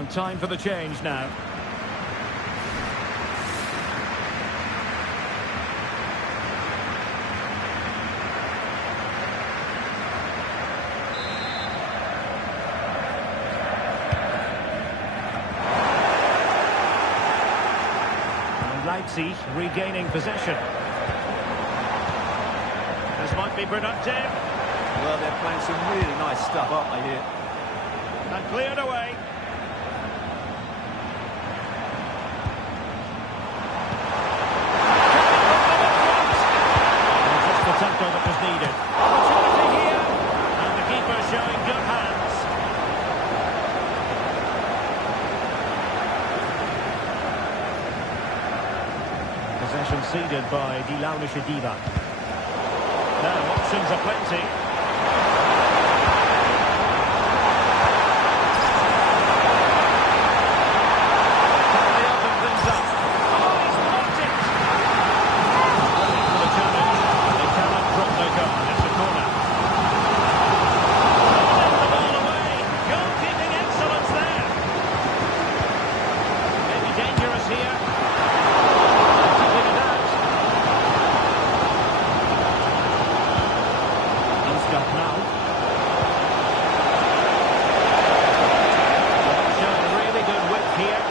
And time for the change now. And Leipzig regaining possession. This might be productive. Well, they're playing some really nice stuff, aren't they, here? And cleared away. And just the tackle that was needed. Opportunity here. And the keeper showing good hands. Possession ceded by Day-9. Now, options are plenty. Can they open things up? Oh, he's blocked it! Looking for the challenge. They cannot drop their guard. It's a corner. Send the ball away. Goalkeeping excellence there. Maybe dangerous here. Keeping it out. Now. Showing really good width here.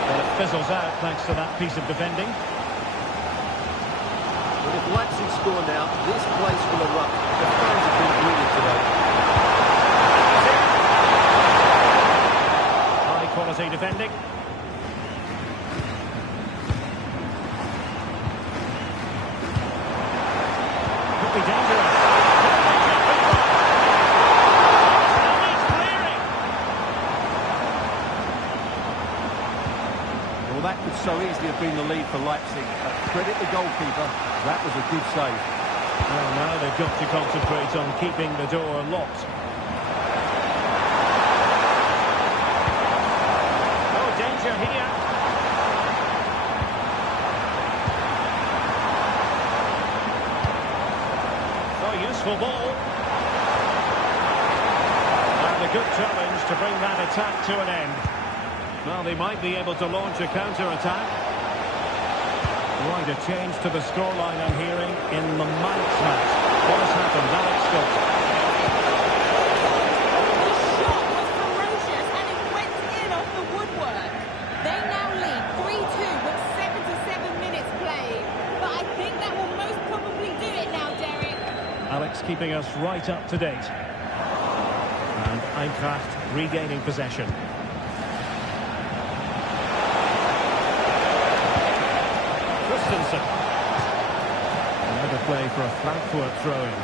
But it fizzles out thanks to that piece of defending. But if Leipzig score now, this place will erupt. The fans have been brilliant today. High quality defending. Be dangerous. Well, that could so easily have been the lead for Leipzig. But credit the goalkeeper. That was a good save. Well, now they've got to concentrate on keeping the door locked. Oh, danger here. Useful ball. And a good challenge to bring that attack to an end. Well, they might be able to launch a counter-attack. Quite a change to the scoreline I'm hearing in the Mainz match. What has happened? Alex Scott. The shot was ferocious and it went in off the woodwork. They now lead 3-2 with 77 minutes played. But I think that will most probably do it now, Derek. Alex keeping us right up to date. And Eintracht regaining possession. Christensen. Another play for a Frankfurt throw-in.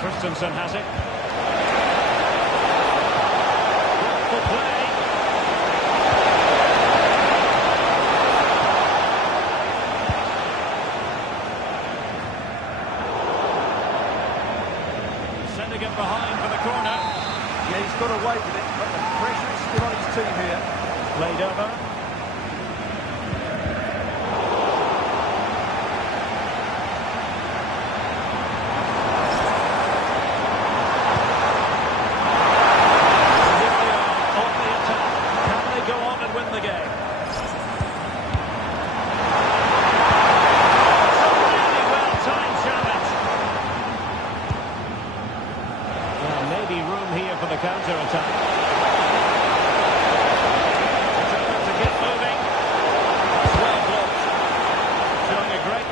Christensen has it. Good play. Sending it behind for the corner. Yeah, he's got away with it, but the pressure is still on his team here. Played over. Here they are, on the attack. Can they go on and win the game? It's a really well-timed challenge. Well, maybe room here for the counter-attack.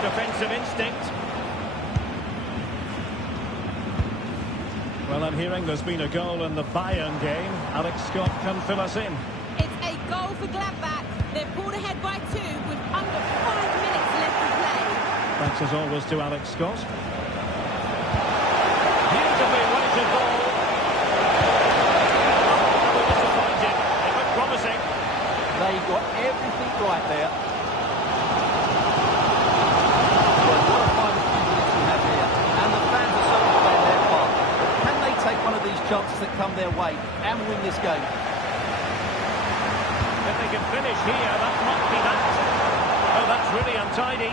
Defensive instinct. Well, I'm hearing there's been a goal in the Bayern game. Alex Scott can fill us in. It's a goal for Gladbach. They're pulled ahead by 2 with under 5 minutes left to play. Thanks as always to Alex Scott. Beautifully weighted ball. They were disappointed. It looked promising. They got everything right there. Take one of these chances that come their way and win this game. If they can finish here, that might be that. Oh, that's really untidy.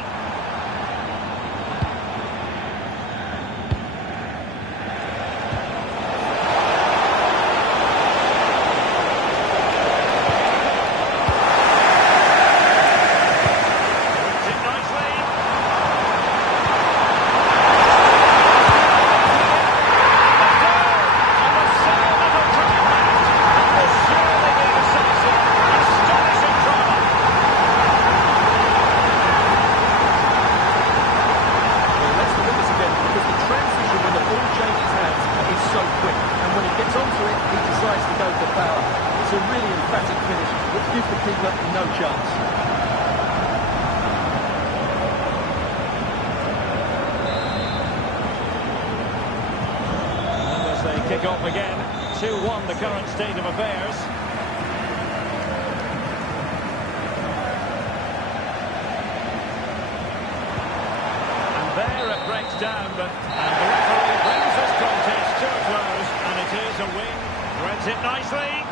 gets onto it, he decides to go for power. It's a really emphatic finish, which gives the keeper no chance. And as they kick off again, 2-1 the current state of affairs. There it breaks down, and the referee brings this contest to a close, and it is a win. Threads it nicely.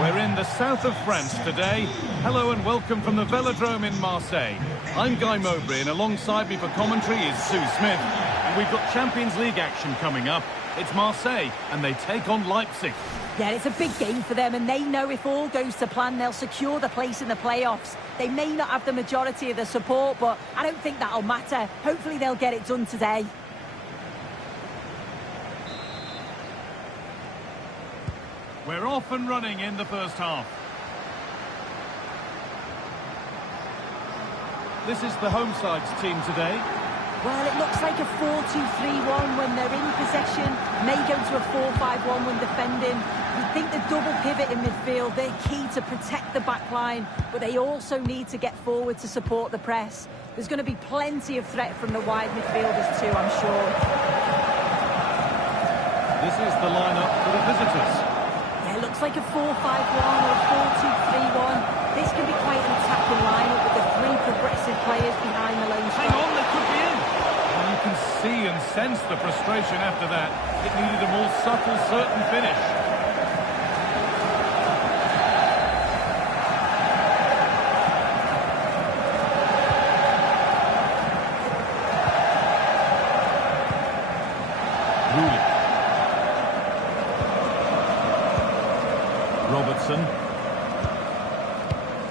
We're in the south of France today. Hello and welcome from the Velodrome in Marseille. I'm Guy Mowbray, and alongside me for commentary is Sue Smith. And we've got Champions League action coming up. It's Marseille, and they take on Leipzig. Yeah, it's a big game for them, and they know if all goes to plan, they'll secure the place in the playoffs. They may not have the majority of the support, but I don't think that'll matter. Hopefully they'll get it done today. We're off and running in the first half. This is the home side's team today. Well, it looks like a 4-2-3-1 when they're in possession. May go to a 4-5-1 when defending. We think the double pivot in midfield, they're key to protect the back line, but they also need to get forward to support the press. There's going to be plenty of threat from the wide midfielders too, I'm sure. This is the lineup for the visitors. Yeah, it looks like a 4-5-1 or a 4-2-3-1. This can be quite an attacking lineup with the three progressive players behind the lone Hang on, they could be in. And you can see and sense the frustration after that. It needed a more subtle, certain finish. Robertson.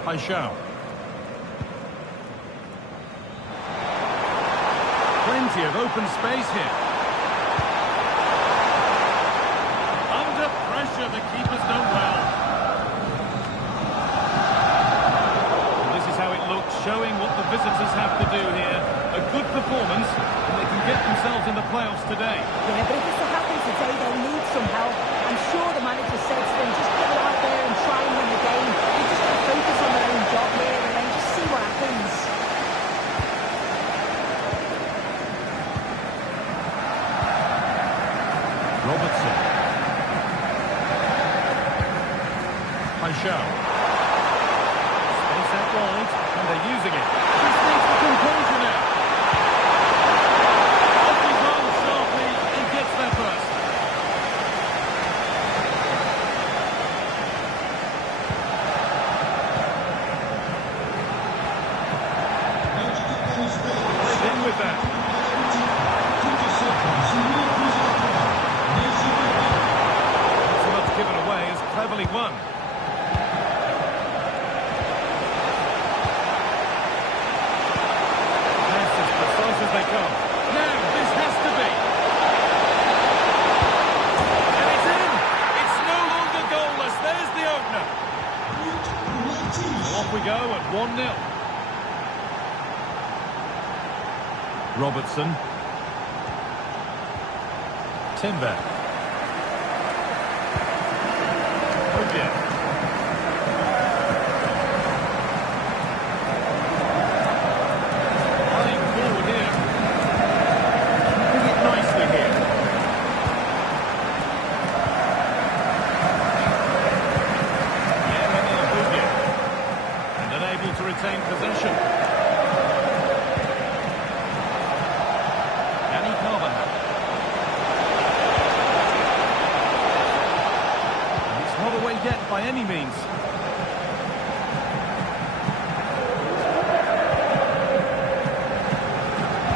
Paixão. Plenty of open space here. Under pressure, the keeper's done well. This is how it looks, showing what the visitors have to do here. A good performance, and they can get themselves in the playoffs today. Yeah, but if it's to happen today, they'll need some help. I'm sure the manager said to them, just get out there and try and win the game. They just got to focus on their own job here and then just see what happens. Robertson. Paixão. Space out wide, and they're using it. This needs the composure now. Off his arm sharply and gets there first. Played in with that. So much given away is cleverly won. Robertson. Timber. Ogier. Running forward here. Keeping it nicely here. Ogier. And unable to retain possession. Yet by any means.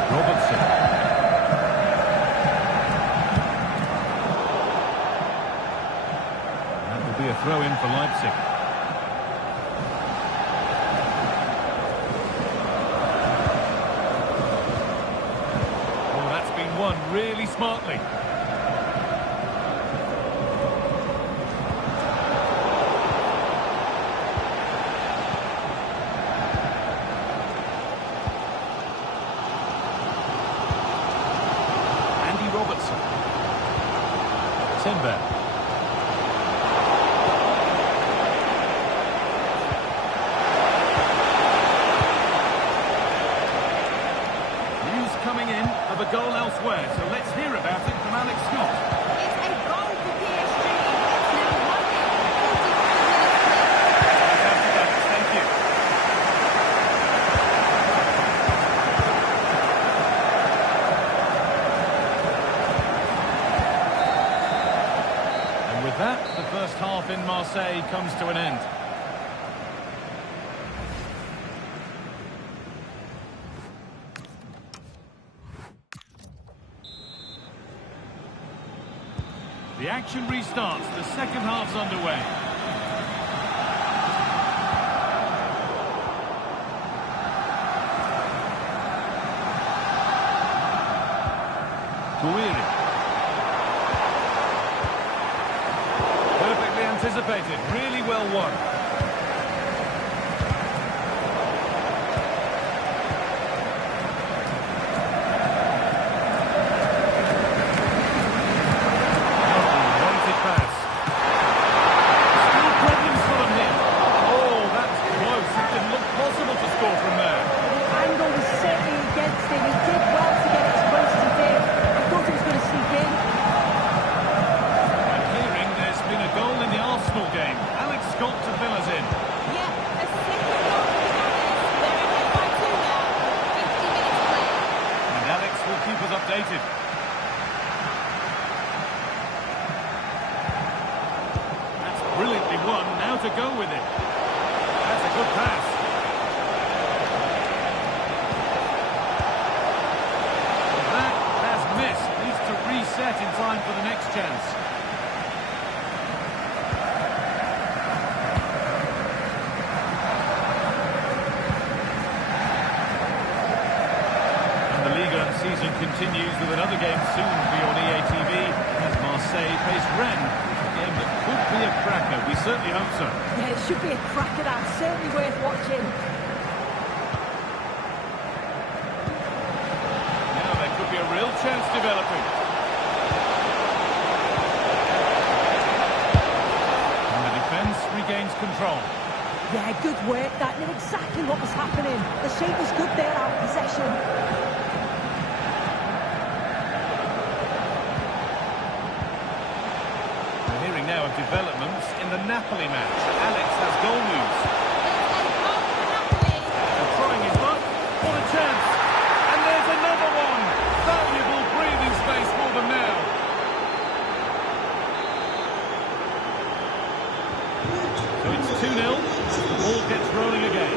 Robertson. That will be a throw in for Leipzig. Oh, that's been won really smartly. Timber. News coming in of a goal elsewhere, so let's hear about it from Alex Scott. It's a goal for PSG. It's now 1 minute 45 minutes. Thank you. With that, the first half in Marseille comes to an end. The action restarts. The second half's underway. Guiri. Perfectly anticipated, really well won. Weighted pass. Still problems for them here. Oh, that's close. It didn't look possible to score from there. The angle was certainly against him. He did well to get it as close as he did. I thought he was going to sneak in. A goal in the Arsenal game. Alex Scott to fill us in. Yeah, a second goal for the Gunners. They're ahead by 2 now. 50 minutes played. And Alex will keep us updated. That's brilliantly won. Now to go with it. That's a good pass. That has missed. Needs to reset in time for the next chance. Season continues with another game soon for you on EA TV as Marseille face Rennes. A game that could be a cracker. We certainly hope so. Yeah, it should be a cracker. That's certainly worth watching. Now there could be a real chance developing. And the defence regains control. Yeah, good work. That knew exactly what was happening. The shape was good there out of possession. Now of developments in the Napoli match. Alex has goal news. It's a goal for Napoli. And trying his luck. What a chance. And there's another one. Valuable breathing space for them now. So it's 2-0. The ball gets rolling again.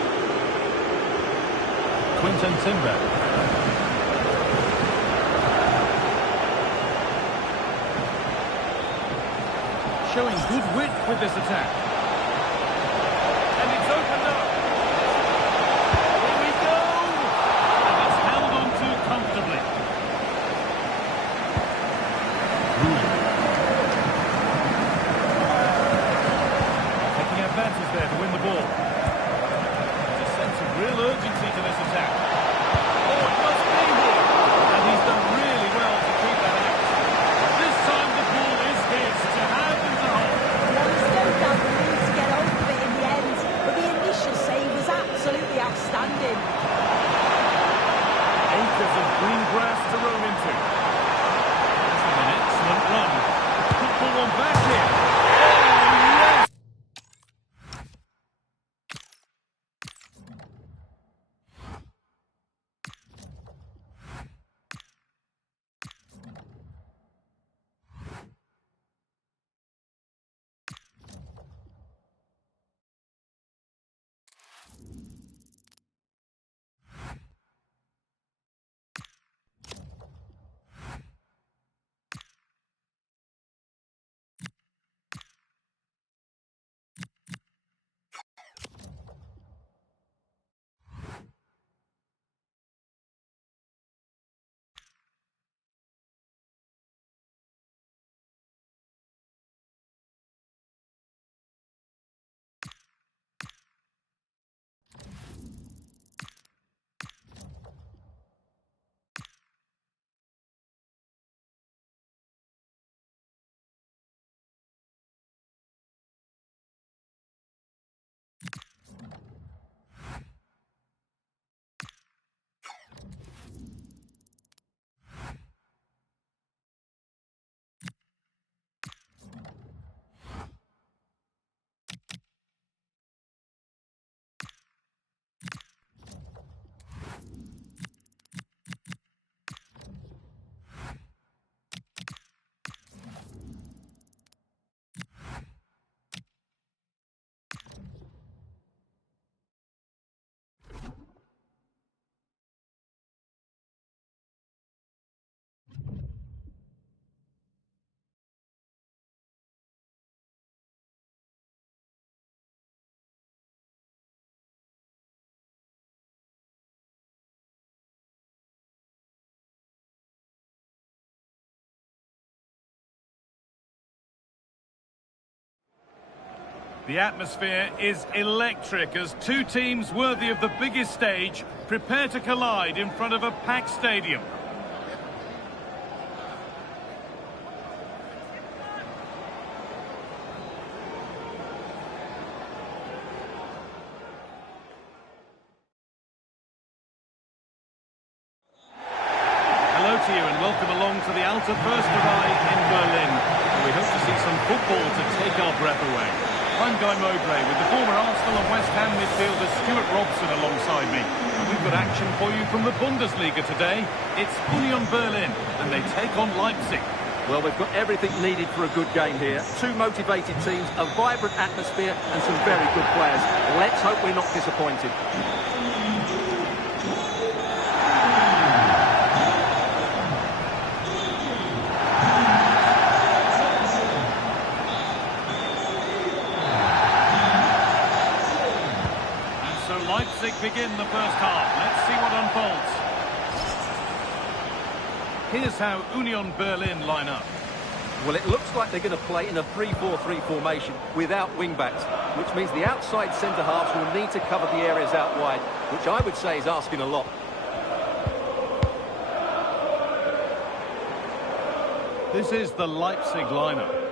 Quinten Timber. Showing good width with this attack. And it's opened up. Here we go. And it's held on to comfortably. Taking advantage there to win the ball. There's a sense of real urgency to this attack. Oh, it must be here. to roam into. This is an excellent run. Could pull one back here. Oh, yes! The atmosphere is electric as two teams worthy of the biggest stage prepare to collide in front of a packed stadium. Hello to you and welcome along to the Alta Försterei in Berlin. We hope to see some football to take our breath away. I'm Guy Mowbray with the former Arsenal and West Ham midfielder Stuart Robson alongside me. And we've got action for you from the Bundesliga today. It's Union Berlin and they take on Leipzig. Well, we've got everything needed for a good game here. Two motivated teams, a vibrant atmosphere and some very good players. Let's hope we're not disappointed. Leipzig begin the first half. Let's see what unfolds. Here's how Union Berlin line up. Well, it looks like they're going to play in a 3-4-3 formation without wing-backs, which means the outside centre-halves will need to cover the areas out wide, which I would say is asking a lot. This is the Leipzig lineup.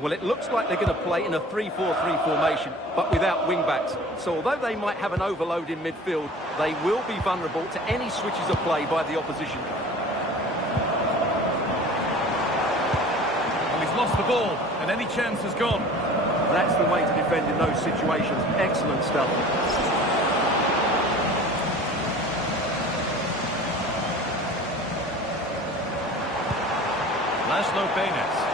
Well, it looks like they're going to play in a 3-4-3 formation, but without wing-backs. So although they might have an overload in midfield, they will be vulnerable to any switches of play by the opposition. Well, he's lost the ball, and any chance has gone. That's the way to defend in those situations. Excellent stuff. Laszlo Benes.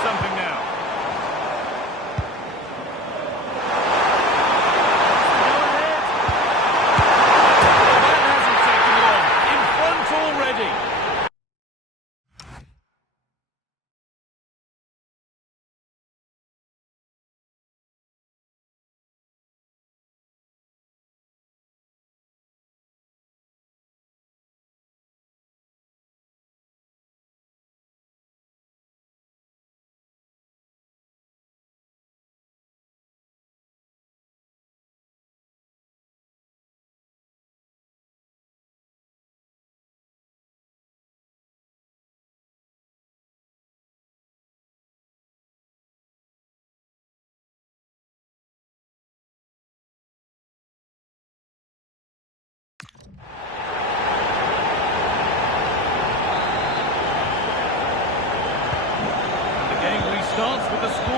Something now. Go ahead. That hasn't taken long. In front already.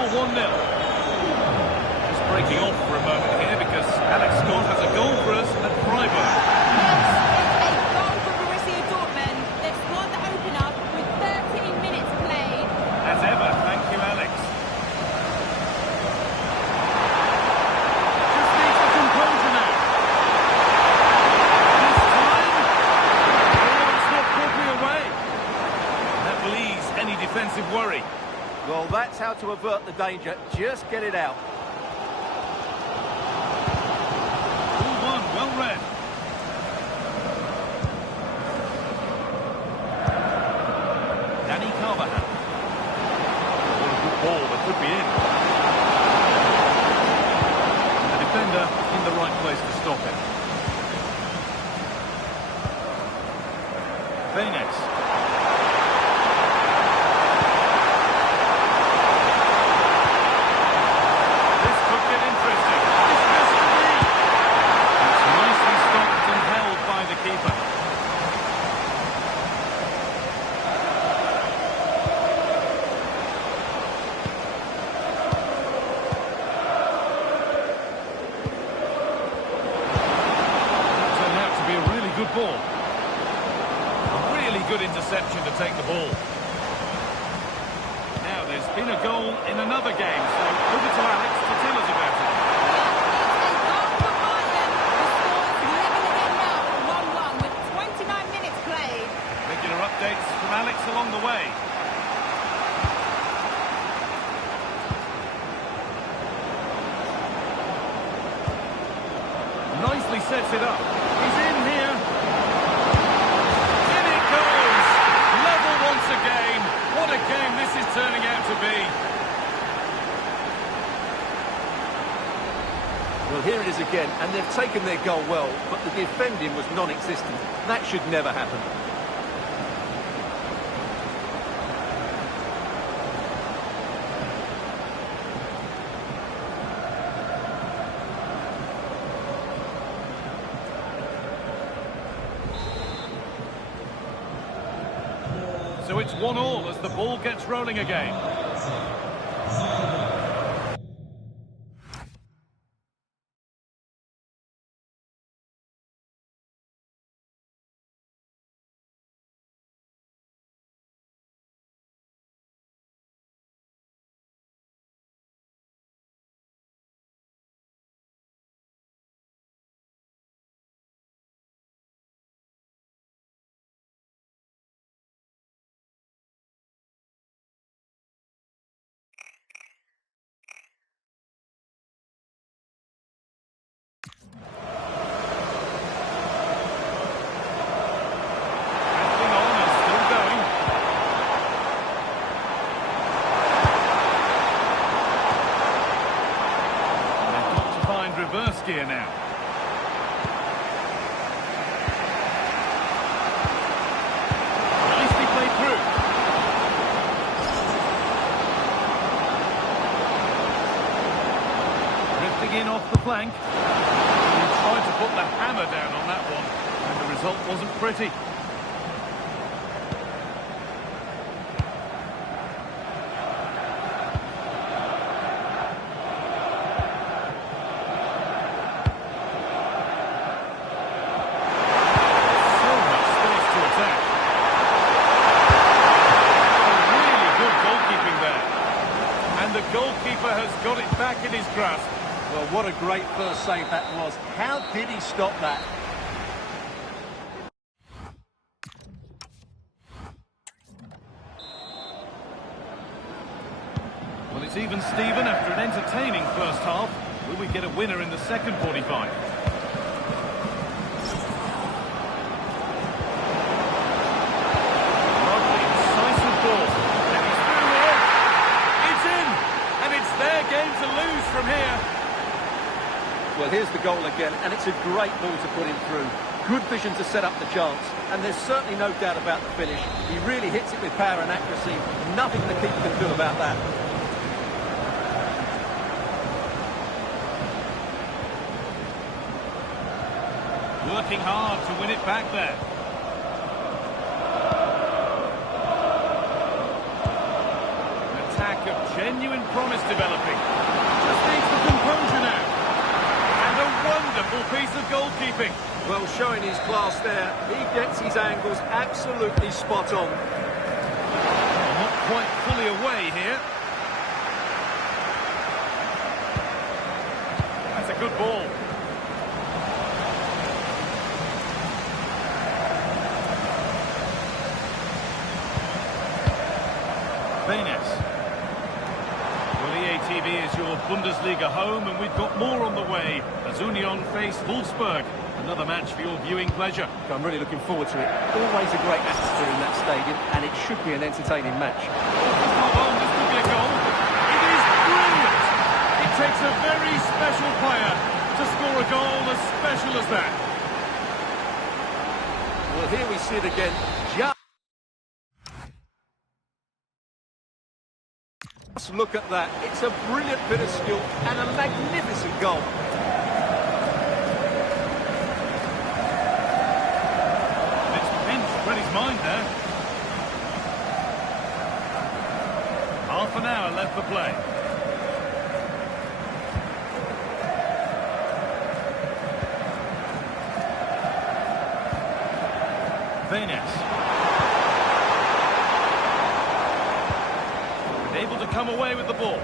score 1-0. Just breaking off for a moment here because Alex Scott has a goal for us at Freiburg. Yes, it's a goal for Borussia Dortmund. They've scored the opener with 13 minutes played. As ever, thank you, Alex. Just needs the composure now. This time, oh, it's not properly away. That will ease any defensive worry. Well, that's how to avert the danger. Just get it out. Ball one, well read. Danny Carvajal. What a good ball, that could be in. The defender in the right place to stop it. Venez. This could get interesting. This has to be. It's nicely stopped and held by the keeper. That turned out to be a really good ball. A really good interception to take the ball. Now, there's been a goal in another game, so over to Alex to tell us about it. It's a goal for Bayern. The score's level again now, 1-1 with 29 minutes played. Regular updates from Alex along the way. Nicely sets it up. He's in here. In it goes. Level once again. What a game this is turning out to be. Well, here it is again, and they've taken their goal well, but the defending was non-existent. That should never happen. So it's 1-1 as the ball gets rolling again. Pressing on and still going. They've got to find reverse gear now. Nicely played through. Drifting in off the flank. He tried to put the hammer down on that one, and the result wasn't pretty. So much space to attack. Really good goalkeeping there. And the goalkeeper has got it back in his grasp. Well, what a great first save that was. How did he stop that? Well, it's even Steven after an entertaining first half. Will we get a winner in the second 45? Lovely, incisive ball. And he's through here. It's in! And it's their game to lose from here. Well, here's the goal again, and it's a great ball to put him through. Good vision to set up the chance, and there's certainly no doubt about the finish. He really hits it with power and accuracy. Nothing the keeper can do about that. Working hard to win it back there. Attack of genuine genuine promise developing. Just needs the composure now. And a wonderful piece of goalkeeping. Well, showing his class there. He gets his angles absolutely spot on. Not quite fully away here. That's a good ball. Well, EA TV is your Bundesliga home, and we've got more on the way as Union face Wolfsburg. Another match for your viewing pleasure. I'm really looking forward to it. Always a great atmosphere in that stadium, and it should be an entertaining match. This could be a goal. It is brilliant. It takes a very special player to score a goal as special as that. Well, here we see it again. Just look at that. It's a brilliant bit of skill and a magnificent goal. It's pinched Freddie's mind there. Half an hour left for play. Able to come away with the ball.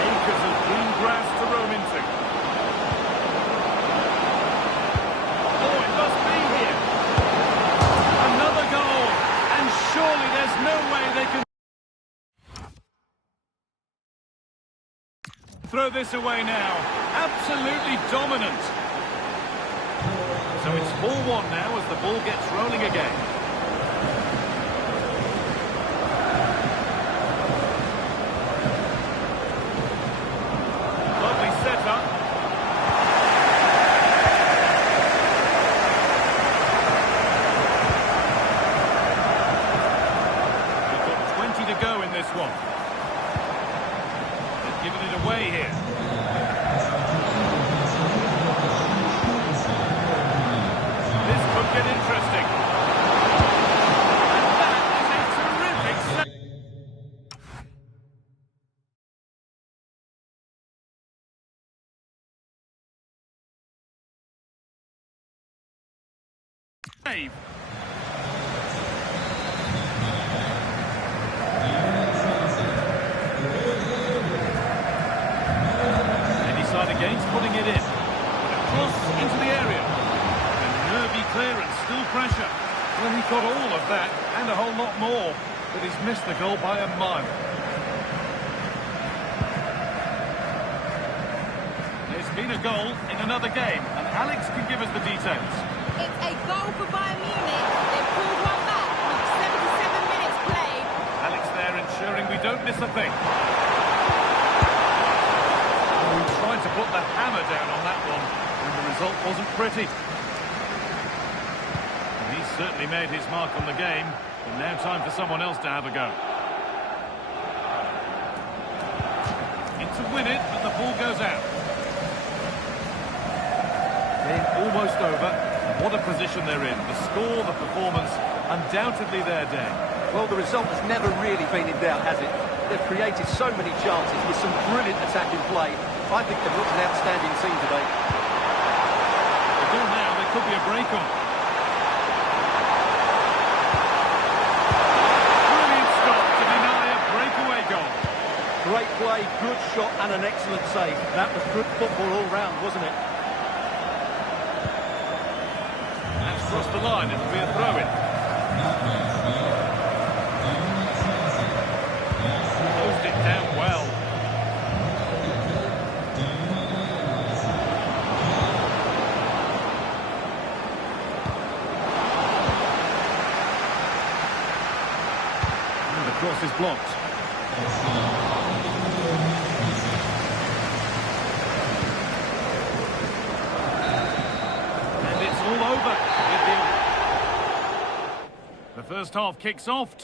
Acres of green grass to roam into. Oh, it must be here. Another goal. And surely there's no way they can throw this away now. Absolutely dominant. So it's 4-1 now as the ball gets rolling again. Lovely setup. We've got 20 to go in this one. They've given it away here. Get interesting. And that is a terrific save. They decide against putting it in. Cross into the area. Nervy clearance, still pressure. Well, he got all of that and a whole lot more, but he's missed the goal by a mile. There's been a goal in another game, and Alex can give us the details. It's a goal for Bayern Munich. They've pulled one back with 77 minutes played. Alex there ensuring we don't miss a thing. Oh, trying to put the hammer down on that one, and the result wasn't pretty. Certainly made his mark on the game, and now time for someone else to have a go. In to win it, but the ball goes out. Game almost over. What a position they're in. The score, the performance, undoubtedly their day. Well, the result has never really been in doubt, has it? They've created so many chances with some brilliant attacking play. I think they've looked an outstanding team today. The goal now, there could be a break on. Great play, good shot and an excellent save. That was good football all round, wasn't it? That's crossed the line, it'll be a throw-in. Closed it down well. And the cross is blocked. All over. The first half kicks off.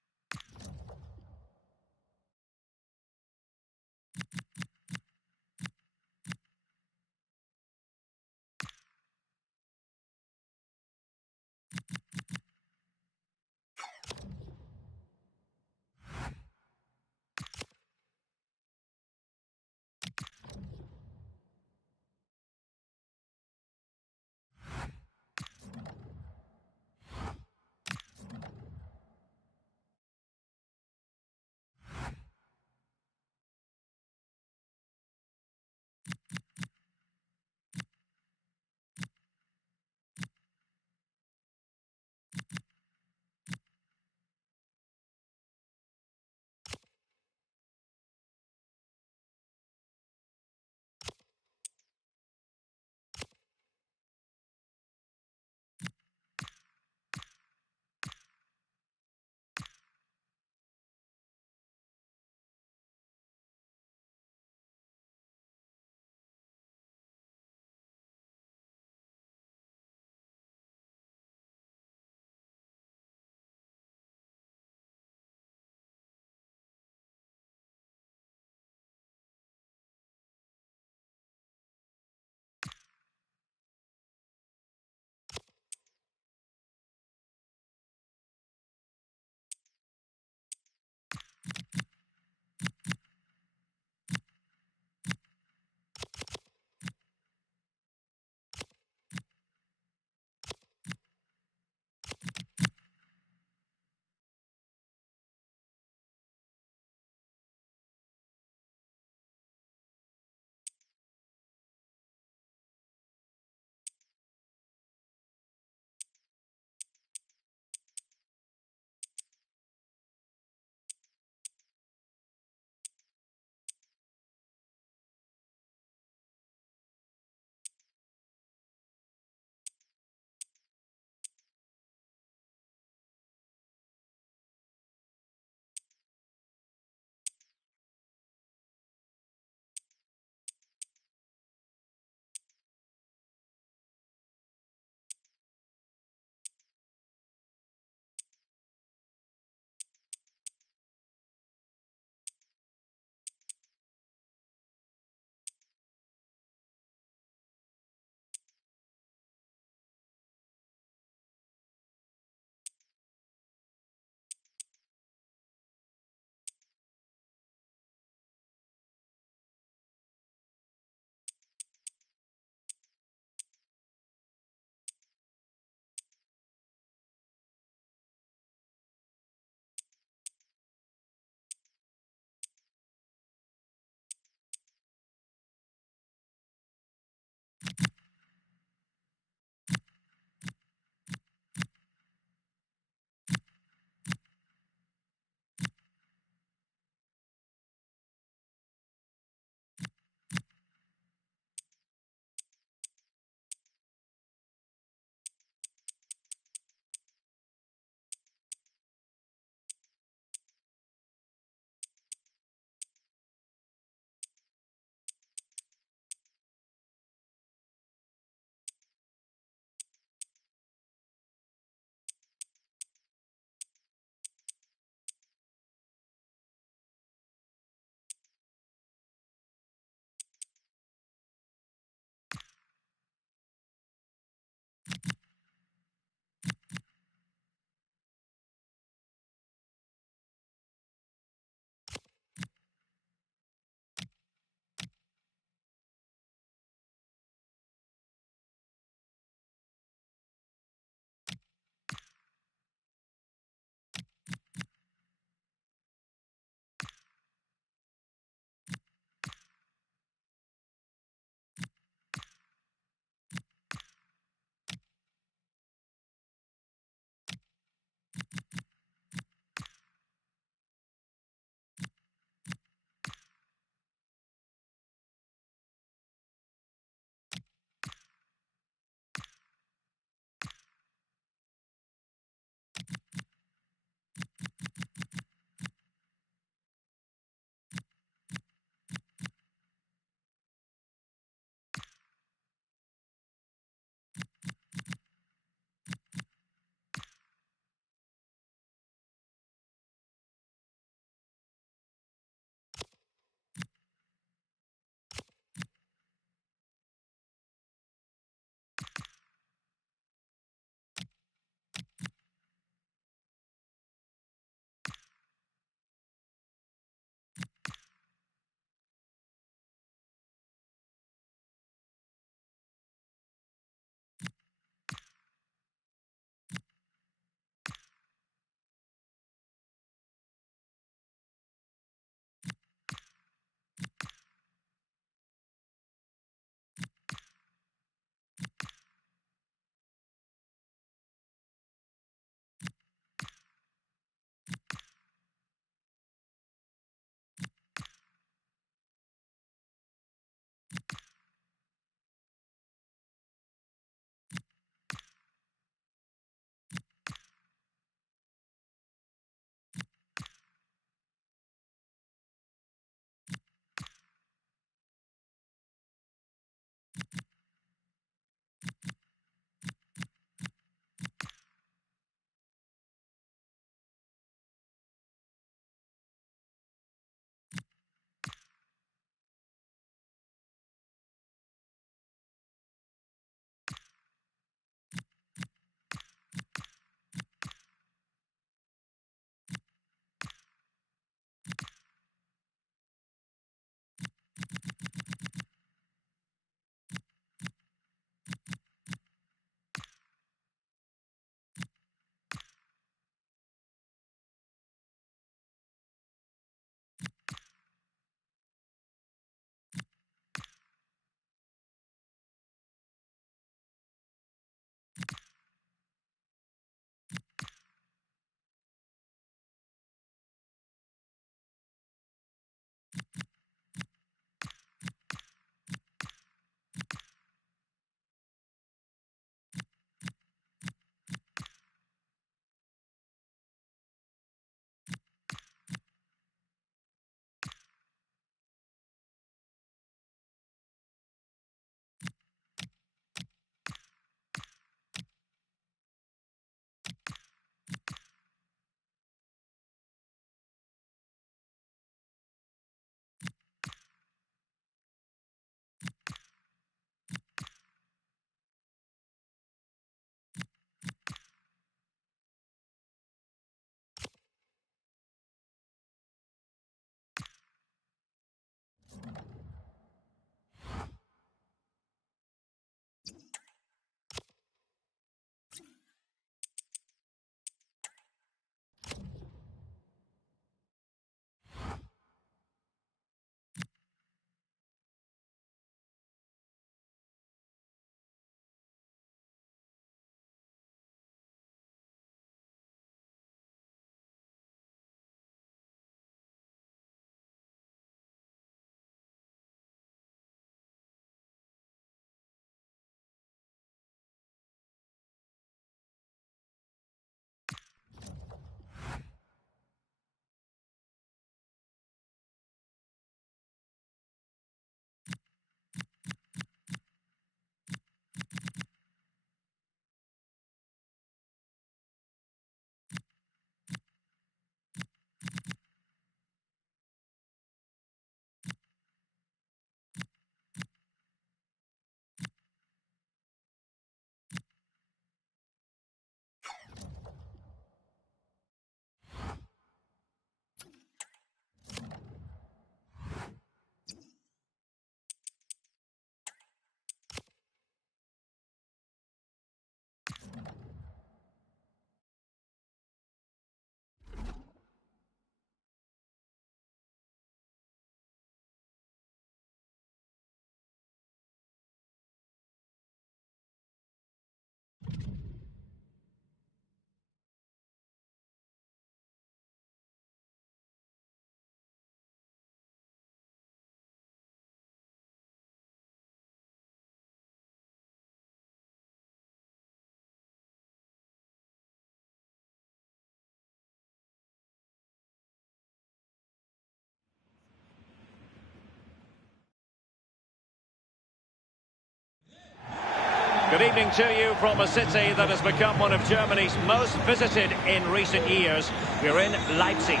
Good evening to you from a city that has become one of Germany's most visited in recent years. We're in Leipzig.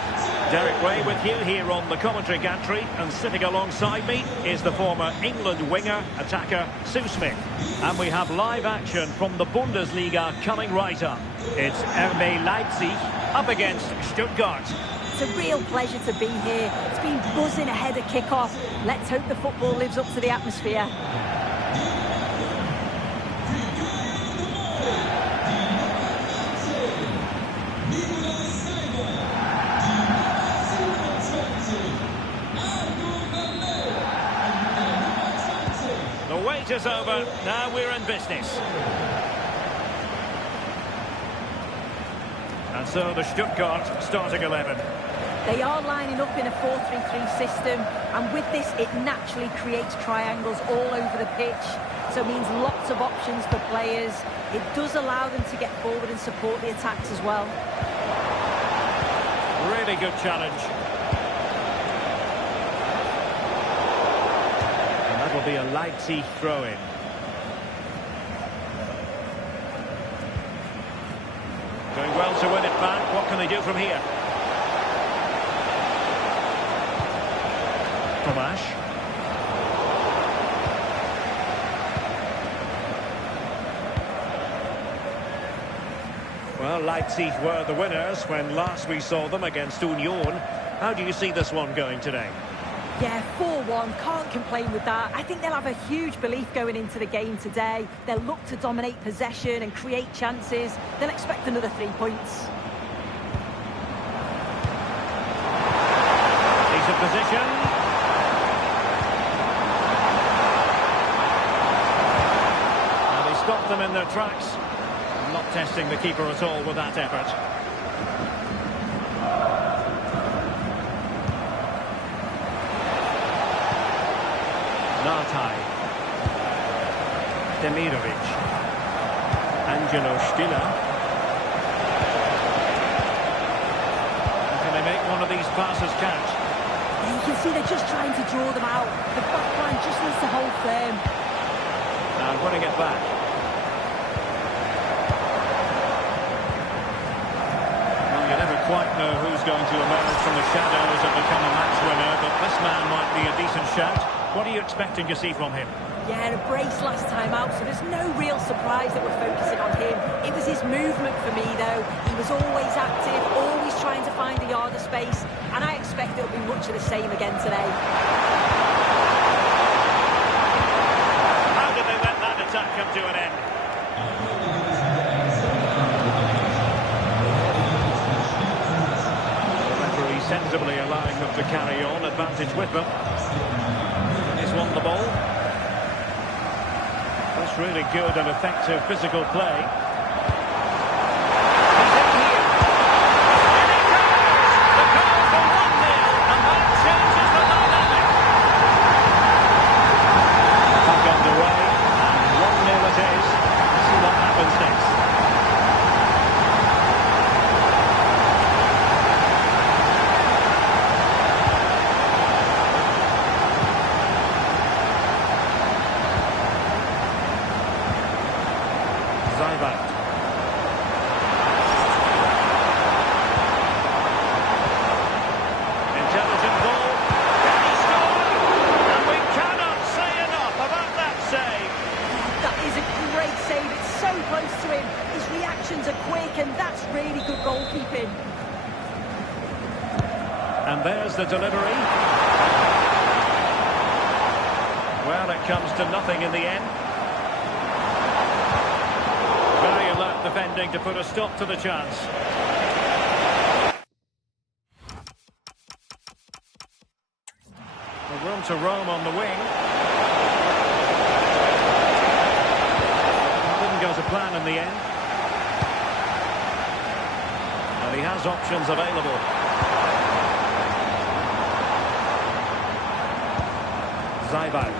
Derek Ray with you here on the commentary gantry, and sitting alongside me is the former England winger, attacker Sue Smith. And we have live action from the Bundesliga coming right up. It's RB Leipzig up against Stuttgart. It's a real pleasure to be here. It's been buzzing ahead of kick-off. Let's hope the football lives up to the atmosphere. The wait is over. Now we're in business. And so the Stuttgart starting 11. They are lining up in a 4-3-3 system, and with this it naturally creates triangles all over the pitch, so it means lots of options for players. It does allow them to get forward and support the attacks as well. Really good challenge. And that'll be a Leipzig throw-in. Doing well to win it back. What can they do from here? Tomasz. Well, Leipzig were the winners when last we saw them against Union. How do you see this one going today? Yeah, 4-1, can't complain with that. I think they'll have a huge belief going into the game today. They'll look to dominate possession and create chances. They'll expect another 3 points. Decent position. And they stopped them in their tracks. Not testing the keeper at all with that effort. Nartai, Demirovic, Angelo Stiller. Can they make one of these passes catch? You can see they're just trying to draw them out. The back line just needs to hold firm. And winning it back. Well, you never quite know who's going to emerge from the shadows and become a match winner, but this man might be a decent shout. What are you expecting to see from him? Yeah, a brace last time out, so there's no real surprise that we're focusing on him. It was his movement for me, though. He was always active, always trying to find a yard of space, and I expect it'll be much of the same again today. How did they let that attack come to an end? The referee sensibly allowing them to carry on, advantage with them. Won the ball. That's really good and effective physical play. He's in here. And it goes! The goal for 1-0, and that changes the dynamic. Back underway, and 1-0 it is. Let's see what happens next. Intelligent ball. Can he score? And we cannot say enough about that save. That is a great save. It's so close to him. His reactions are quick, and that's really good goalkeeping. And there's the delivery. Well, it comes to nothing in the end. Very alert defending to put a stop to the chance. Room to roam on the wing. Didn't go to plan in the end. And he has options available. Zaibout.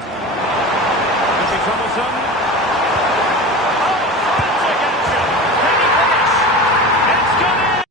Could be troublesome. Oh, frantic action! Can he finish? It's gone in!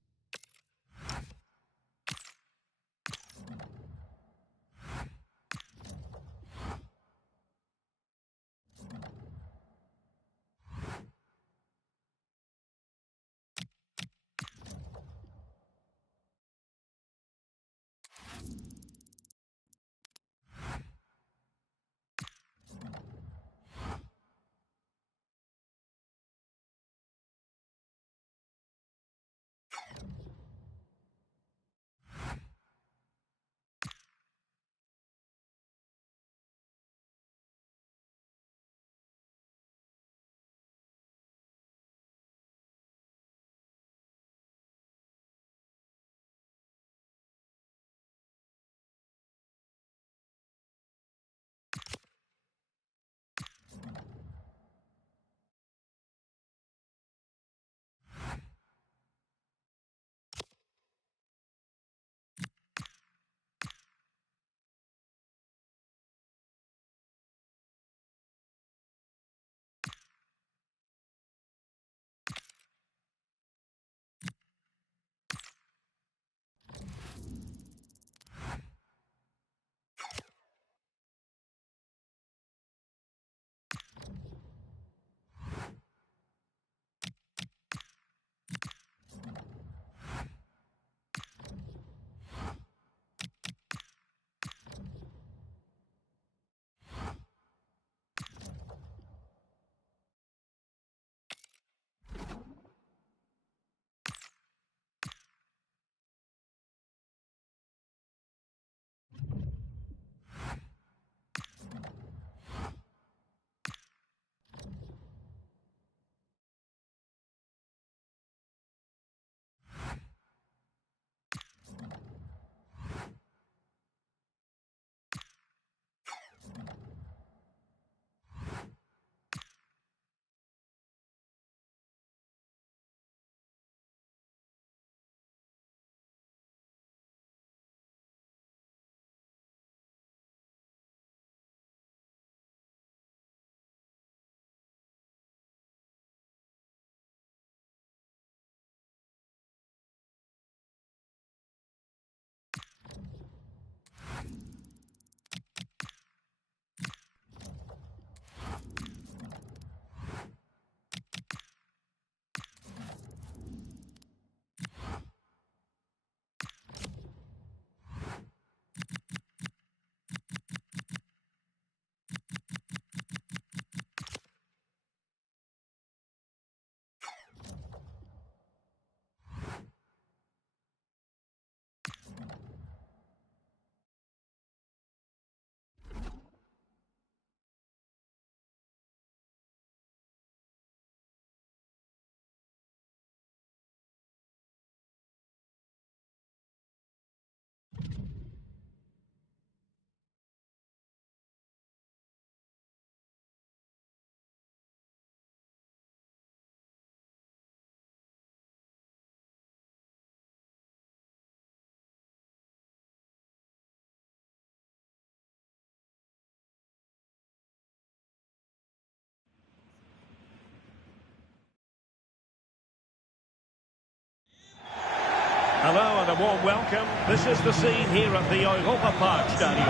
Hello and a warm welcome. This is the scene here at the Europa Park Stadium.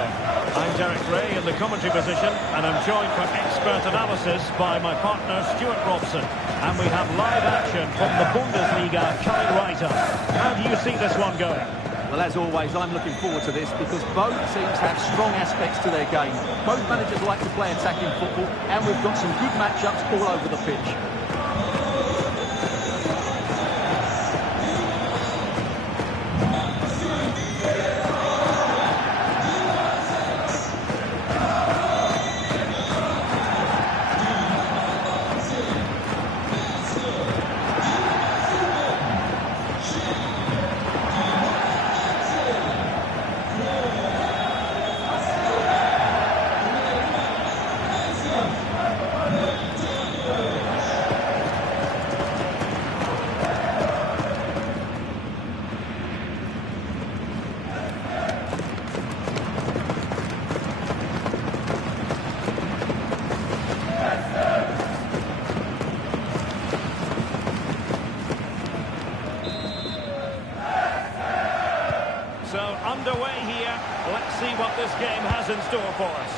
I'm Derek Ray in the commentary position, and I'm joined for expert analysis by my partner Stuart Robson. And we have live action from the Bundesliga coming right up. How do you see this one going? Well, as always, I'm looking forward to this because both teams have strong aspects to their game. Both managers like to play attacking football, and we've got some good matchups all over the pitch. So, underway here. Let's see what this game has in store for us.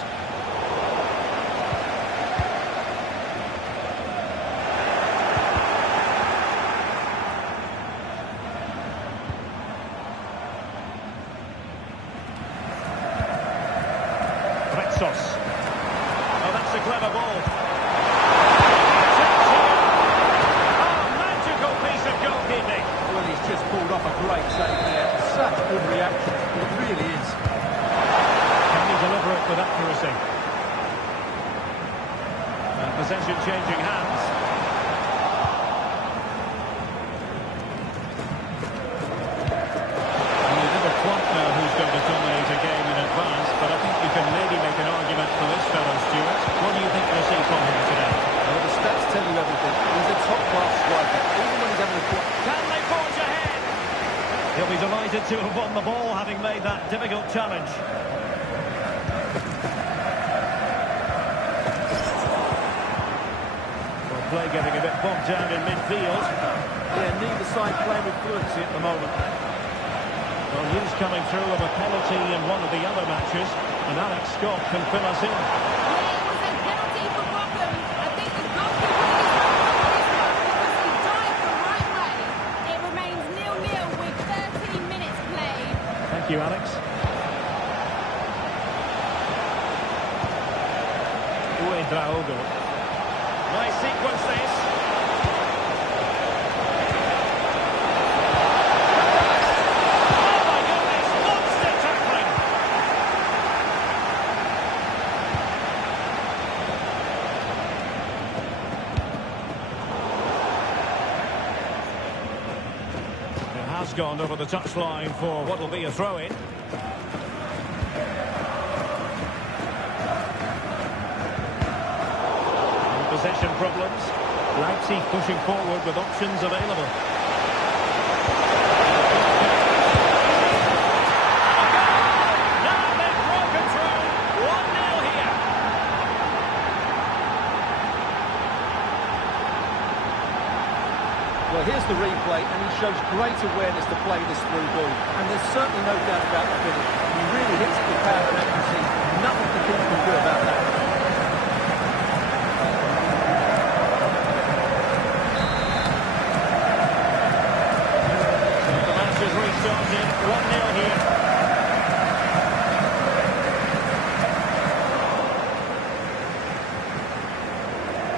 Oh, that's a clever ball. Oh, magical piece of goalkeeping. Well, he's just pulled off a great save there. Such good reaction. It really is. Can he deliver it with accuracy? And possession changing hands. And you never quite know who's going to dominate a game in advance, but I think you can maybe make an argument for this fellow, Stuart. What do you think you'll see from him today? Well, the stats tell you everything. He's a top-class striker, even when he's having a quick. Can they forge ahead? He'll be delighted to have won the ball, having made that difficult challenge. Well, play getting a bit bogged down in midfield. Yeah, neither side playing with fluency at the moment. Well, news coming through of a penalty in one of the other matches, and Alex Scott can fill us in. Yeah, it was a penalty for Brockham. I think the goalkeeper is because he dived the right way. It remains 0-0 with 13 minutes played. Thank you, Alex. Uedraogo. Nice sequence this. Oh my goodness, monster tackling. It has gone over the touchline for what will be a throw-in. Possession problems. Leipzig pushing forward with options available. Now they've broken through. 1-0 here. Well, here's the replay, and he shows great awareness to play this through ball. And there's certainly no doubt about the finish. He really hits it with power and accuracy. Nothing the keeper can do about that. The match has restarted. 1-0 here.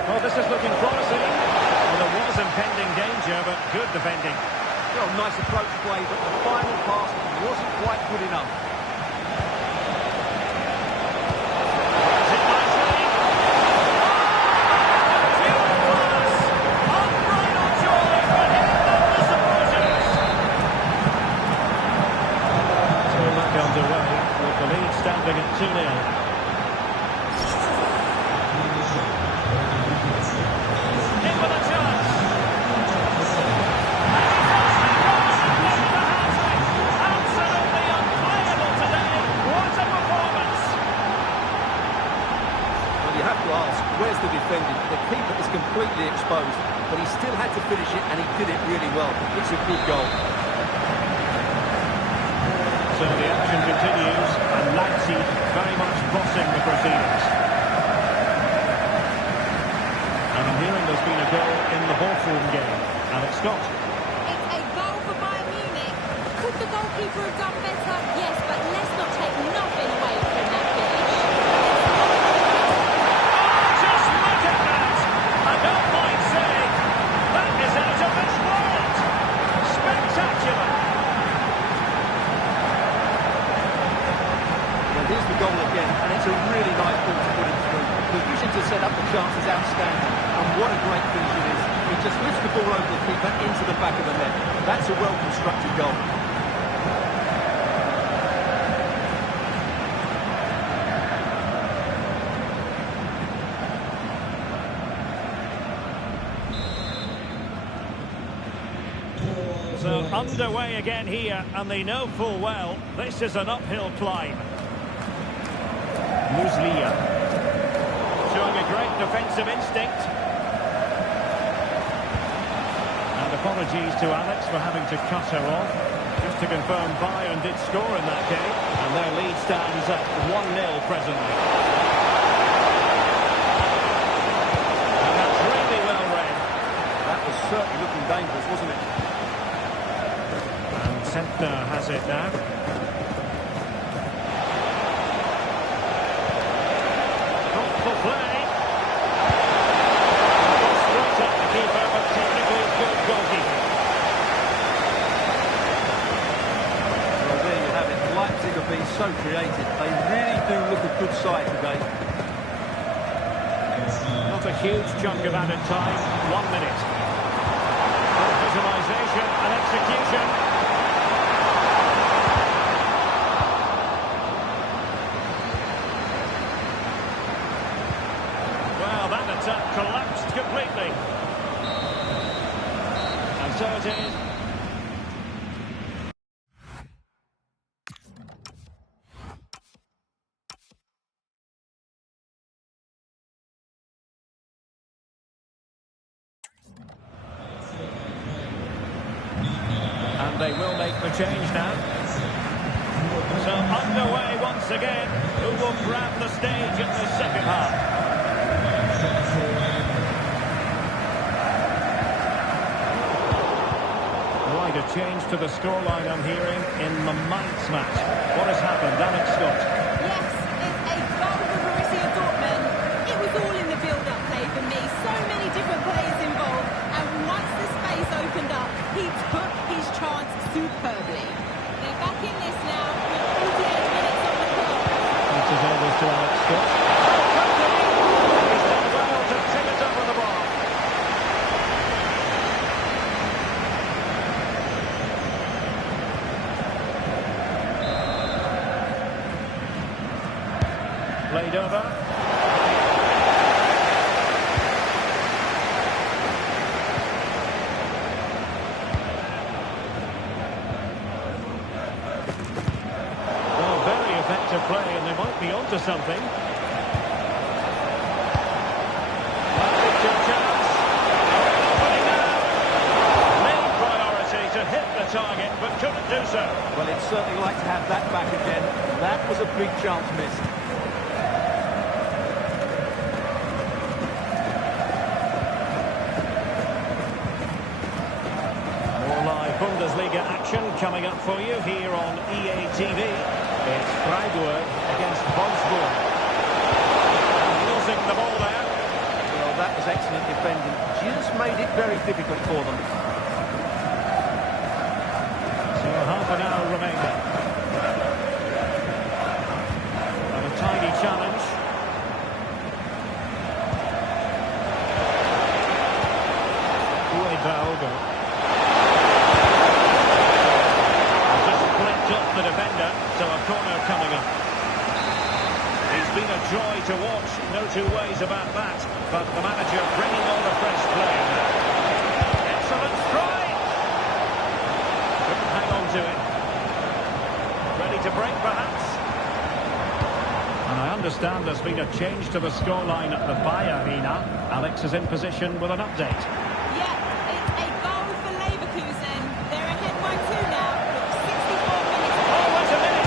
Well, this is looking promising. Well, there was impending danger, but good defending. Well, nice approach play, but the final pass wasn't quite good enough. Is it nicely? Pure class! Unbridled joy for him and the supporters! So back underway, with the lead standing at 2-0. In with a chance. Absolutely unplayable today. What a performance! Well, you have to ask, where's the defending? The keeper is completely exposed, but he still had to finish it, and he did it really well. It's a good goal. So the action continues, and Leipzig very much bossing the proceedings. And I'm hearing there's been a goal in the Bochum game. Alex Scott. It's a goal for Bayern Munich. Could the goalkeeper have done better? Yes, but let's not take nothing away from that finish. Just look at that! I don't mind saying, that is out of this world! Spectacular! Well, here's the goal again, and it's a really nice ball to put it through. The vision to set up the chance is outstanding, and what a great finish it is. He just lifts the ball over the keeper into the back of the net. That's a well-constructed goal. So underway again here, and they know full well this is an uphill climb. Muslia showing a great defensive instinct. And apologies to Alex for having to cut her off. Just to confirm, Bayern did score in that game, and their lead stands at 1-0 presently. And that's really well read. That was certainly looking dangerous, wasn't it? Sentner has it now. Thoughtful play. Straight at the keeper, but technically good goalkeeping. Well, there you have it. Leipzig have been so creative. They really do look a good side today. Not a huge chunk of added time. 1 minute. Good visualisation and execution. Attack collapsed completely. And so it is. And they will make the change now. So underway once again. Who will grab the stage in the second half? Right, a change to the scoreline I'm hearing in the Mainz match. What has happened? Alex Scott. Yes, it's a goal for Borussia Dortmund. It was all in the build-up play for me. So many different players involved. And once the space opened up, he took his chance superbly. They're back in this now with 48 minutes on the clock. Thanks as always to Alex Scott. He's done well to tip it over the bar. Played over. Well, very effective play, and they might be onto something. Good chance. Opening now. Main priority to hit the target, but couldn't do so. Well, it's certainly like to have that back again. That was a big chance missed. Bundesliga action coming up for you here on EA TV. It's Freiburg against Wolfsburg. Losing the ball there. Well, that was excellent defending. Just made it very difficult for them. So half an hour remaining. And a tidy challenge. Uedraogo. Up the defender, so a corner coming up. He's been a joy to watch, no two ways about that, but the manager bringing on a fresh player now. Excellent strike! Couldn't hang on to it. Ready to break, perhaps? And I understand there's been a change to the scoreline at the Bayer Arena. Alex is in position with an update. Yeah, it's a goal for Leverkusen. They're ahead by 2 now. 64 minutes. Oh, wait a minute!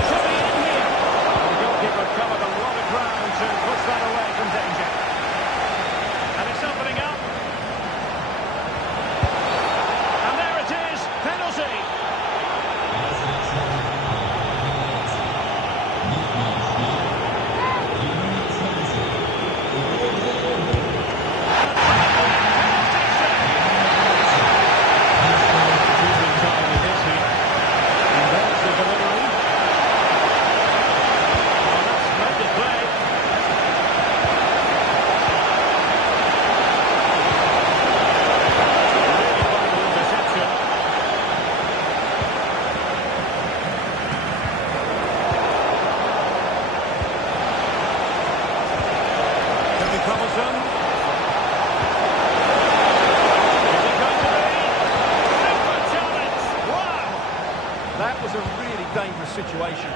situation.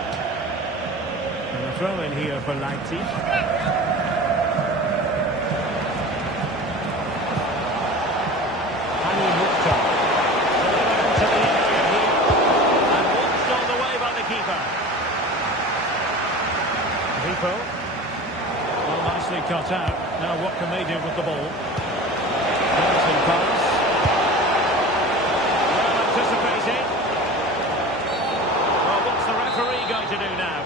And a throw in here for Leipzig. Well, nicely cut out. Now what can they do with the ball? Passing pass. Well anticipated. Well, what's the referee going to do now?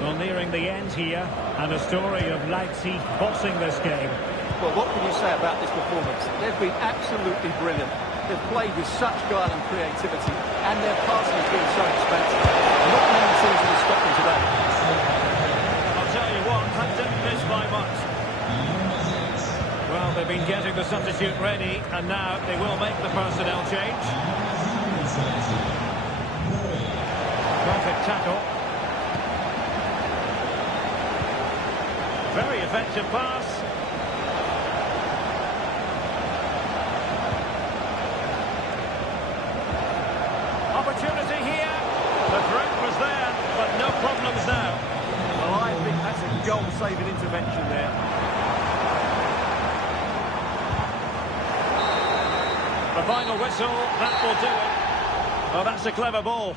Well, nearing the end here, and a story of Leipzig bossing this game. Well, what can you say about this performance? They've been absolutely brilliant. They've played with such guile and creativity, and their passing has been so expansive. Not many teams will stop them today. I'll tell you what, that didn't miss by much. Well, they've been getting the substitute ready, and now they will make the personnel change. Perfect tackle. Very effective pass. Opportunity here. The threat was there, but no problems now. Well, I think that's a goal-saving intervention there. The final whistle, that will do it. Well, that's a clever ball.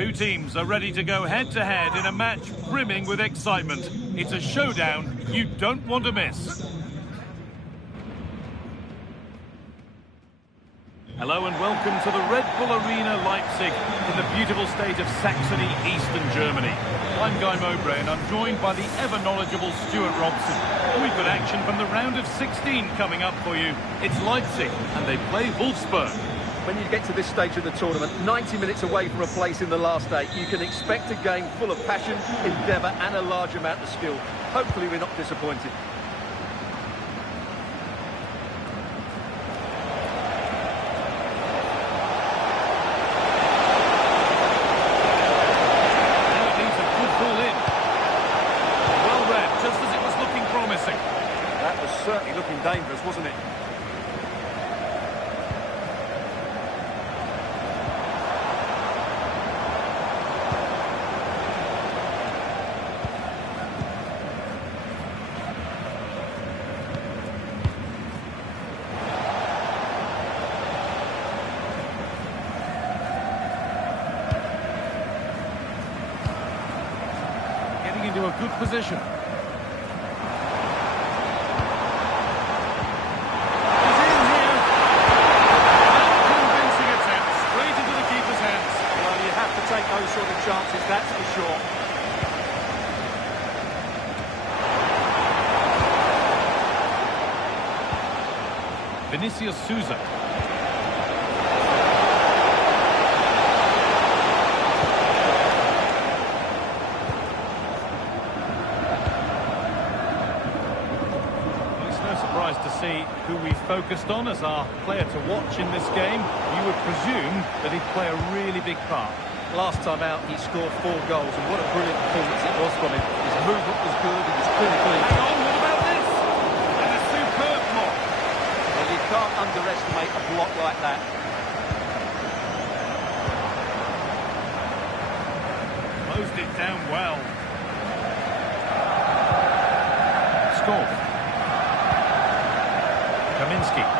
Two teams are ready to go head-to-head in a match brimming with excitement. It's a showdown you don't want to miss. Hello and welcome to the Red Bull Arena Leipzig in the beautiful state of Saxony, eastern Germany. I'm Guy Mowbray and I'm joined by the ever-knowledgeable Stuart Robson. We've got action from the round of 16 coming up for you. It's Leipzig and they play Wolfsburg. When you get to this stage of the tournament, 90 minutes away from a place in the last 8, you can expect a game full of passion, endeavour and a large amount of skill. Hopefully we're not disappointed. That was certainly looking dangerous, wasn't it? Getting into a good position. Take those sort of chances, that's for sure. Vinicius Souza. It's no surprise to see who we focused on as our player to watch in this game. You would presume that he'd play a really big part. Last time out, he scored 4 goals, and what a brilliant performance it was from him. His movement was good, he was clinical. Hang on, what about this? And a superb block. Well, you can't underestimate a block like that. Closed it down well. Score. Kaminski.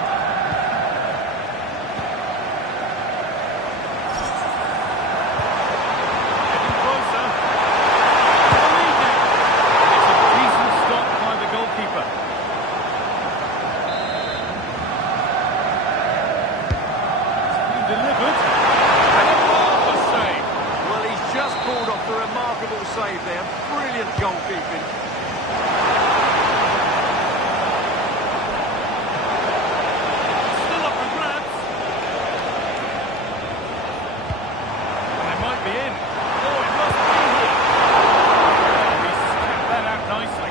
Save there, brilliant goalkeeping. Still up for grabs. And they might be in. Oh, it must be here. He snapped that out nicely.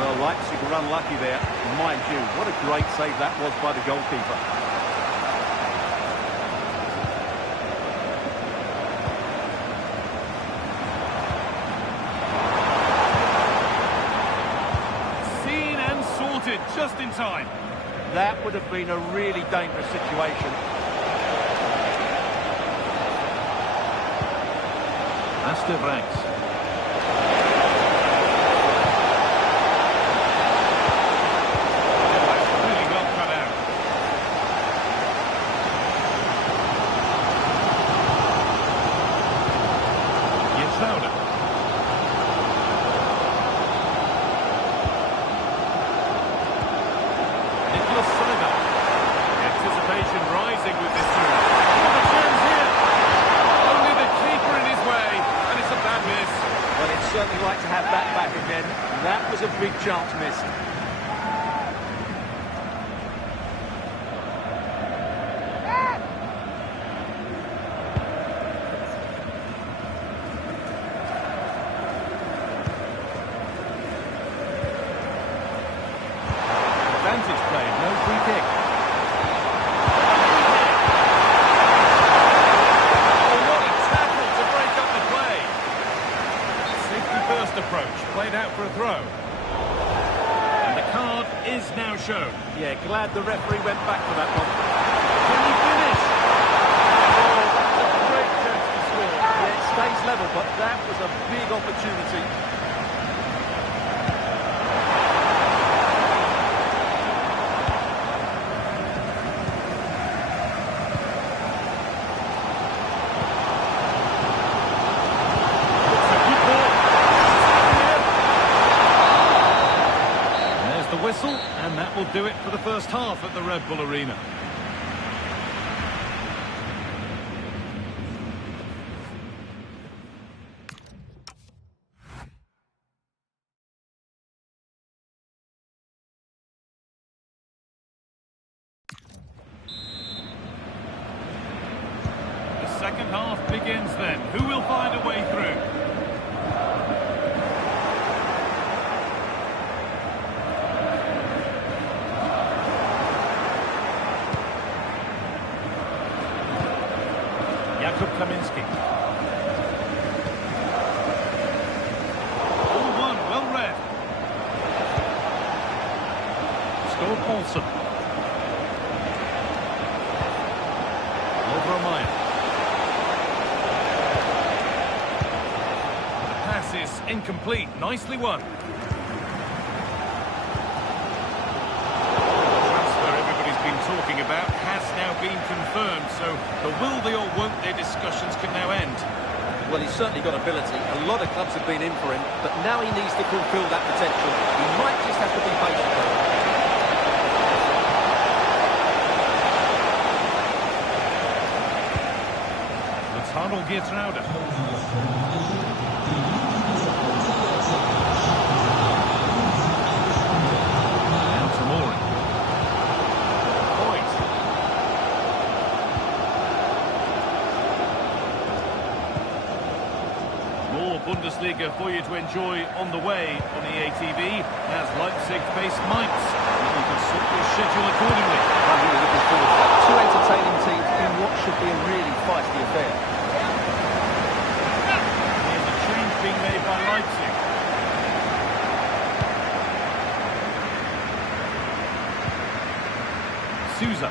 Well, Leipzig were unlucky there, mind you. What a great save that was by the goalkeeper. Just in time. That would have been a really dangerous situation. Astor Ranks. That's really well cut out. Yetauda. Rising with this move. What a chance here! Only the keeper in his way, and it's a bad miss. Well, he'd certainly like to have that back again. That was a big chance missed. Advantage played, no free kick. Approach played out for a throw, and the card is now shown. Yeah, glad the referee went back for that one. Can he finish? Oh, that's a great chance to score. Yeah, it stays level, but that was a big opportunity. do it for the first half at the Red Bull Arena. The second half begins then. Who will find a way through? Kaminski. All one, well read. Scored Olsen. Over Maya. The pass is incomplete. Nicely won. Talking about has now been confirmed, so the will they or won't they discussions can now end. Well, he's certainly got ability. A lot of clubs have been in for him, but now he needs to fulfil that potential. He might just have to be patient. It's Harald Geertruida. Bundesliga for you to enjoy on the way on EA TV as Leipzig face Mainz. You can sort your schedule accordingly. I'm really looking forward to that. Two entertaining teams in what should be a really feisty affair. Here's a change being made by Leipzig. Sousa.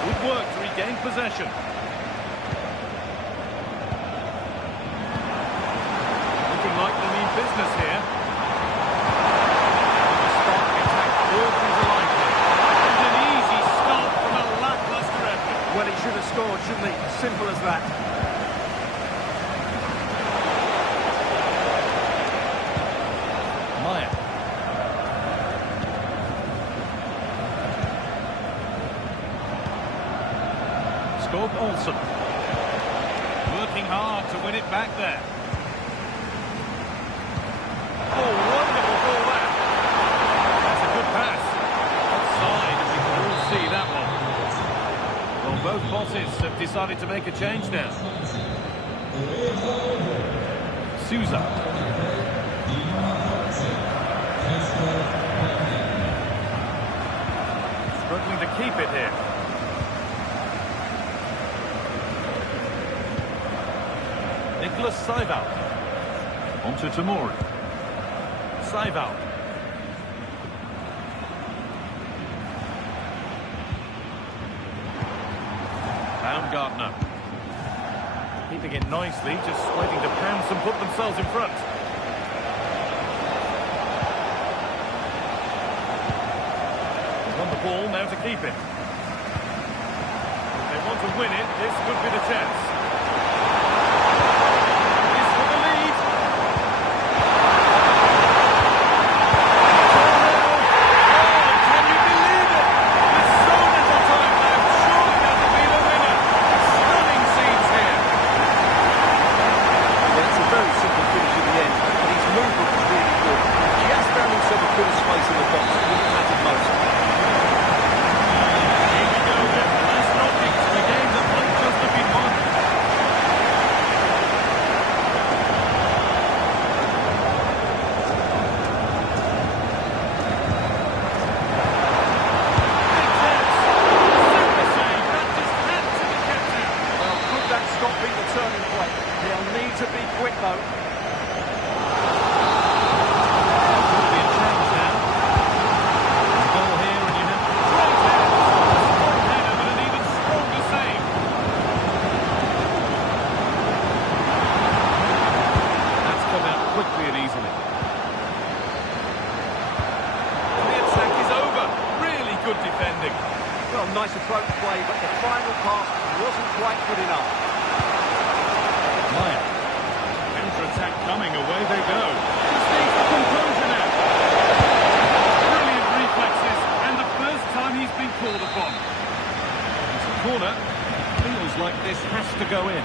Good work to regain possession. Looking like they mean business here. The start of the attack all through the line. And an easy start from a lacklustre effort. Well, he should have scored, shouldn't he? Simple as that. Maya. Scored Olsen. Working hard to win it back there. Oh, wonderful ball that. That's a good pass. Offside, as you can all see that one. Well, both bosses have decided to make a change now. Sousa. Struggling to keep it here. Nicholas Saival. On to Tamori. Saival. Baumgartner. Keeping it nicely, just waiting to pounce and put themselves in front. On the ball, now to keep it. If they want to win it, this could be the chance. Nice approach play, but the final pass wasn't quite good enough. Maya. Counter-attack Coming, away they go. Just needs the composure now. Brilliant reflexes, and the first time he's been called upon. It's a corner. Feels like this has to go in.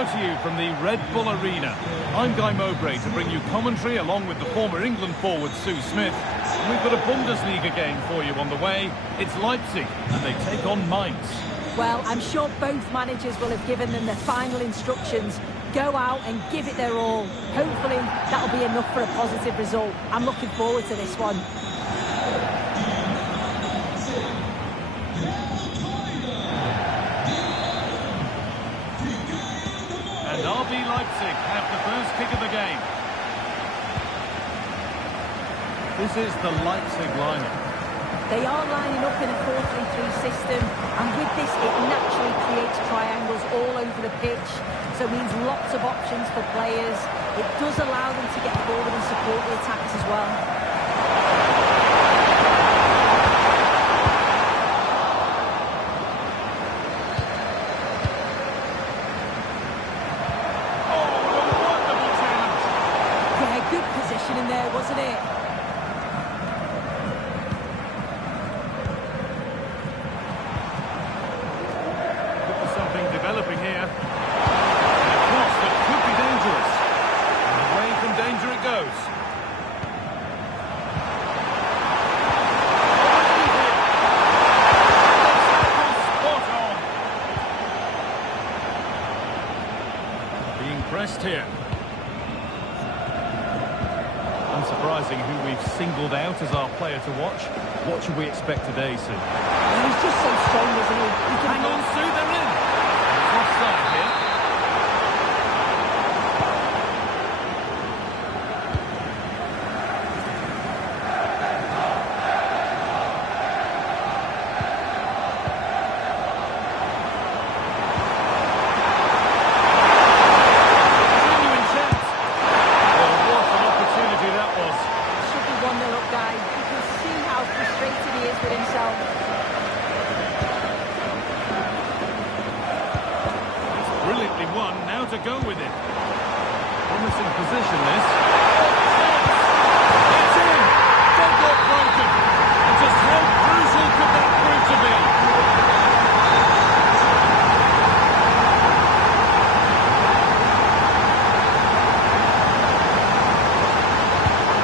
Hello to you from the Red Bull Arena. I'm Guy Mowbray to bring you commentary along with the former England forward Sue Smith. And we've got a Bundesliga game for you on the way. It's Leipzig and they take on Mainz. Well, I'm sure both managers will have given them the final instructions. Go out and give it their all. Hopefully that'll be enough for a positive result. I'm looking forward to this one. And RB Leipzig have the first kick of the game. This is the Leipzig lineup. They are lining up in a 4-3-3 system, and with this it naturally creates triangles all over the pitch, so it means lots of options for players. It does allow them to get forward and support the attacks as well. Good position in there, wasn't it? Could be something developing here. And a cross that could be dangerous. And away from danger it goes. Spot on. Being pressed here. Unsurprising who we've singled out as our player to watch. What should we expect today, Sue? He's just so strong, isn't he? Hang on, Sue, they're in. It's offside here. To go with it. Promising position, this. It's in! Deadlock broken! And just how crucial could that prove to be?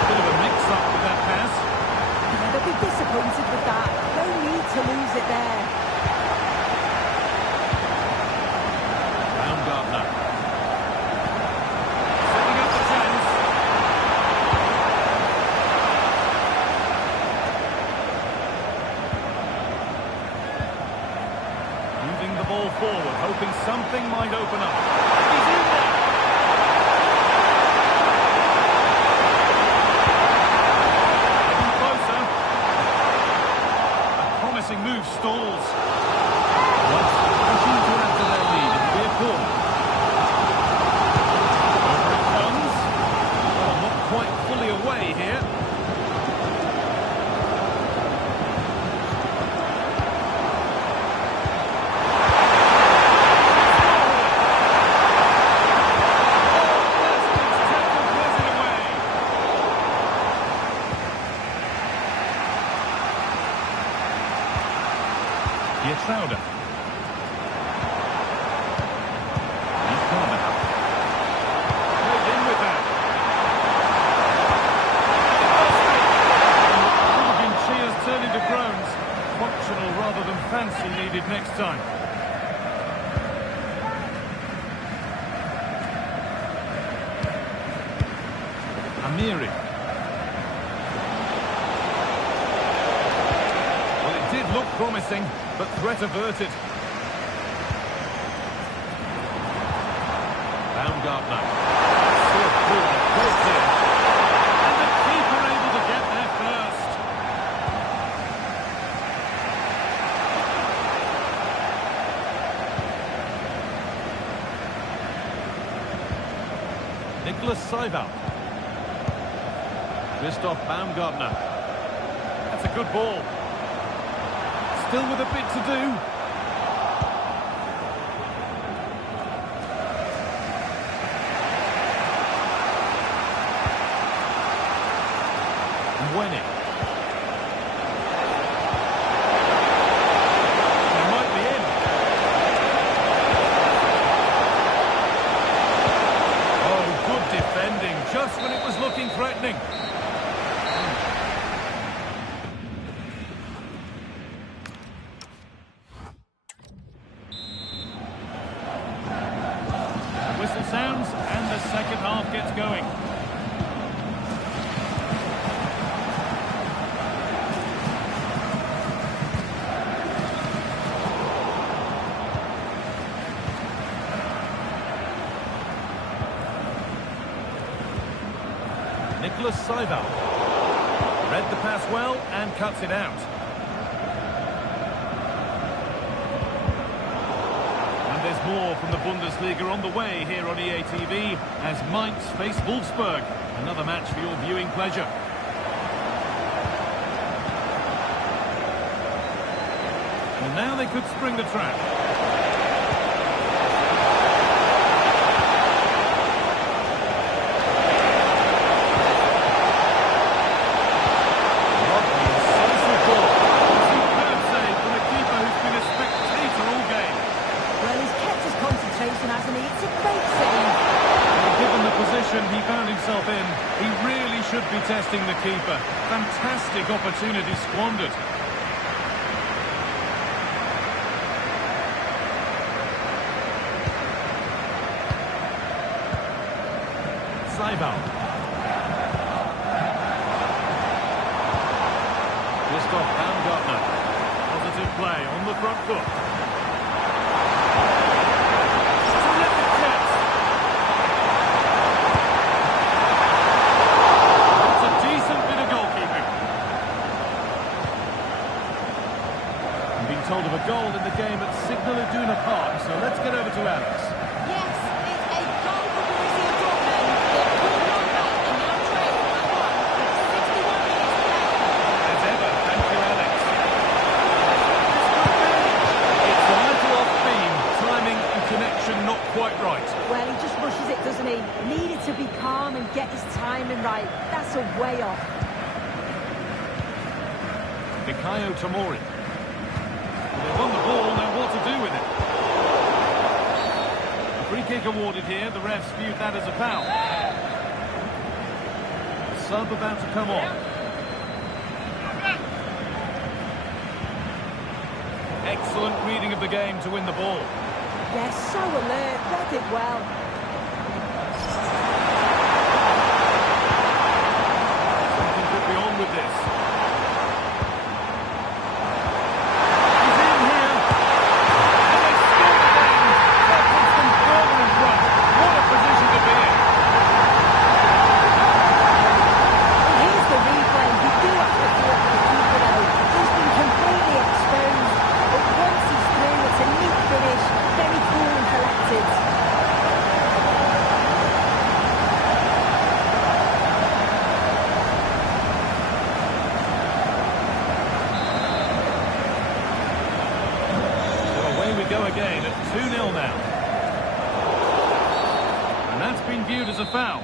Bit of a mix-up with that pass. Yeah, they'll be disappointed with that. No need to lose it there. Forward, hoping something might open up. He's in there! Getting closer. A promising move stalls. Pushing to add to their lead. It'll be a corner. Over it comes. Well, not quite fully away here. Crowder. He's gone now. Played in with that. Hooligan cheers turn into groans. Functional rather than fancy needed next time. Amiri. Well, it did look promising, but threat averted. Baumgartner. Swift ball, close here. And the keeper able to get there first. Nicholas Seibert. Christoph Baumgartner. That's a good ball. Still with a bit to do. Winning. He might be in. winning. The whistle sounds and the second half gets going. Saival read the pass well and cuts it out. And there's more from the Bundesliga on the way here on EA TV as Mainz face Wolfsburg. Another match for your viewing pleasure. And now they could spring the trap. He found himself in. He really should be testing the keeper. Fantastic opportunity squandered. Saival. Christoph Baumgartner. Positive play on the front foot. Told of a goal in the game at Signal Iduna Park, so let's get over to Alex. Yes, it's a goal for Borussia Dortmund. They've pulled on back and now trail by 1 with 61 minutes played. As ever, thank you, Alex. It's a little off beam, timing and connection not quite right. Well, he just rushes it, doesn't he? Needed to be calm and get his timing right. That's a way off. Mikayo Tomori. They've won the ball, now what to do with it? A free kick awarded here, the refs viewed that as a foul. Sub about to come on. Excellent reading of the game to win the ball. Yes, so alert, read it well. Something could be on with this. Go again at 2-0 now. And that's been viewed as a foul.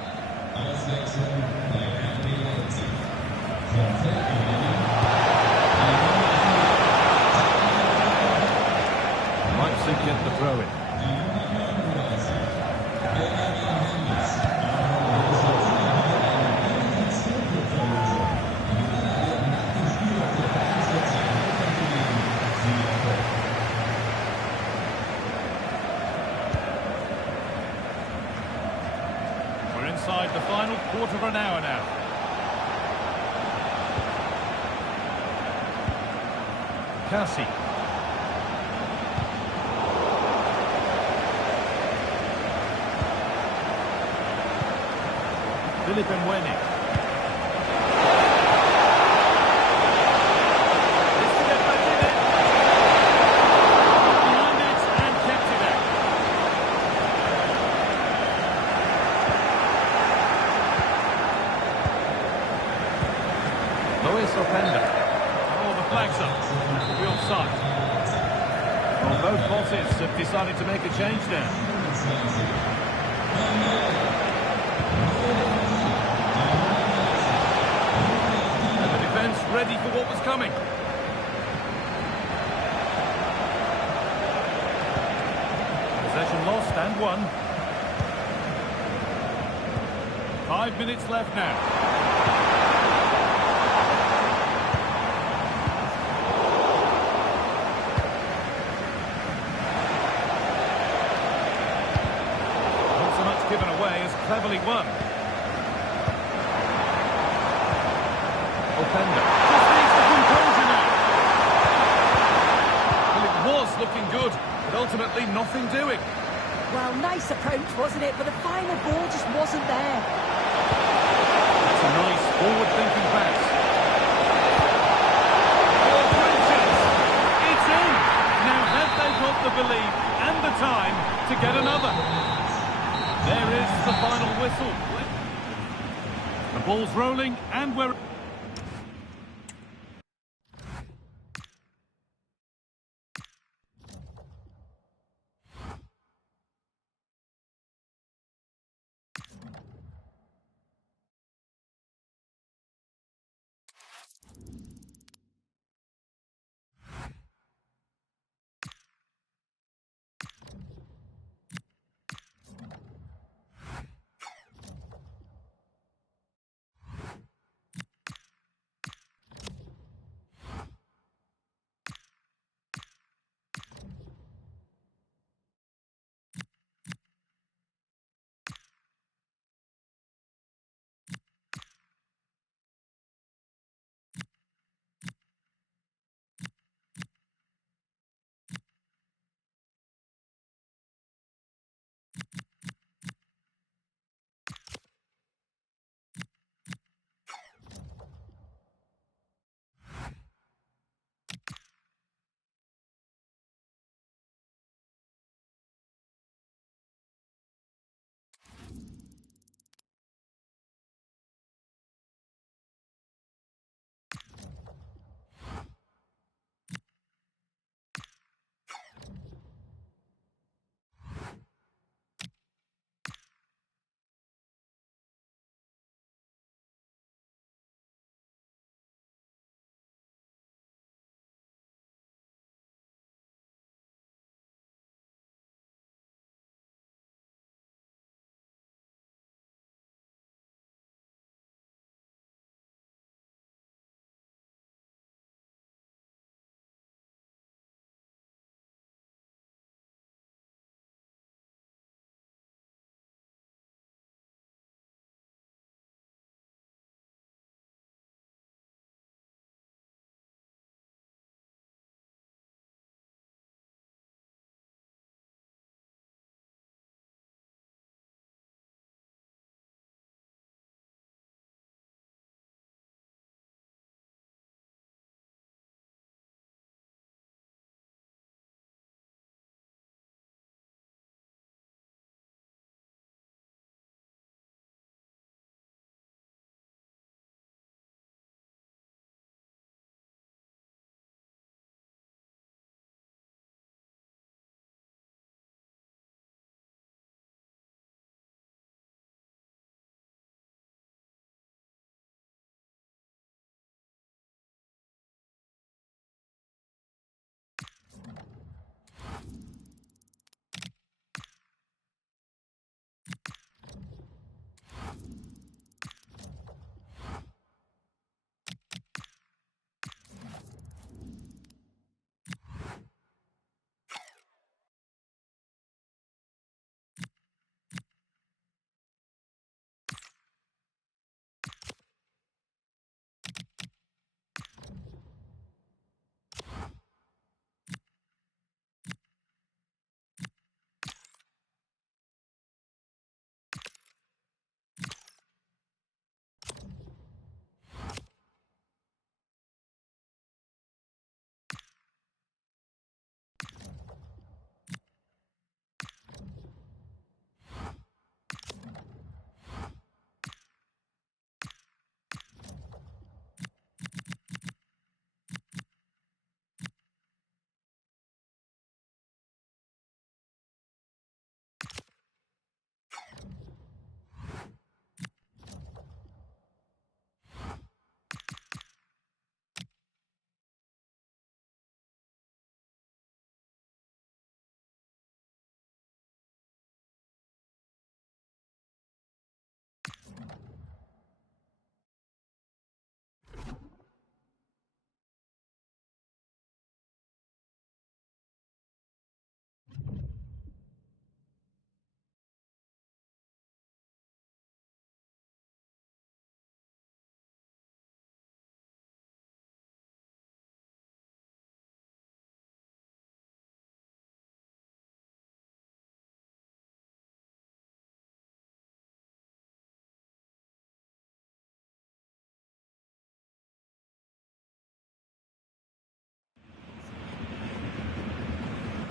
Leipzig get the throw in. Inside the final quarter of an hour now. Cassie. Philippe Mwene. Oh, the flag's up. The offside. Well, both bosses have decided to make a change there. And the defence ready for what was coming. Possession lost and won. 5 minutes left now. cleverly won. Openda just needs the composure now. Well, it was looking good, but ultimately nothing doing. Well, nice approach, wasn't it? But the final ball just wasn't there. That's a nice forward-thinking pass. Oh, Princess! It's in! Now have they got the belief and the time to get another? There is the final whistle. The ball's rolling and we're...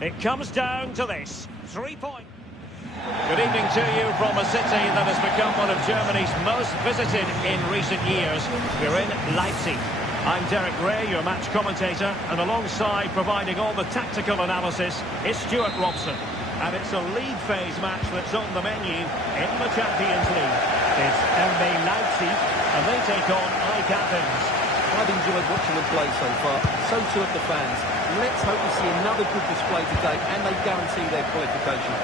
It comes down to this. 3 points. Good evening to you from a city that has become one of Germany's most visited in recent years. We're in Leipzig. I'm Derek Ray, your match commentator, and alongside providing all the tactical analysis is Stuart Robson. And it's a league phase match that's on the menu in the Champions League. It's RB Leipzig, and they take on AkA Thunderbolt. I've enjoyed watching them play so far. So too have the fans. Let's hope we see another good display today, and they guarantee their qualification.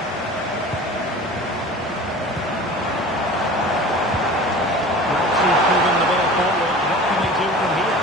Leipzig moving the ball forward. What can they do from here?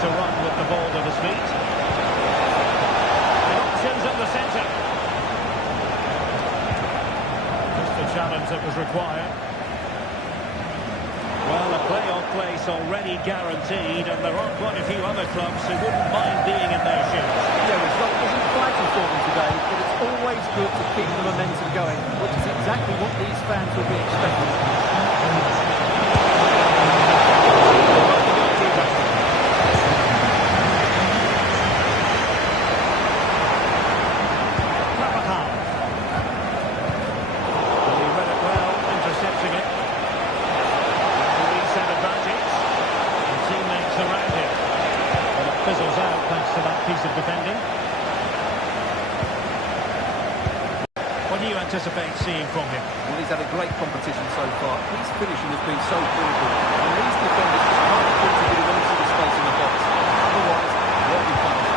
To run with the ball to his feet. The options at the centre. Just the challenge that was required. Well, a playoff place already guaranteed, and there are quite a few other clubs who wouldn't mind being in their shoes. The result isn't fighting for them today, but it's always good to keep the momentum going, which is exactly what these fans will be expecting. Fizzles out thanks to that piece of defending. What do you anticipate seeing from him? Well, he's had a great competition so far. His finishing has been so critical. And these defenders just can't afford to give him any sort of space in the box. Otherwise, they'll be punished.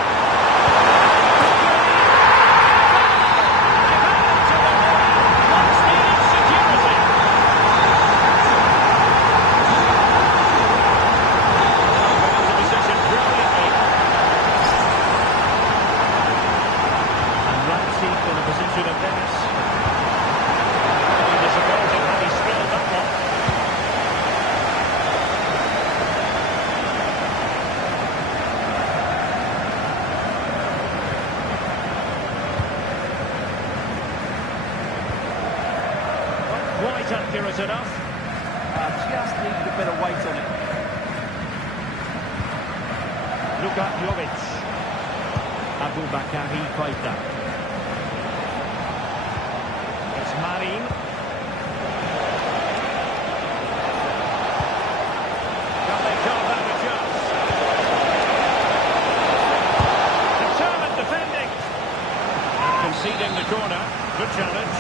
Quite accurate enough. Just needed a bit of weight on it. Luka Jovic. Abubakari Keita. It's Marin. Can they carve out a chance? Determined defending. And conceding the corner. Good challenge.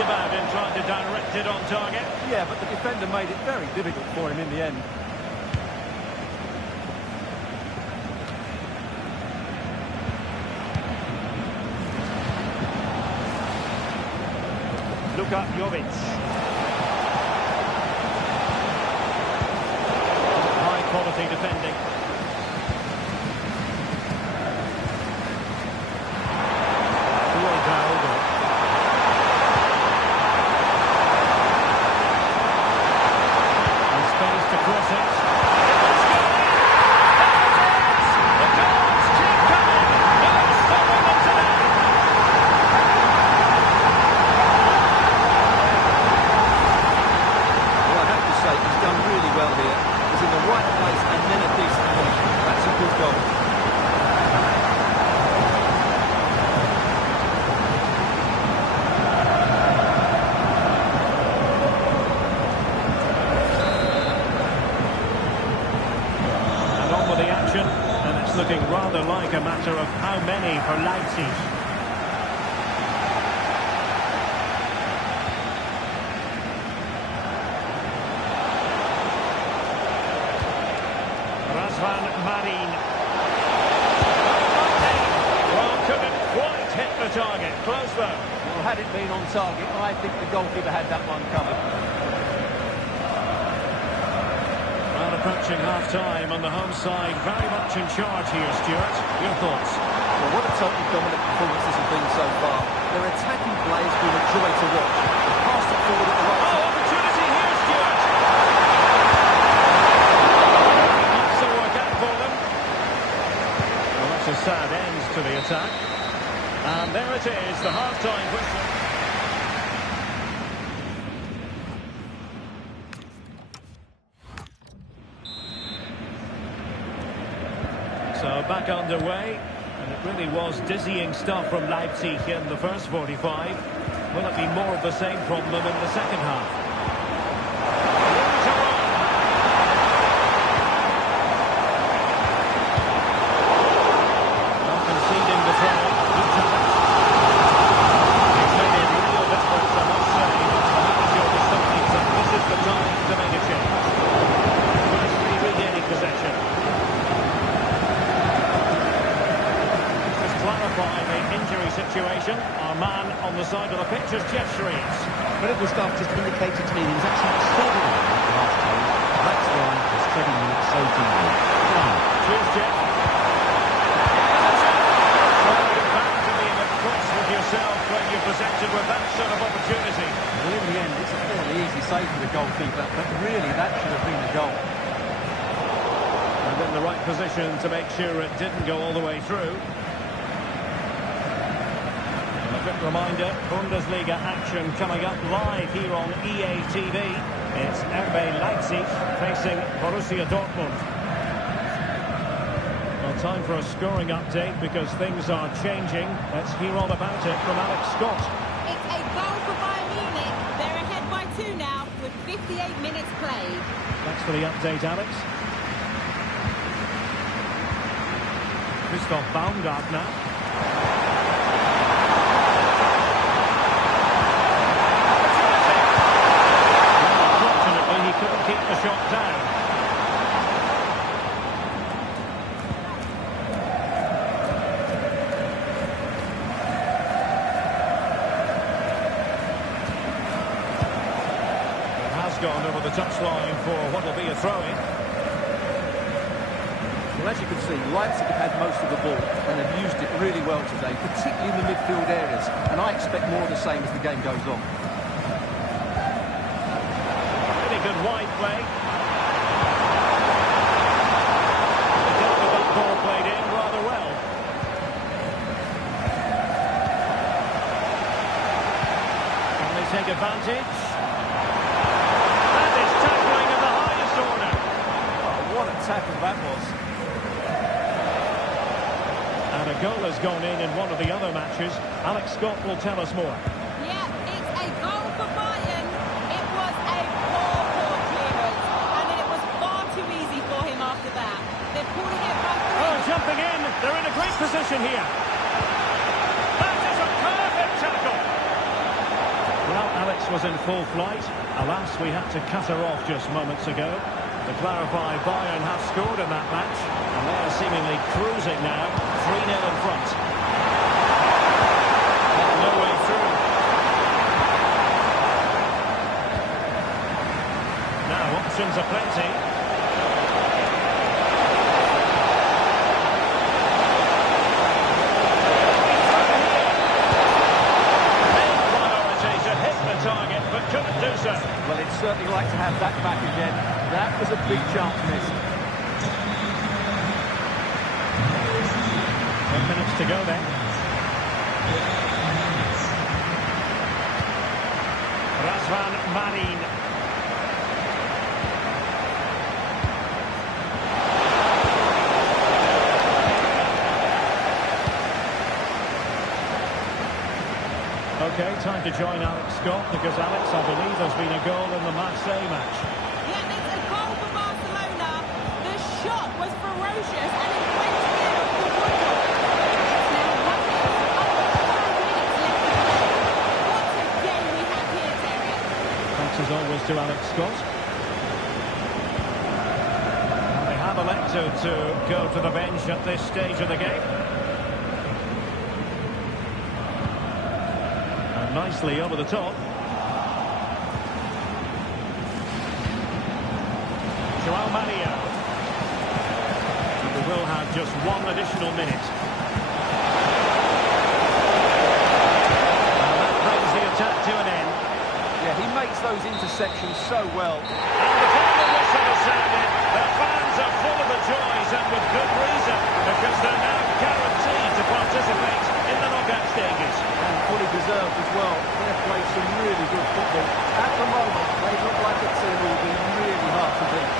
About him trying to direct it on target. Yeah, but the defender made it very difficult for him in the end. Luka Jovic. High quality defending. And it's looking rather like a matter of how many for Leipzig. Marin. Well, couldn't quite hit the target. Close though. Well, had it been on target, I think the goalkeeper had that one covered. Well, approaching half-time on the home side. Very much in charge here, Stuart. Your thoughts? Well, what a totally dominant performance this has been so far. Their attacking play has been a joy to watch. They've passed it forward at the right time. Opportunity here, Stuart. Not so work out for them. Well, that's a sad end to the attack. And there it is, the half-time whistle. So back underway, and it really was dizzying stuff from Leipzig in the first 45. Will it be more of the same problem in the second half? Not conceding the throw. Good challenge. He's made a real difference, I must say. The manager decided that this is the time to make a change. Firstly, regaining possession. Clarify the injury situation. Our man on the side of the pitch is Jeff Shreves. Medical staff just indicated to me he was actually treading on it last time. That's why he's treading on it so deeply. Cheers, Jeff. Well, you're back to being at cross with yourself when you're presented with that sort of opportunity. Well, in the end, it's a fairly easy save for the goalkeeper, but really that should have been a goal. And in the right position to make sure it didn't go all the way through. A quick reminder, Bundesliga action coming up live here on EA TV. It's RB Leipzig facing Borussia Dortmund. Well, time for a scoring update because things are changing. Let's hear all about it from Alex Scott. It's a goal for Bayern Munich. They're ahead by 2 now with 58 minutes played. Thanks for the update, Alex. Christoph Baumgartner. He couldn't keep the shot down. It has gone over the touchline for what will be a throw-in. Well, as you can see, Leipzig have had most of the ball and have used it really well today, particularly in the midfield areas. And I expect more of the same as the game goes on. Good wide play. They dealt with that ball played in rather well. Can they take advantage? That is tackling of the highest order. Oh, what a tackle that was. And a goal has gone in one of the other matches. Alex Scott will tell us more. Yeah, it's a goal for Bayern. It was a poor clearance. And it was far too easy for him after that. They're pulling it back. Oh, jumping in. They're in a great position here. That is a perfect tackle. Well, Alex was in full flight. Alas, we had to cut her off just moments ago. To clarify, Bayern have scored in that match. And they are seemingly cruising now. 3-0 in front. No way through. Now, options are plenty. Main priority to hit the target, but couldn't do so. Well, he'd certainly like to have that back again. That was a big chance missed. 10 minutes to go then. Razvan Marin. Okay, time to join Alex Scott because Alex, I believe, there's been a goal in the Marseille match. Yeah, it's a goal for Barcelona. The shot was ferocious and it went in off the woodwork. It's now 1 minute, under 5 minutes left to play. What a game we have here, Terry. Thanks as always to Alex Scott. And they have elected to go to the bench at this stage of the game. And nicely over the top. Joao Mario. And we will have just one additional minute. those interceptions so well. And before the whistle is sounded, the fans are full of the joys, and with good reason, because they're now guaranteed to participate in the knockout stages. And fully deserved as well. They've played some really good football. At the moment, they look like a team who will be really hard to beat.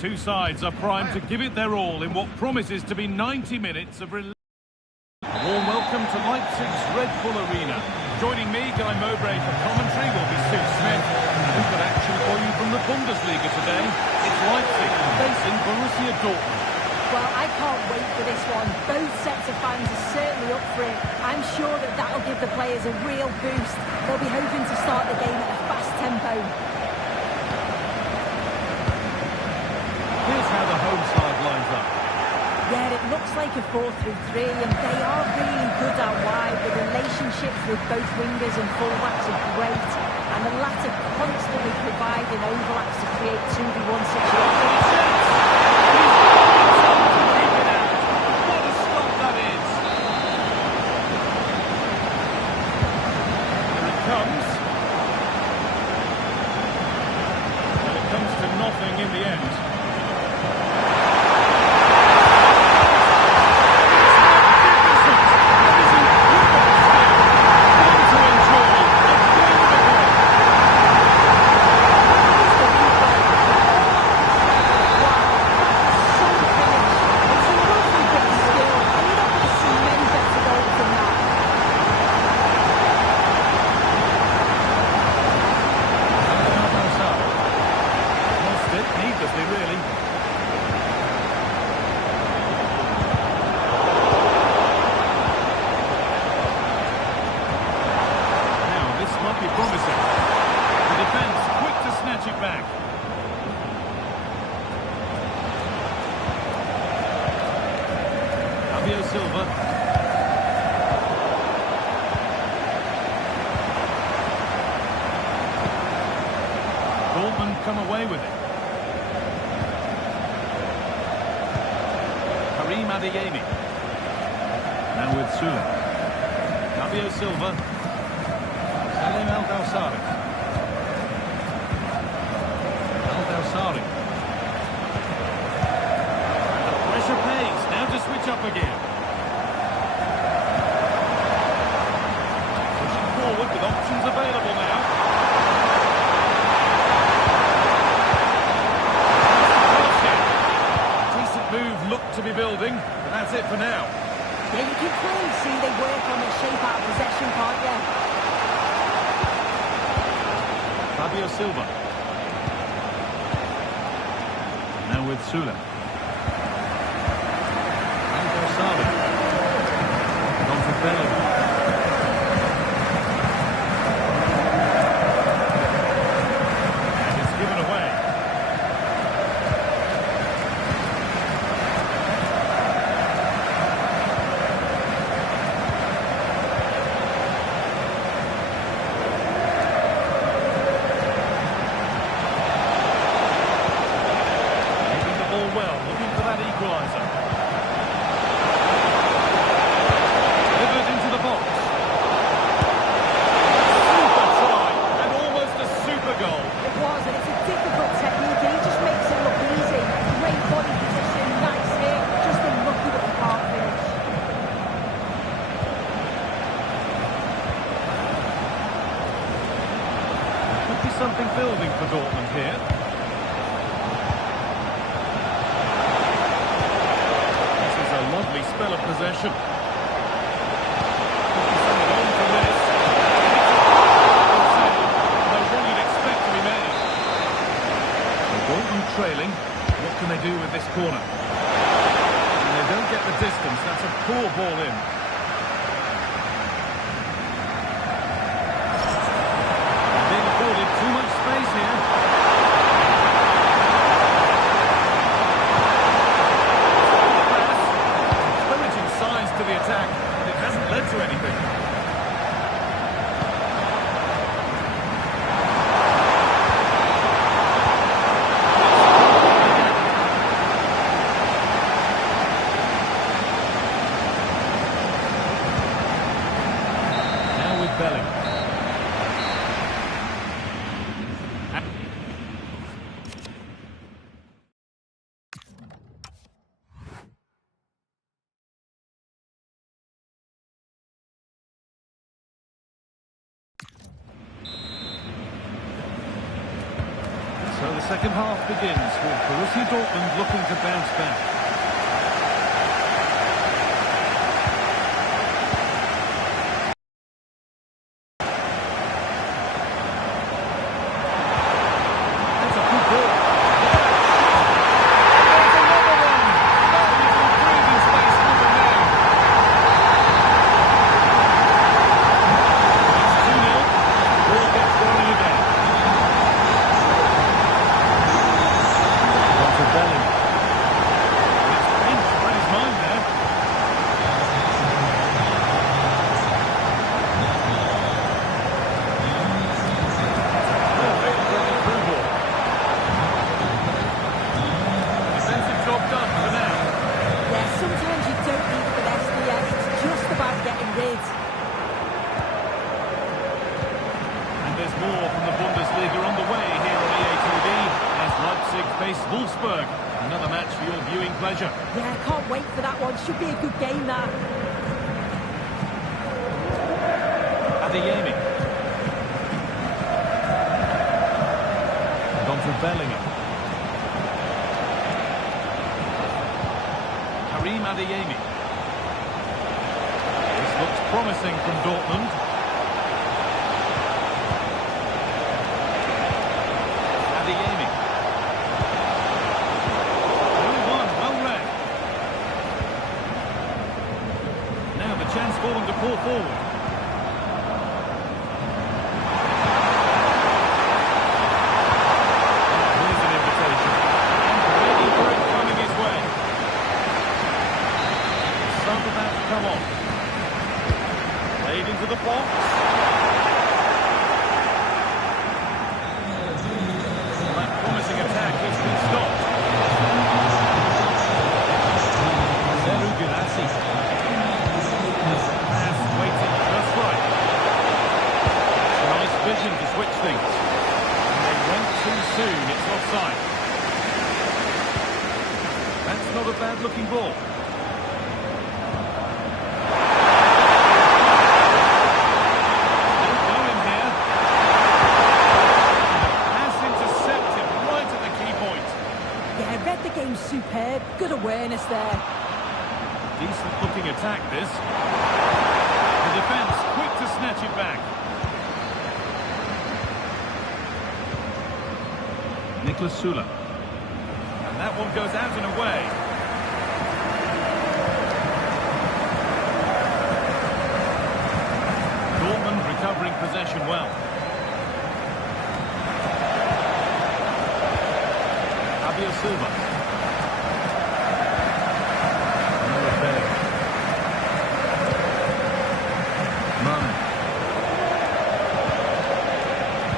Two sides are primed to give it their all in what promises to be 90 minutes of relentless. A warm welcome to Leipzig's Red Bull Arena. Joining me, Guy Mowbray, for commentary will be Sue Smith. And we've got action for you from the Bundesliga today. It's Leipzig facing Borussia Dortmund. Well, I can't wait for this one. Both sets of fans are certainly up for it. I'm sure that that'll give the players a real boost. They'll be hoping to start the game at a fast tempo. Here's how the home side lines up. Yeah, it looks like a 4-3-3, and they are really good out wide. The relationships with both wingers and fullbacks are great, and the latter constantly providing overlaps to create 2v1 situations. What a stop that is! Here it comes. And it comes to nothing in the end. Dortmund come away with it. Karim Adeyemi. Now with Sule. Fabio Silva. Salim Al-Dawsari. Al-Dawsari. And the pressure pays. Now to switch up again. Pushing forward with options available now. Decent move looked to be building, but that's it for now. Yeah, you can clearly see they work on the shape out of possession, can't you? Fabio Silva. Now with Sule. Al-Dawsari. On to Bellingham. And it's given away. Well, looking for that equaliser. Delivered into the box. Super try, and almost a super goal. It was, and it's a difficult technique, and he just makes it look easy. Great body position, nice hit, just unlucky that he can't finish. Could be something building for Dortmund here. Lovely spell of possession. Something on from this. No run you'd expect to be made. Dortmund trailing. What can they do with this corner? And they don't get the distance. That's a poor ball in. Being afforded too much space here. To the attack, but it hasn't led to anything. Now with Bellingham. So the second half begins with Borussia Dortmund looking to bounce back. That's a good ball. There's another one. That is breathing space for the man. It's 2-0. Ball gets going again. Bellingham. It's pinched by his mind there. Perfect through ball. Defensive job done for now. Yeah, sometimes you don't need finesse, do you? It's just about getting rid. And there's more from the Bundesliga on the way here on EA TV as Leipzig face Wolfsburg. Another match for your viewing pleasure. Yeah, can't wait for that one. Should be a good game, that. Adeyemi. And on to Bellingham. Karim Adeyemi. This looks promising from Dortmund. Adeyemi. Well read. Now the chance for them to pull forward. Here's an invitation. And ready for it coming his way. Some about to come on. Played into the box. instinct. And they went too soon. It's offside. That's not a bad-looking ball. Don't go in here. Pass intercepted right at the key point. Yeah, read the game superb. Good awareness there. Decent-looking attack, this. The defence quick to snatch it back. Nicholas Sula. And that one goes out and away. Dortmund recovering possession well. Fabio Silva.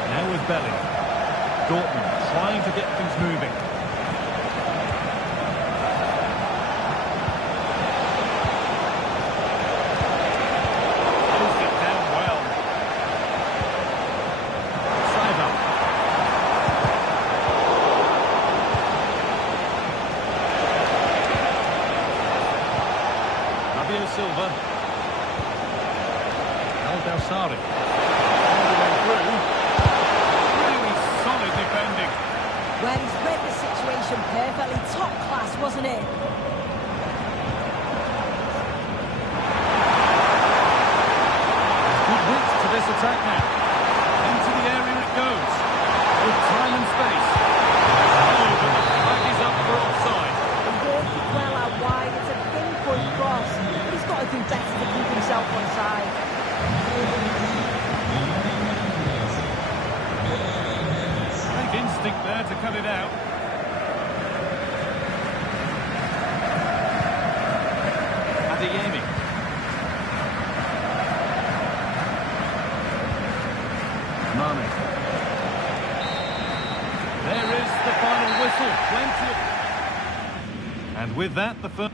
Now with Belly. Dortmund trying to get things moving. Closed it down well. Saiva. Fabio Silva. Al-Dawsari. All the way through. Really solid defending. Well, he's read the situation perfectly. Top class, wasn't it? Good width to this attack now. Into the area it goes. With time and space. Oh, but the flag is up for offside. The worked it well out wide. It's a pinpoint cross. But he's got to do better to keep himself on side. Great instinct there to cut it out. Adeyemi. Mane. There is the final whistle. Plenty of... And with that, the first...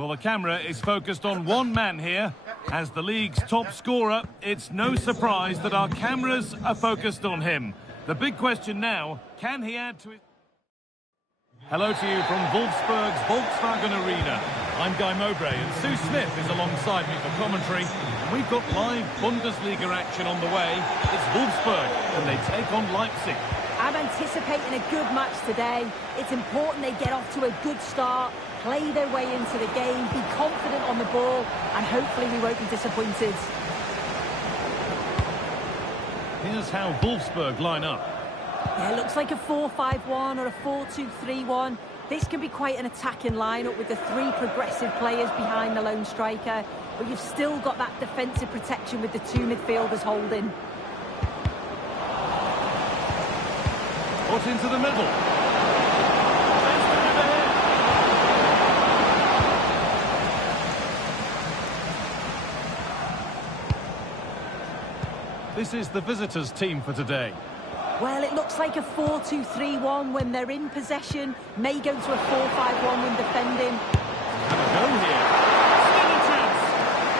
Well, the camera is focused on one man here. As the league's top scorer, it's no surprise that our cameras are focused on him. The big question now, can he add to it? Hello to you from Wolfsburg's Volkswagen Arena. I'm Guy Mowbray and Sue Smith is alongside me for commentary. And we've got live Bundesliga action on the way. It's Wolfsburg and they take on Leipzig. I'm anticipating a good match today. It's important they get off to a good start, play their way into the game, be confident on the ball, and hopefully we won't be disappointed. Here's how Wolfsburg line up. Yeah, it looks like a 4-5-1 or a 4-2-3-1. This can be quite an attacking lineup with the three progressive players behind the lone striker, but you've still got that defensive protection with the two midfielders holding. Put into the middle. This is the visitors' team for today. Well, it looks like a 4-2-3-1 when they're in possession. May go to a 4-5-1 when defending. Have a go here. Still a chance.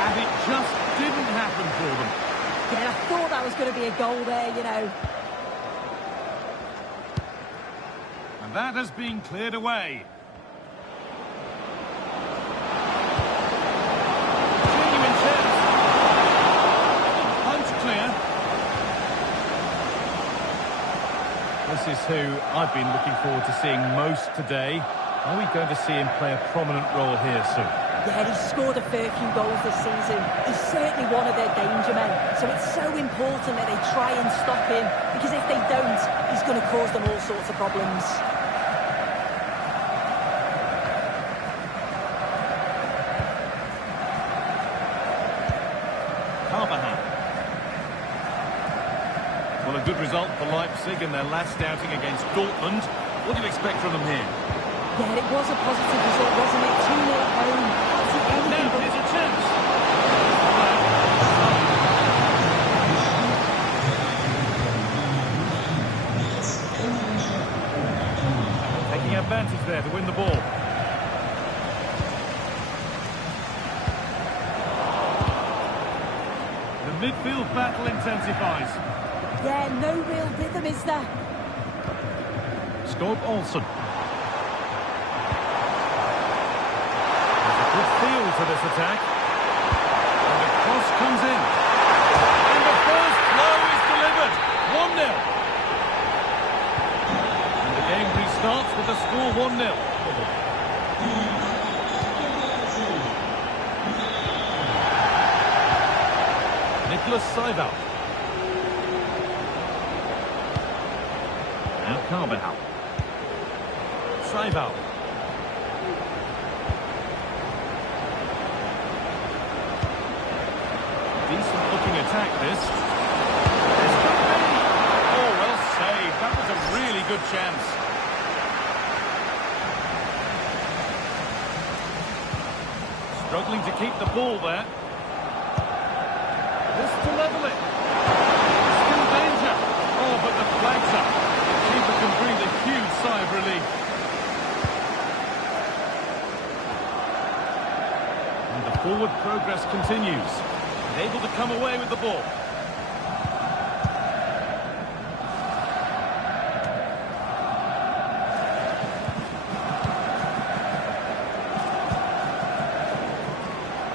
And it just didn't happen for them. Yeah, I thought that was going to be a goal there, you know. And that has been cleared away. Genuine chance. Punch clear. This is who I've been looking forward to seeing most today. Are we going to see him play a prominent role here soon? Yeah, he's scored a fair few goals this season. He's certainly one of their danger men. So it's so important that they try and stop him, because if they don't, he's going to cause them all sorts of problems. Well, a good result for Leipzig in their last outing against Dortmund. What do you expect from them here? Yeah, it was a positive result, wasn't it? 2-0 at home. That's anything Now, but... here's a chance. Taking advantage there to win the ball. The midfield battle intensifies. Yeah, no real rhythm, is there? Scope Olsen. There's a good feel to this attack. And the cross comes in. And the first blow is delivered. 1-0. And the game restarts with the score 1-0. Nicholas Seibel. Now Carvajal. Seibel. Decent looking attack this. This could be. Oh, well saved. That was a really good chance. Struggling to keep the ball there. This to level it. Still danger. Oh, but the flag's up. Keeper can breathe a huge sigh of relief. And the forward progress continues. Able to come away with the ball.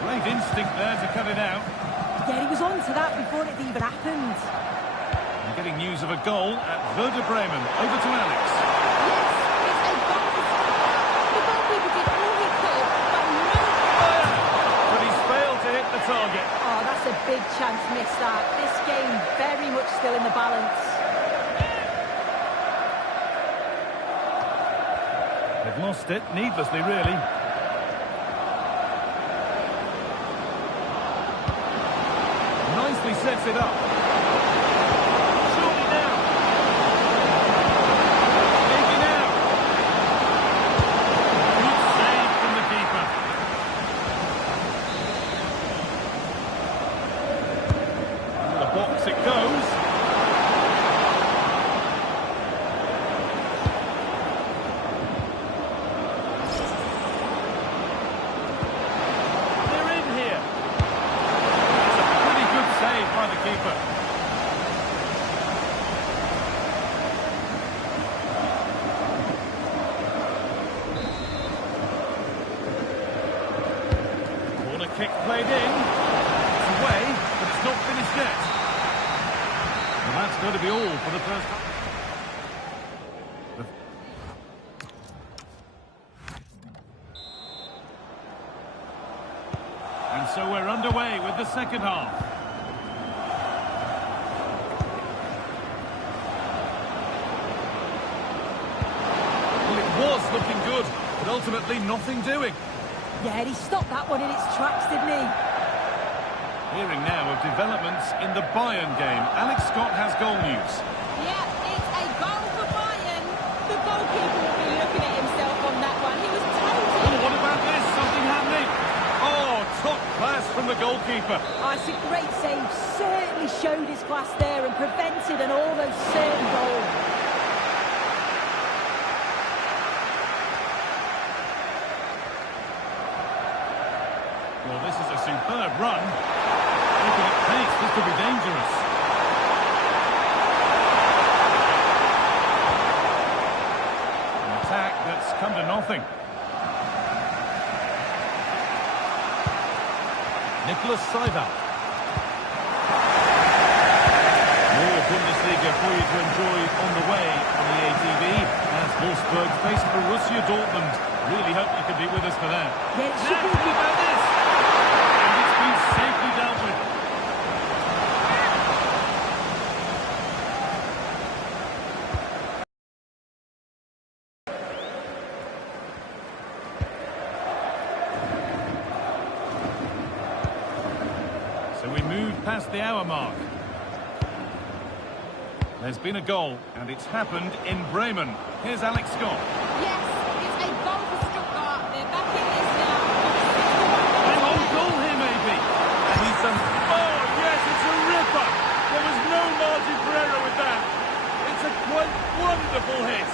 Great instinct there to cut it out. Yeah, he was on to that before it even happened. And getting news of a goal at Werder Bremen. Over to Alex. Yes, it's a goal for Scotland. The goalkeeper did all he could, but no... But he's failed to hit the target. Oh, that's a big chance missed that. This game very much still in the balance. They've lost it, needlessly really. Nicely sets it up. Surely now. Maybe now. Good save from the keeper. Into the box it goes. that's going to be all for the first half. And so we're underway with the second half. Well, it was looking good, but ultimately nothing doing. Yeah, he stopped that one in its tracks, didn't he? Hearing now of developments in the Bayern game. Alex Scott has goal news. Yeah, it's a goal for Bayern. The goalkeeper will be looking at himself on that one. He was totally... Oh, what about this? Something happening? Oh, top class from the goalkeeper. Oh, it's a great save. Certainly showed his class there and prevented an almost certain goal. Well, this is a superb run. Looking at pace, this could be dangerous. An attack that's come to nothing. Nicholas Seival. More Bundesliga for you to enjoy on the way on the ATV as Wolfsburg face Borussia Dortmund. Really hope you can be with us for that. Yeah, it should be. What about this? And it's been safely dealt with. So we move past the hour mark. There's been a goal, and it's happened in Bremen. Here's Alex Scott. Yes, it's a goal for Stuttgart. They're back in this now. Hang on, goal here maybe. And he's done... Oh, yes, it's a ripper. There was no margin for error with that. It's a quite wonderful hit.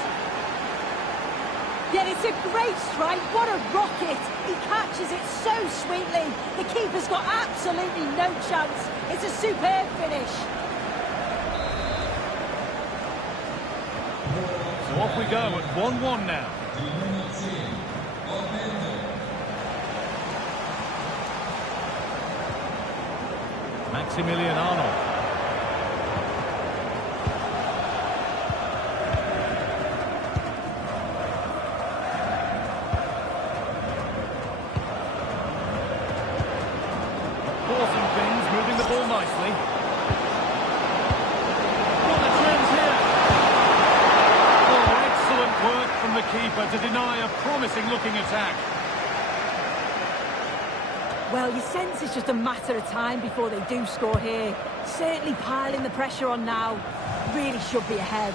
Yeah, it's a great strike. What a rocket. He catches it so sweetly. The keeper's got absolutely no chance. It's a superb finish. So off we go at 1-1 now. Maximilian Arnold. Forcing things, moving the ball nicely. What a trend here. Oh, excellent work from the keeper to deny a promising-looking attack. Well, you sense it's just a matter of time before they do score here. Certainly piling the pressure on now. Really should be ahead.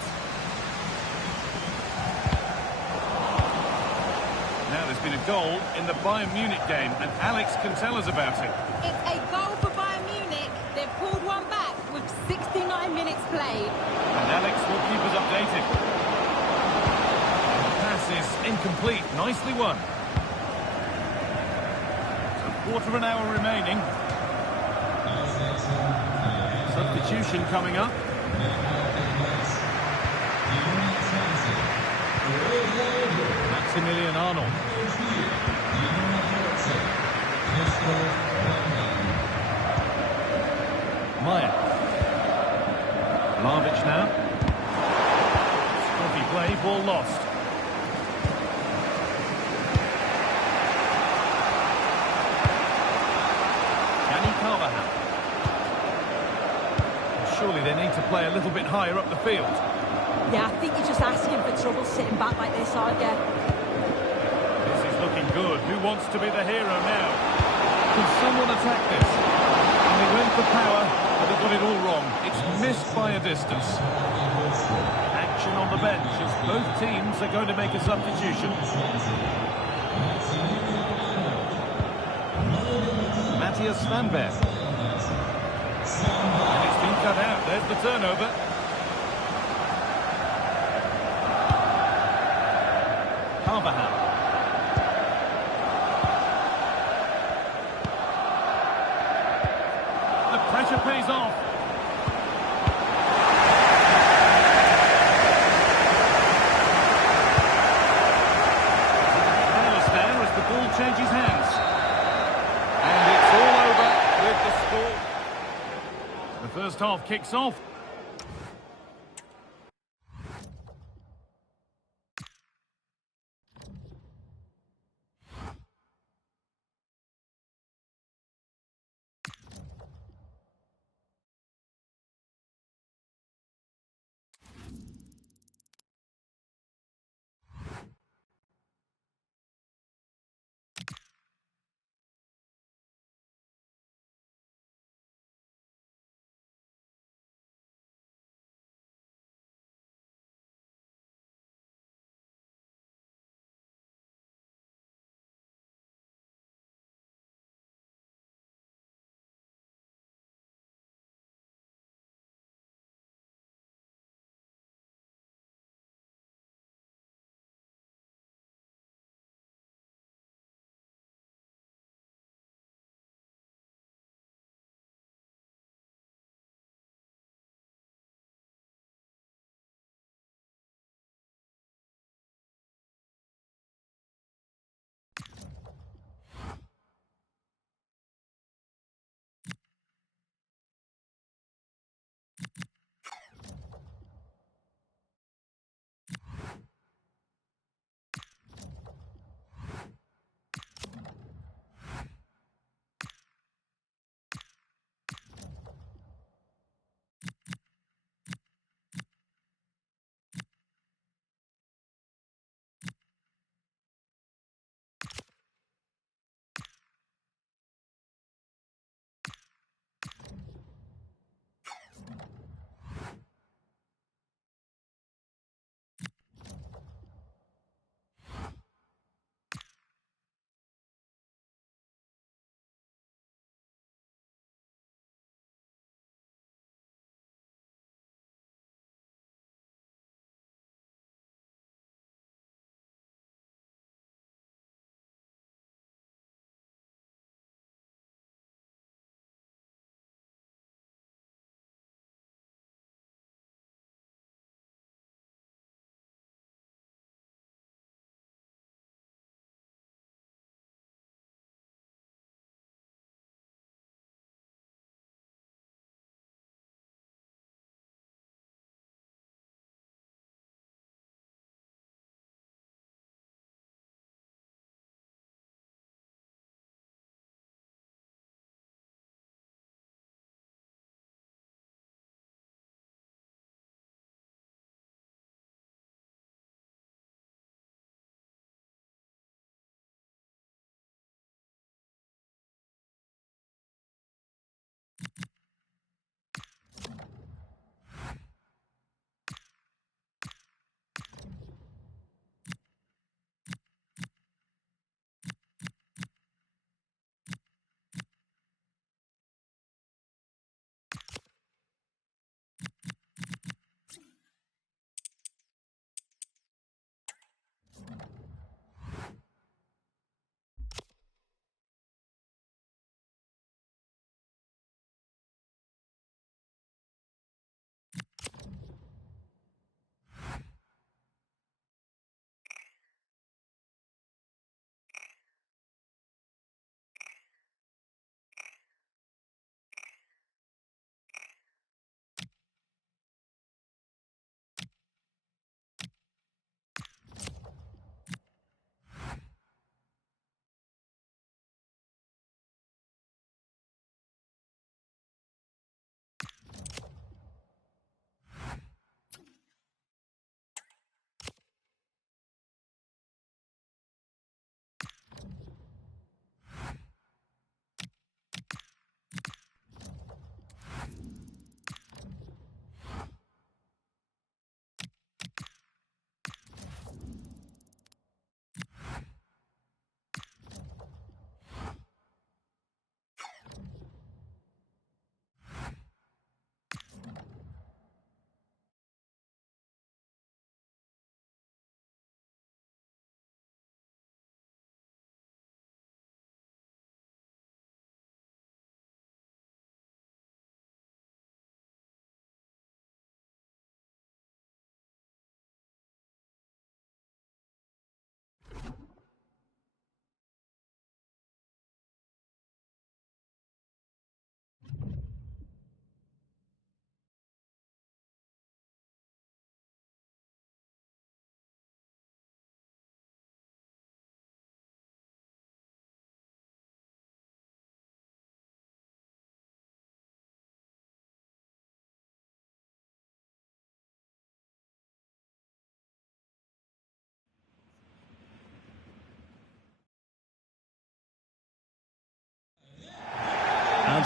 Now there's been a goal in the Bayern Munich game, and Alex can tell us about it. It's a goal for Bayern Munich. They've pulled one back with 69 minutes played. And Alex will keep us updated. The pass is incomplete. Nicely won. Quarter of an hour remaining. Substitution coming up. Maximilian Arnold. Meyer. Vlahovic now. Scruffy play, ball lost. Surely they need to play a little bit higher up the field. Yeah, I think you're just asking for trouble sitting back like this, aren't you? This is looking good. Who wants to be the hero now? Can someone attack this? And they went for power, but they got it all wrong. It's missed by a distance. Action on the bench as both teams are going to make a substitution. Matthias Svanberg. And it's been cut out. There's the turnover. Carvajal. The pressure pays off. Careless there as the ball changes hands. And it's all over with the score. The first half kicks off.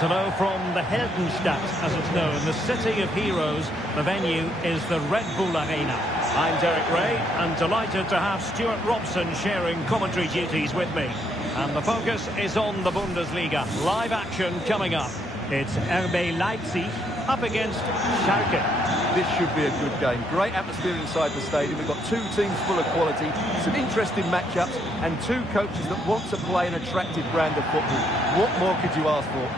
And hello from the Heldenstadt, as it's known, the city of heroes. The venue is the Red Bull Arena. I'm Derek Ray, and delighted to have Stuart Robson sharing commentary duties with me. And the focus is on the Bundesliga. Live action coming up. It's RB Leipzig up against Schalke. This should be a good game. Great atmosphere inside the stadium. We've got two teams full of quality, some interesting matchups, and two coaches that want to play an attractive brand of football. What more could you ask for?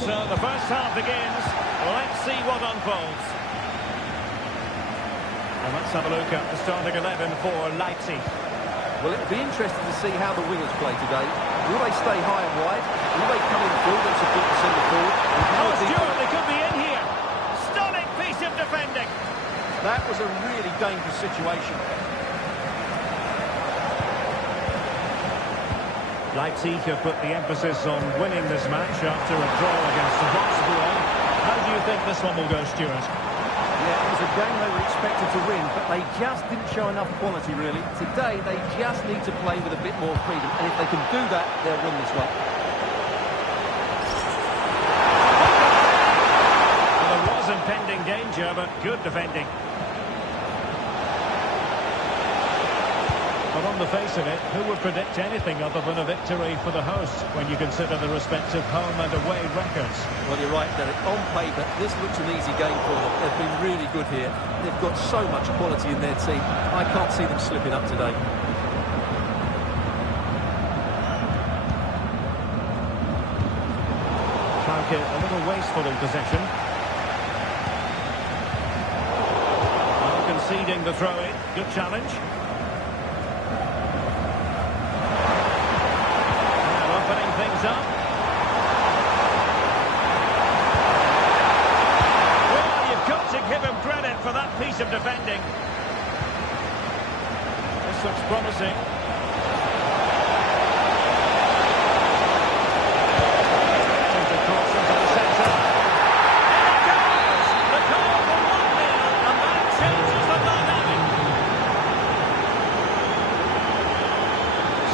So the first half begins. Let's see what unfolds. And let's have a look at the starting 11 for Leipzig. Well, it'll be interesting to see how the wingers play today. Will they stay high and wide? Will they come in field and support the centre forward? Oh, Stuart, they could be in here. Stunning piece of defending. That was a really dangerous situation. Leipzig have put the emphasis on winning this match after a draw against Wolfsburg. How do you think this one will go, Stuart? Yeah, it was a game they were expected to win, but they just didn't show enough quality, really. Today, they just need to play with a bit more freedom, and if they can do that, they'll win this one. Well, there was impending danger, but good defending. But on the face of it, who would predict anything other than a victory for the hosts when you consider the respective home and away records? Well, you're right, Derek. On paper, this looks an easy game for them. They've been really good here. They've got so much quality in their team. I can't see them slipping up today. Schalke a little wasteful in possession. Well, conceding the throw-in. Good challenge. Things up. Well, you've got to give him credit for that piece of defending. This looks promising. Centre cross into the centre. And it goes! The goal for 1-0, and that changes the dynamic.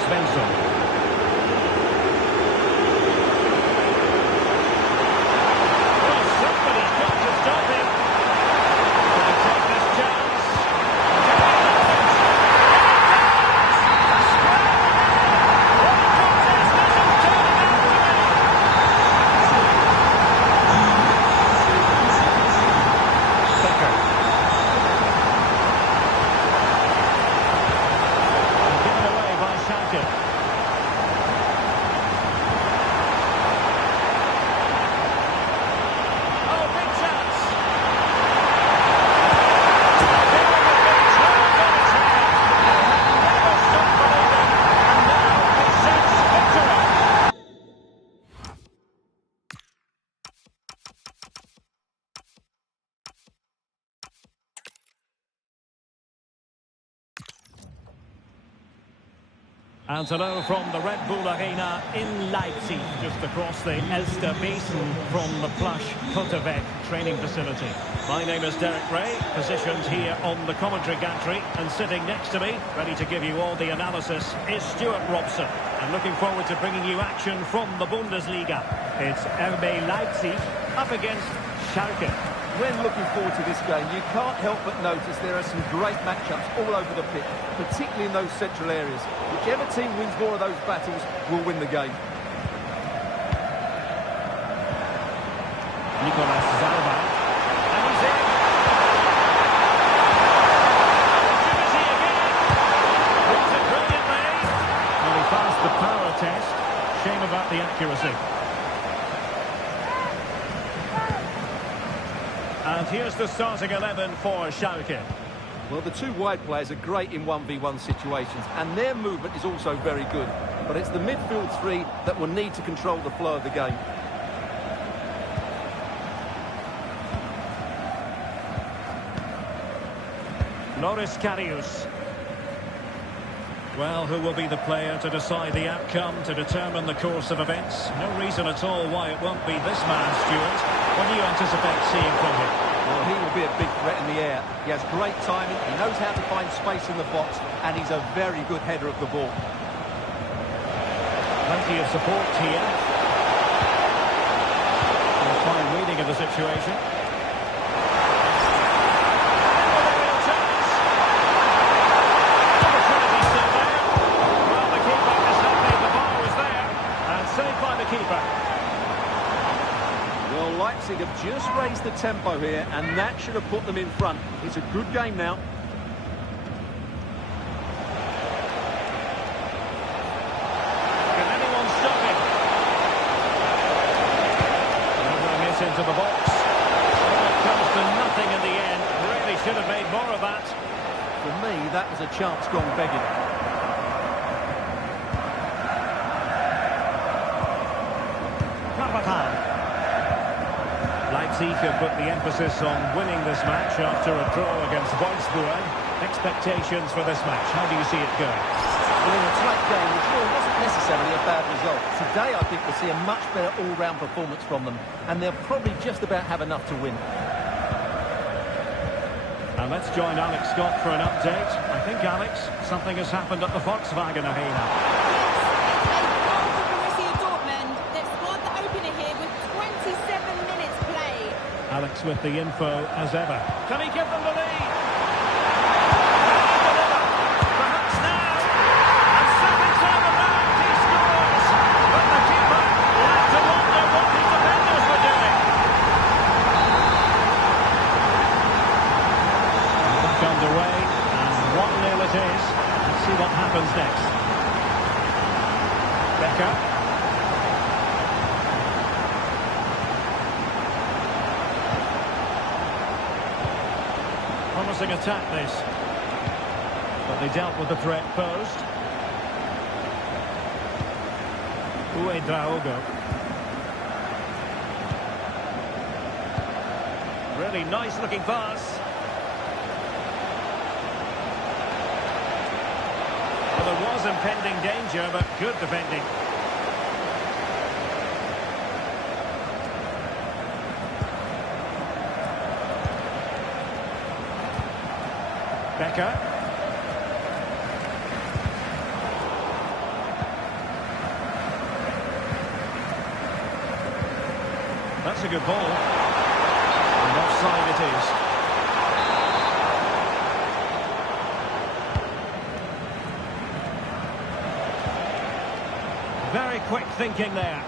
Svensson. And hello from the Red Bull Arena in Leipzig, just across the Elster Basin from the plush Kotterweg training facility. My name is Derek Ray, positioned here on the commentary gantry, and sitting next to me, ready to give you all the analysis, is Stuart Robson. And looking forward to bringing you action from the Bundesliga. It's RB Leipzig up against Schalke. When looking forward to this game, you can't help but notice there are some great matchups all over the pitch, particularly in those central areas. Whichever team wins more of those battles will win the game. Nicolas Zalba. And he's in. Opportunity again. Was it brilliantly? Well, he passed the power test. Shame about the accuracy. And here's the starting 11 for Schalke. Well, the two wide players are great in 1v1 situations, and their movement is also very good. But it's the midfield three that will need to control the flow of the game. Loris Karius. Well, who will be the player to decide the outcome, to determine the course of events? No reason at all why it won't be this man, Stuart. What do you anticipate seeing from him? Well, he will be a big threat in the air. He has great timing, he knows how to find space in the box, and he's a very good header of the ball. Plenty of support here. A fine reading of the situation. Real chance. Opportunity still there. Well, the keeper is happy the ball was there. And saved by the keeper. Well, Leipzig have just raised the tempo here, and that should have put them in front. It's a good game now. Can anyone stop him? Another miss into the box. Well, it comes to nothing in the end. Really should have made more of that. For me, that was a chance gone begging. Leipzig have put the emphasis on winning this match after a draw against Wolfsburg. Expectations for this match, how do you see it going? Well, in a tight game, the draw wasn't necessarily a bad result. Today, I think we'll see a much better all-round performance from them, and they'll probably just about have enough to win. And let's join Alex Scott for an update. I think, Alex, something has happened at the Volkswagen Arena. Alex with the info as ever. Can he give them the lead? Perhaps now. And second time around he scores. But the keeper left to wonder what his defenders were doing. Back underway, and 1-0 it is. Let's see what happens next. Becker. Promising attack this, but they dealt with the threat posed. Uedraogo. Really nice looking pass. Well, there was impending danger, but good defending. Becker. That's a good ball. And offside it is. Very quick thinking there.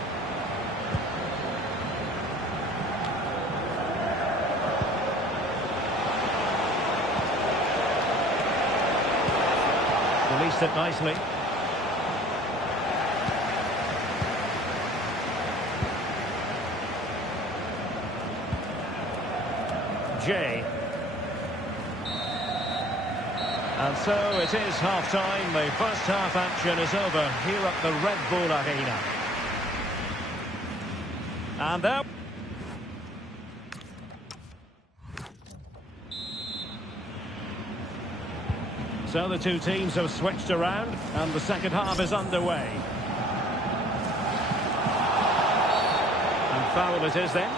Released it nicely. Jay. And so it is half-time. The first half action is over here at the Red Bull Arena. And there... So the two teams have switched around, and the second half is underway. And foul it is then.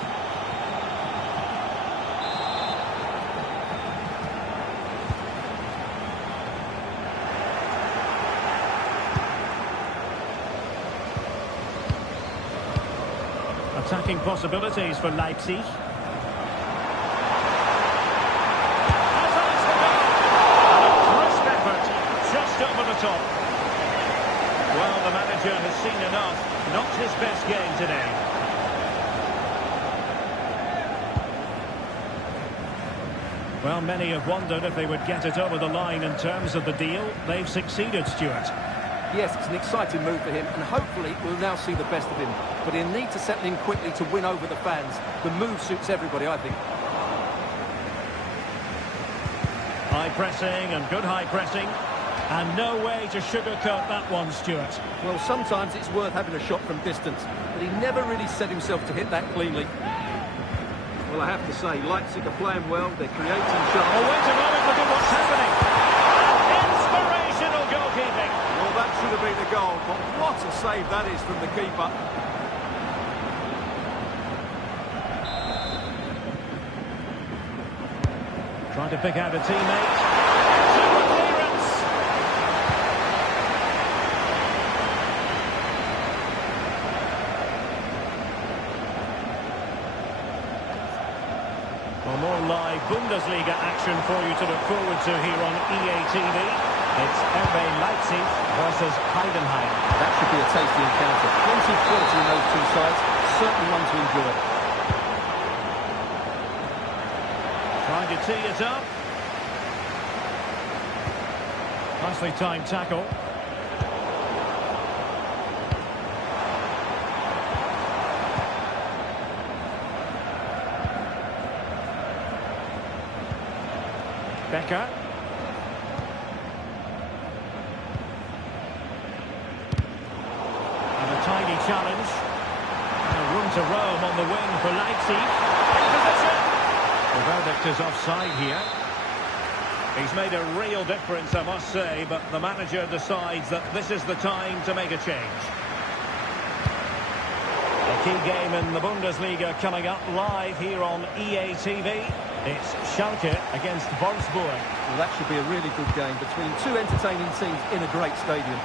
Attacking possibilities for Leipzig. Just over the top. Well, the manager has seen enough. Not his best game today. Well, many have wondered if they would get it over the line in terms of the deal. They've succeeded, Stuart. Yes, it's an exciting move for him, and hopefully we'll now see the best of him. But he'll need to settle in quickly to win over the fans. The move suits everybody, I think. High pressing and good high pressing. And no way to sugarcoat that one, Stuart. Well, sometimes it's worth having a shot from distance, but he never really set himself to hit that cleanly. Well, I have to say, Leipzig are playing well, they're creating chances. Oh, wait a moment, look at what's happening. Inspirational goalkeeping. Well, that should have been a goal, but what a save that is from the keeper. Trying to pick out a teammate. Super clearance. Well, more live Bundesliga action for you to look forward to here on EA TV. It's RB Leipzig versus Heidenheim. That should be a tasty encounter. Plenty of quality in those two sides. Certainly one to enjoy. Trying to tee it up. Nicely timed tackle. Becker. And a tiny challenge. And room to roam on the wing for Leipzig. In position. The verdict is offside here. He's made a real difference, I must say, but the manager decides that this is the time to make a change. A key game in the Bundesliga coming up live here on EA TV. It's Schalke against Wolfsburg. Well, that should be a really good game between two entertaining teams in a great stadium.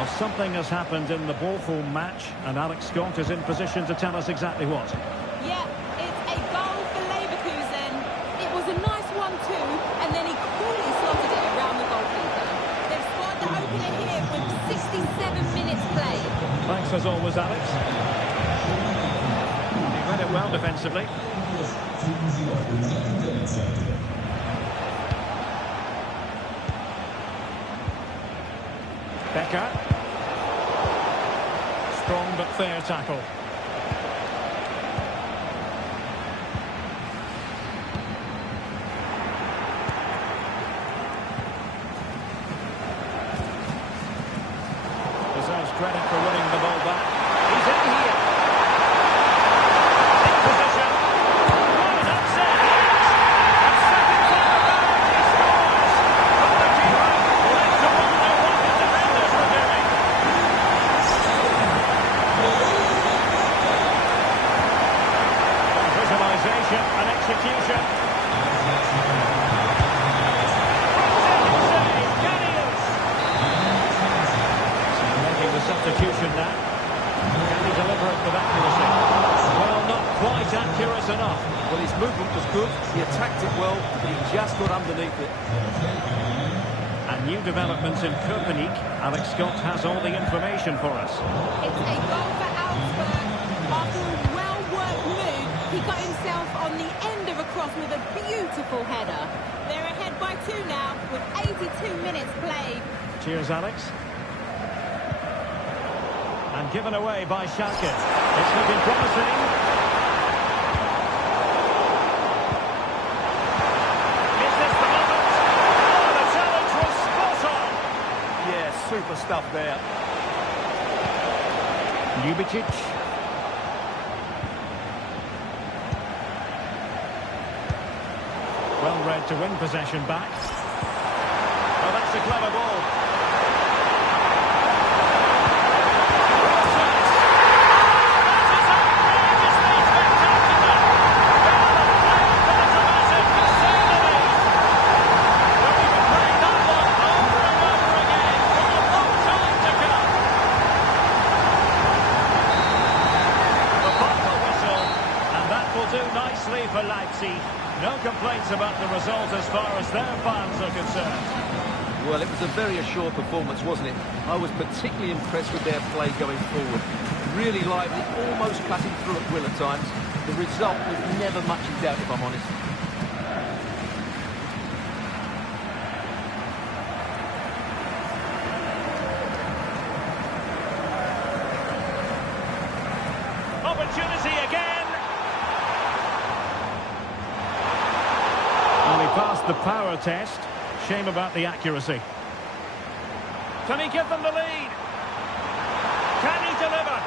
Well, something has happened in the Bochum match, and Alex Scott is in position to tell us exactly what. Yeah, it's a goal for Leverkusen. It was a nice 1-2, and then he coolly slotted it around the goalkeeper. They've scored the opener here with 67 minutes played. Thanks as always, Alex. He read it well defensively. Becker. Strong but fair tackle. Deserves credit for winning the ball back. He's in here. In position. What an upset. A second time around he scores. But the keeper left to wonder what his defenders were doing. Visualisation and execution. Substitution now. Can he deliver it with accuracy? Well, not quite accurate enough. Well, his movement was good. He attacked it well, but he just got underneath it. And new developments in Copenhagen. Alex Scott has all the information for us. It's a goal for Augsburg. After a well-worked move, he got himself on the end of a cross with a beautiful header. They're ahead by 2 now, with 82 minutes played. Cheers, Alex. And given away by Schalke. It's looking promising. Is this the moment? Oh, the challenge was spot on. Yeah, super stuff there. Ljubicic. Well read to win possession back. Oh, that's a clever ball. Nicely for Leipzig. No complaints about the result as far as their fans are concerned. Well, it was a very assured performance, wasn't it? I was particularly impressed with their play going forward. Really lively, almost cutting through at will at times. The result was never much in doubt, if I'm honest. Opportunity again. Passed the power test. Shame about the accuracy. Can he give them the lead? Can he deliver?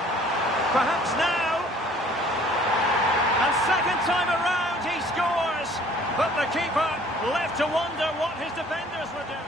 Perhaps now. And second time around he scores. But the keeper left to wonder what his defenders were doing.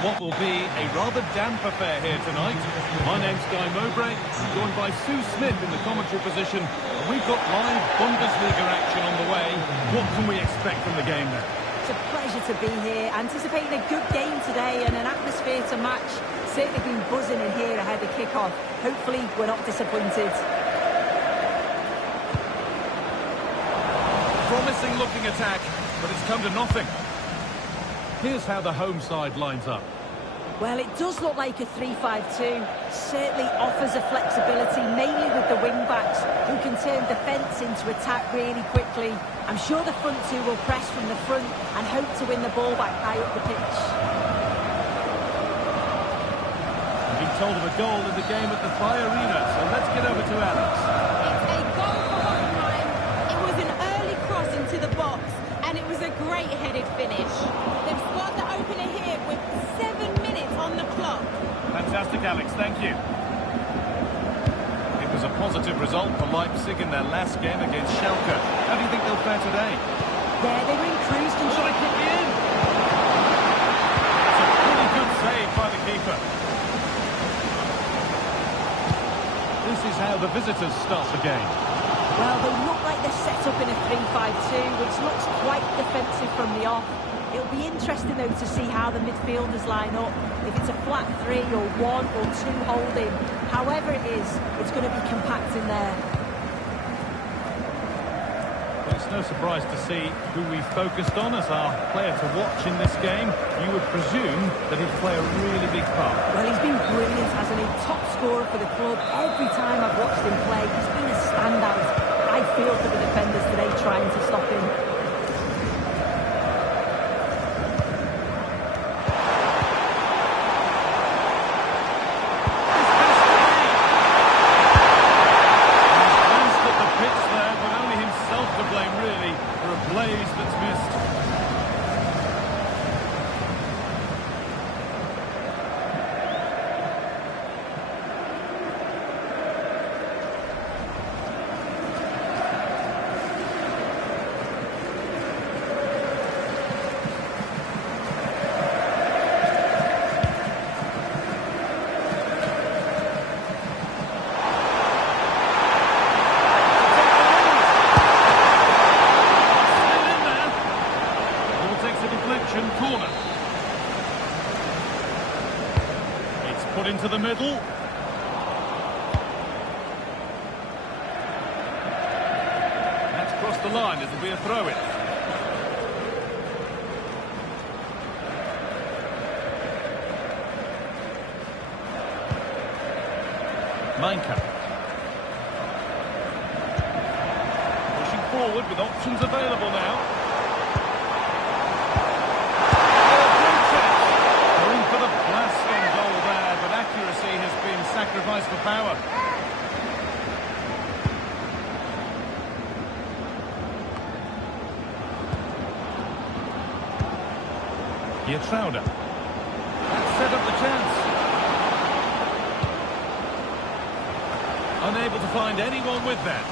What will be a rather damp affair here tonight. My name's Guy Mowbray, I'm joined by Sue Smith in the commentary position, and we've got live Bundesliga action on the way. What can we expect from the game then? It's a pleasure to be here, anticipating a good game today and an atmosphere to match. Certainly been buzzing in here ahead of kick-off. Hopefully we're not disappointed. Promising looking attack, but it's come to nothing. Here's how the home side lines up. Well, it does look like a 3-5-2. Certainly offers a flexibility, mainly with the wing-backs, who can turn defence into attack really quickly. I'm sure the front two will press from the front and hope to win the ball back high up the pitch. I've been told of a goal in the game at the Thai Arena, so let's get over to Alex. It's a goal for Hoffenheim. It was an early cross into the box, and it was a great headed finish. They've scored the opener here with 7 minutes on the clock. Fantastic, Alex, thank you. It was a positive result for Leipzig in their last game against Schalke. How do you think they'll fare today? Yeah, they were in cruise control. It could be in. It's a pretty good save by the keeper. This is how the visitors start the game. Well, they look like they're set up in a 3-5-2, which looks quite defensive from the off. It'll be interesting, though, to see how the midfielders line up. If it's a flat 3 or 1 or 2 holding, however it is, it's going to be compact in there. Well, it's no surprise to see who we focused on as our player to watch in this game. You would presume that he'd play a really big part. Well, he's been brilliant, hasn't he? Top scorer for the club. Every time I've watched him play, he's been a standout. I feel for the defenders today trying to stop him. Corner. It's put into the middle. That's crossed the line. It'll be a throw-in. Manka. Pushing forward with options available now. Sacrifice for power. Trauder. That set up the chance. Unable to find anyone with that.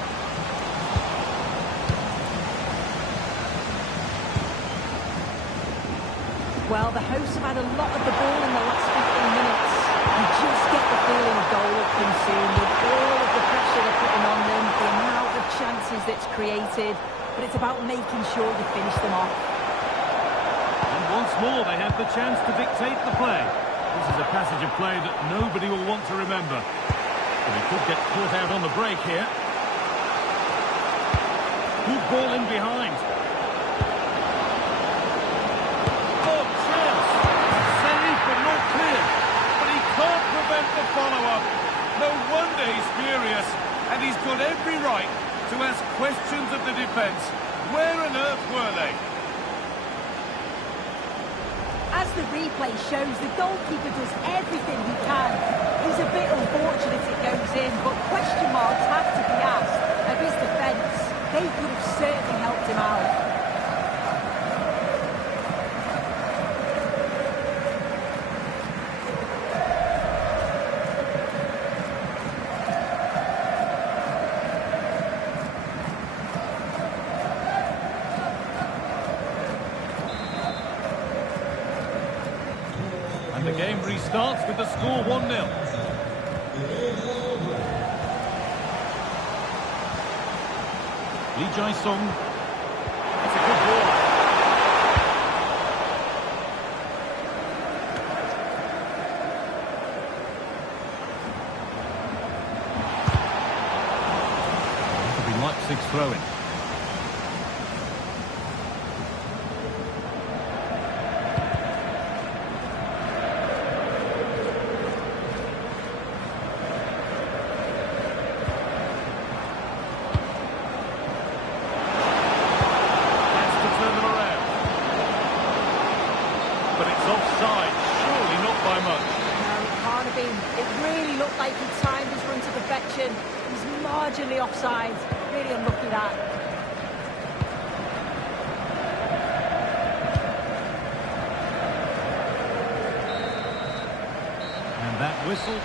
Well, the hosts have had a lot of the ball in the last 15 minutes. You just get the feeling a goal will come soon with all of the pressure they're putting on them, the amount of chances that's created, but it's about making sure you finish them off. And once more they have the chance to dictate the play. This is a passage of play that nobody will want to remember. But he could get caught out on the break here. Good ball in behind. Oh, chance! Save, but not clear. Can't prevent the follow-up. No wonder he's furious, and he's got every right to ask questions of the defence. Where on earth were they? As as the replay shows, the goalkeeper does everything he can. He's a bit unfortunate it goes in, but question marks have to be asked of his defence. They could have certainly helped him out. And the game restarts with the score 1-0. Lee Jae-sung. It's a good ball. It'll be Leipzig's throw-in. Offside, surely not by much. No, it can't have been. It really looked like he timed his run to perfection. He's marginally offside. Really unlucky that. And that whistle.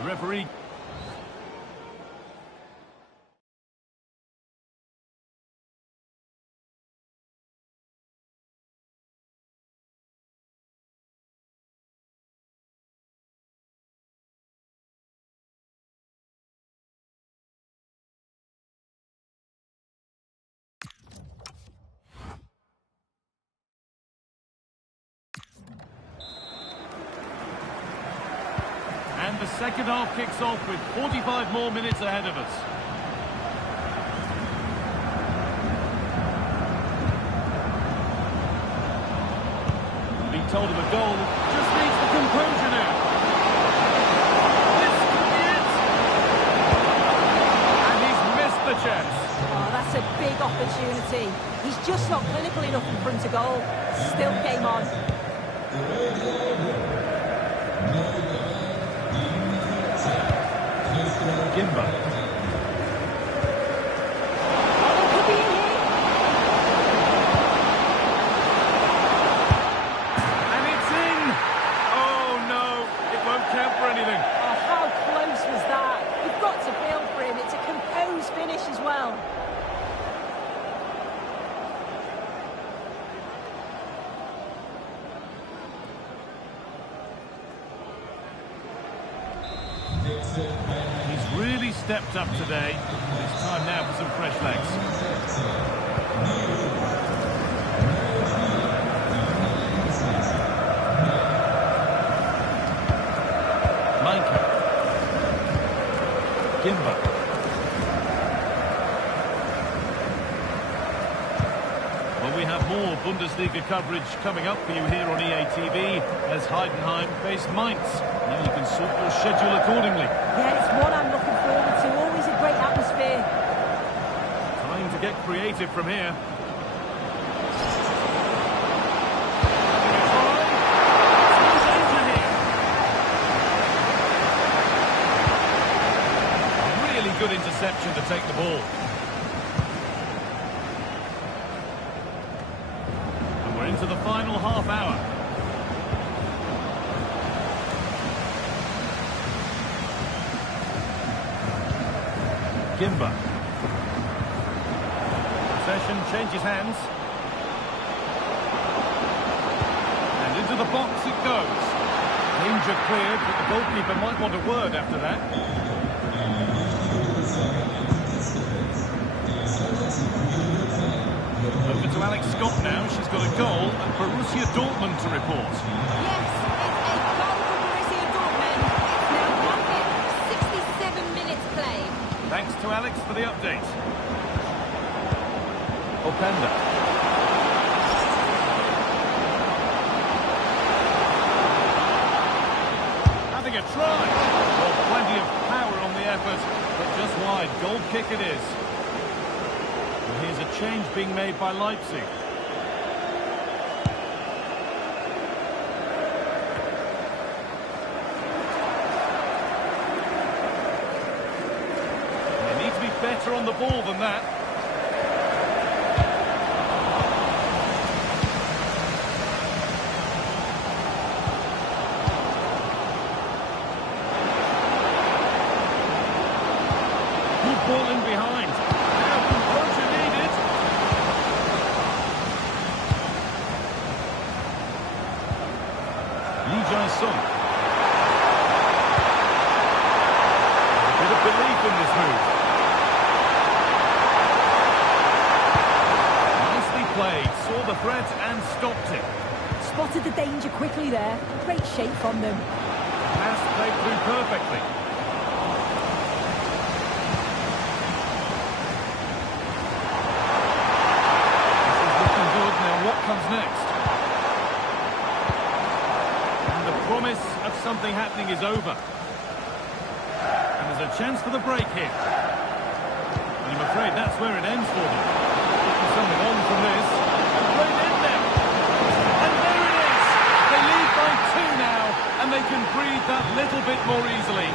The referee. And the second half kicks off with 45 more minutes ahead of us. Being told of a goal, just needs the composure now. This could be it. And he's missed the chance. Oh, that's a big opportunity. He's just not clinical enough in front of goal. Still game on. Gimba. It could be in here. And it's in! Oh no, it won't count for anything. Oh, how close was that? You've got to feel for him. It's a composed finish as well. He's really stepped up today. It's time now for some fresh legs. Maika. Gimba. Well, we have more Bundesliga coverage coming up for you here on EA TV as Heidenheim face Mainz. Now you can sort your schedule accordingly. Yeah, it's one I'm looking forward to. Always a great atmosphere. Time to get creative from here. Really good interception to take the ball. And we're into the final half hour. Gimba. Possession changes hands. And into the box it goes. Danger cleared, but the goalkeeper might want a word after that. Over to Alex Scott now. She's got a goal and Borussia Dortmund to report. Yes, it's a goal for Borussia Dortmund. It's now 67 minutes played. Thanks to Alex for the update. Openda. Having a try. Well, plenty of power on the effort, but just wide. Goal kick it is. Well, here's a change being made by Leipzig. than that. Good ball in behind. Now composure needed. Day-9. A bit of belief in this move. Nicely played. Saw the threat and stopped it. Spotted the danger quickly there. Great shape from them. Pass played through perfectly. This is looking good. Now what comes next? And the promise of something happening is over. And there's a chance for the break here. And I'm afraid that's where it ends for them. Getting something on from this. And right in there. And there it is. They lead by 2 now, and they can breathe that little bit more easily.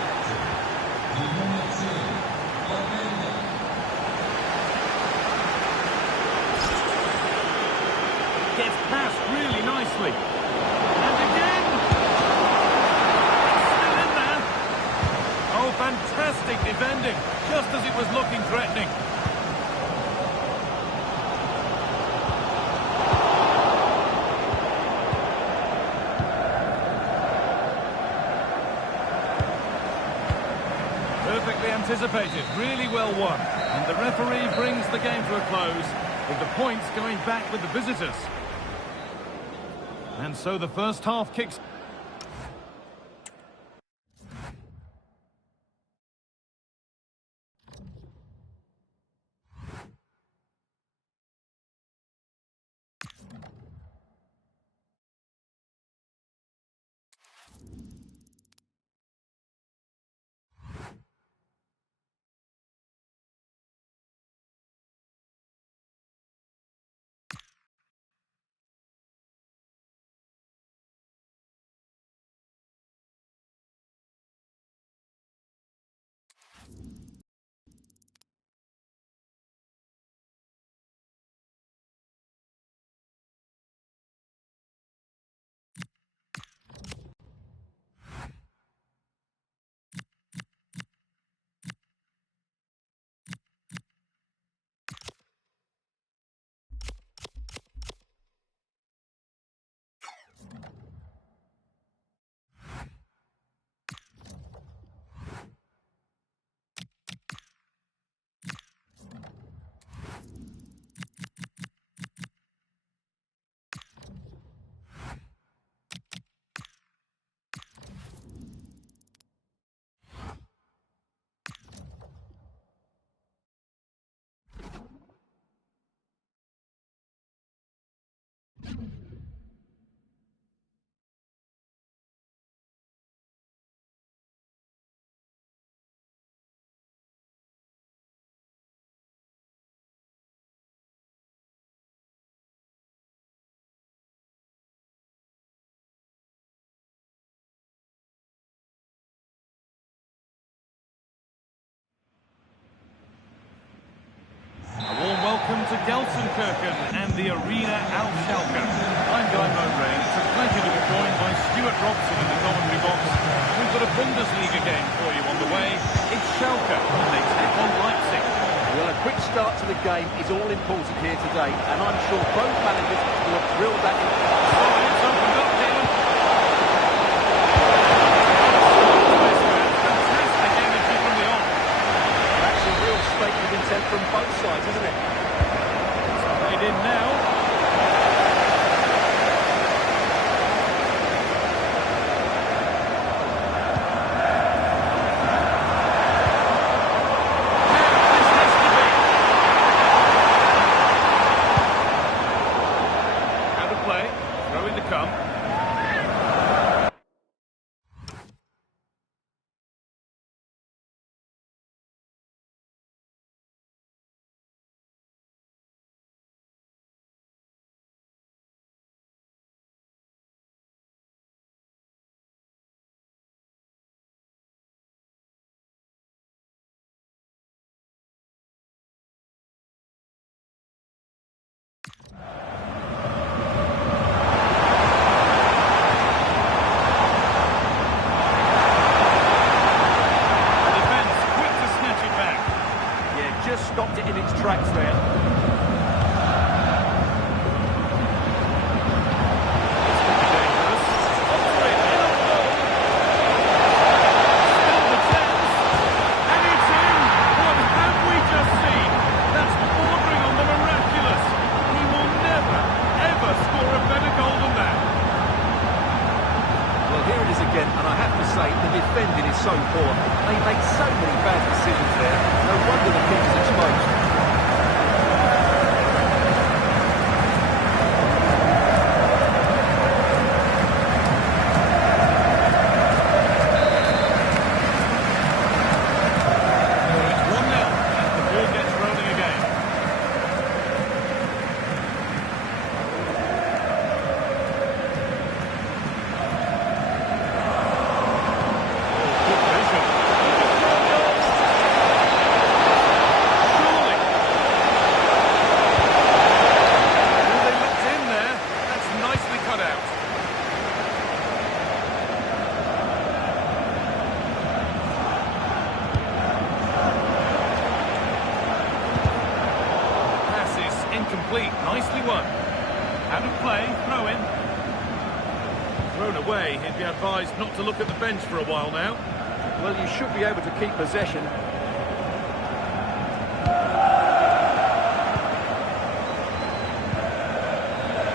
Gets passed really nicely. And again. Still in there. Oh, fantastic defending, just as it was looking threatening. Perfectly anticipated, really well won. And the referee brings the game to a close, with the points going back with the visitors. And so the first half kicks. Welcome to Gelsenkirchen and the Arena Al Schalke. I'm Guy Mowbray, and it's a pleasure to be joined by Stuart Robson in the commentary box. We've got a Bundesliga game for you on the way. It's Schalke, and they take on Leipzig. Well, a quick start to the game is all important here today, and I'm sure both managers will have drilled that in. So it's opened up here. Fantastic energy from the off. That's a real statement of intent from both sides, isn't it? Played in now. Throw in to come. so poor. They made so many bad decisions there. No wonder the keeper's exposed. Incomplete, nicely won. Out of play, throw in. Thrown away, he'd be advised not to look at the bench for a while now. Well, you should be able to keep possession.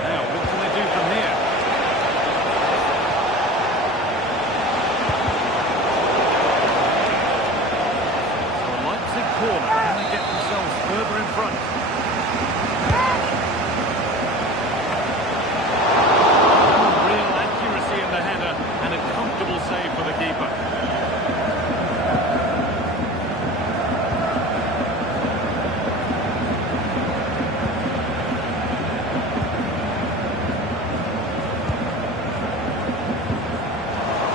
Now, what can they do from here? So a Leipzig corner, can they get themselves further in front? Save for the keeper.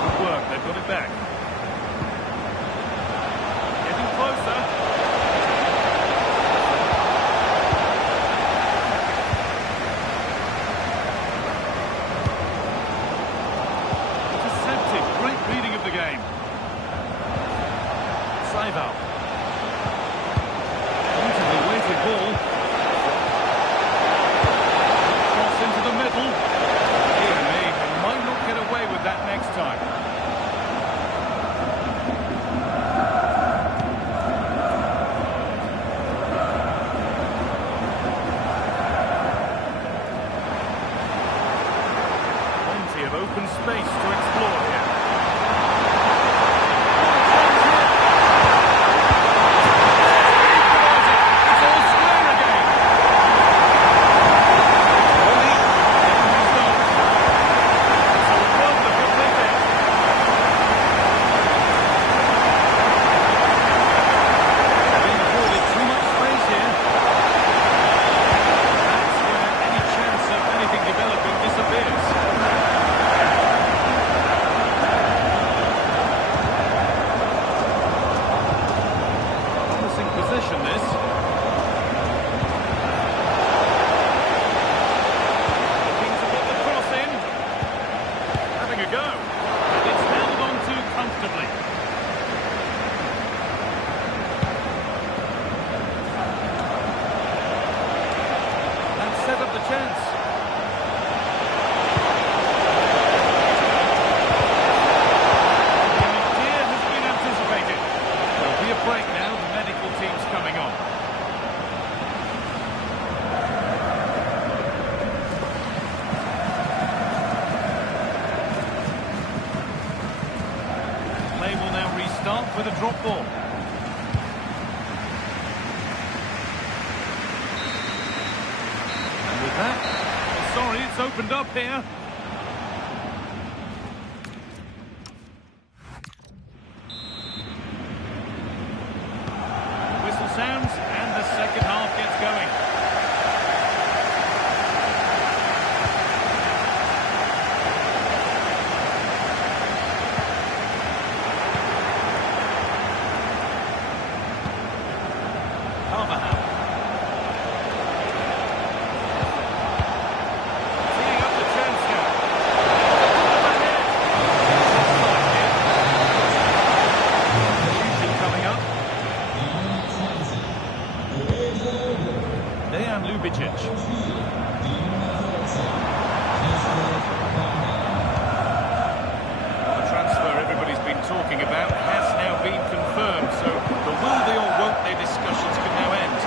Good work, they've got it back. Getting closer. Great reading of the game. Save out. Beautifully weighted ball. Cross into the middle. Dear me, they might not get away with that next time. Plenty of open space to explore here. With a drop ball. And with that, oh, sorry, it's opened up here. The whistle sounds and the second half gets going. Talking about has now been confirmed, so the will they or won't they discussions can now end.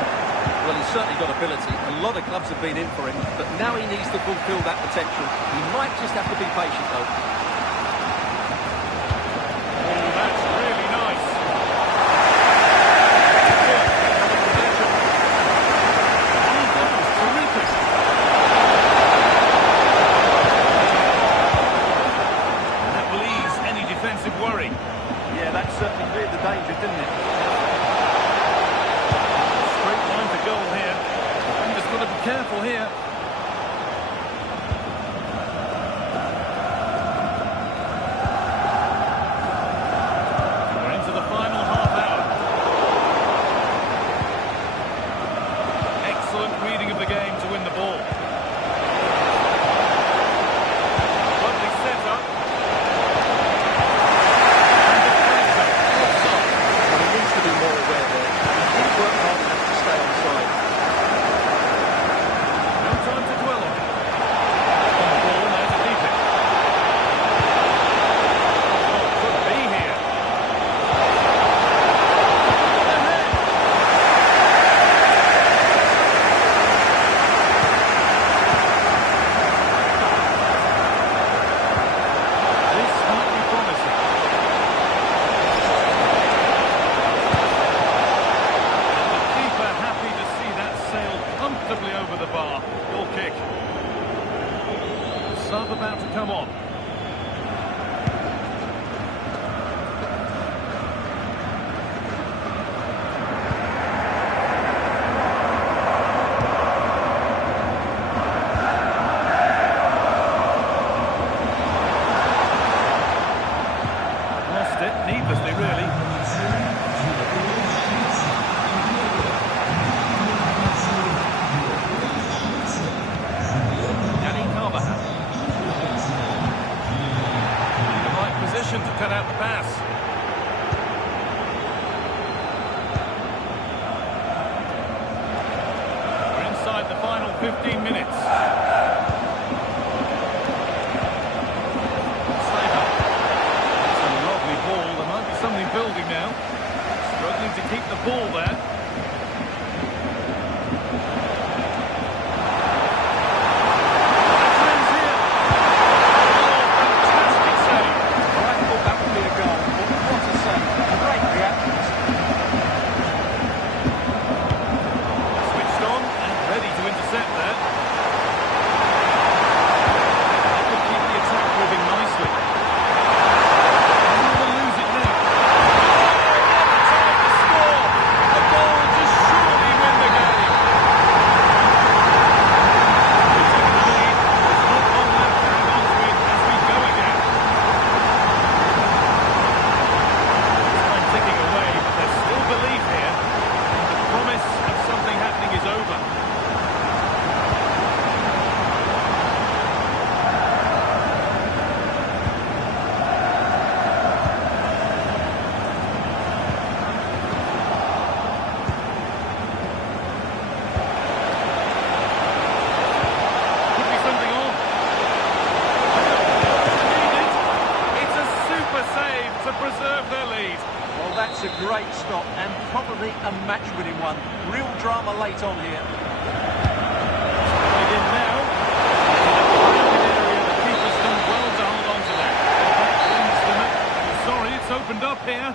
Well, he's certainly got ability. A lot of clubs have been in for him, but now he needs to fulfil that potential. He might just have to be patient, though. Oh, that's careful here. We're into the final half hour. Excellent reading of the game to win the ball. Lovely setup. Well, he needs to be more aware there. He did work hard enough to stay on side. No time to dwell on it. On the ball, there to keep it. Oh, could be here. Ahead. This might be promising. And the keeper happy to see that sail comfortably over the bar. Goal kick. Sub about to come on. Lost it needlessly, really. Tanay AkA. In the right position to cut out the pass. We're inside the final 15 minutes. Slater. It's a lovely ball. There might be something building now. Struggling to keep the ball there. That's here. Oh, fantastic save. Well, I thought that would be a goal. But what a save. Great reactions. Switched on and ready to intercept there. That could keep the attack moving nicely. And they'll lose it now. Oh, time to score! A goal to surely win the game. We've taken the lead. There's not long left to hang on to it as we go again. Time ticking away, but there's still belief here. The promise of something happening is over. Could be something on. Need it. It's a super save to preserve their lead. Well, that's a great stop and probably a match-winning one. Real drama late on here. Played in now. In a crowded area, the keeper's done well to hold on to that. That brings them up. Sorry, it's opened up here.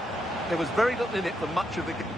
There was very little in it for much of the game.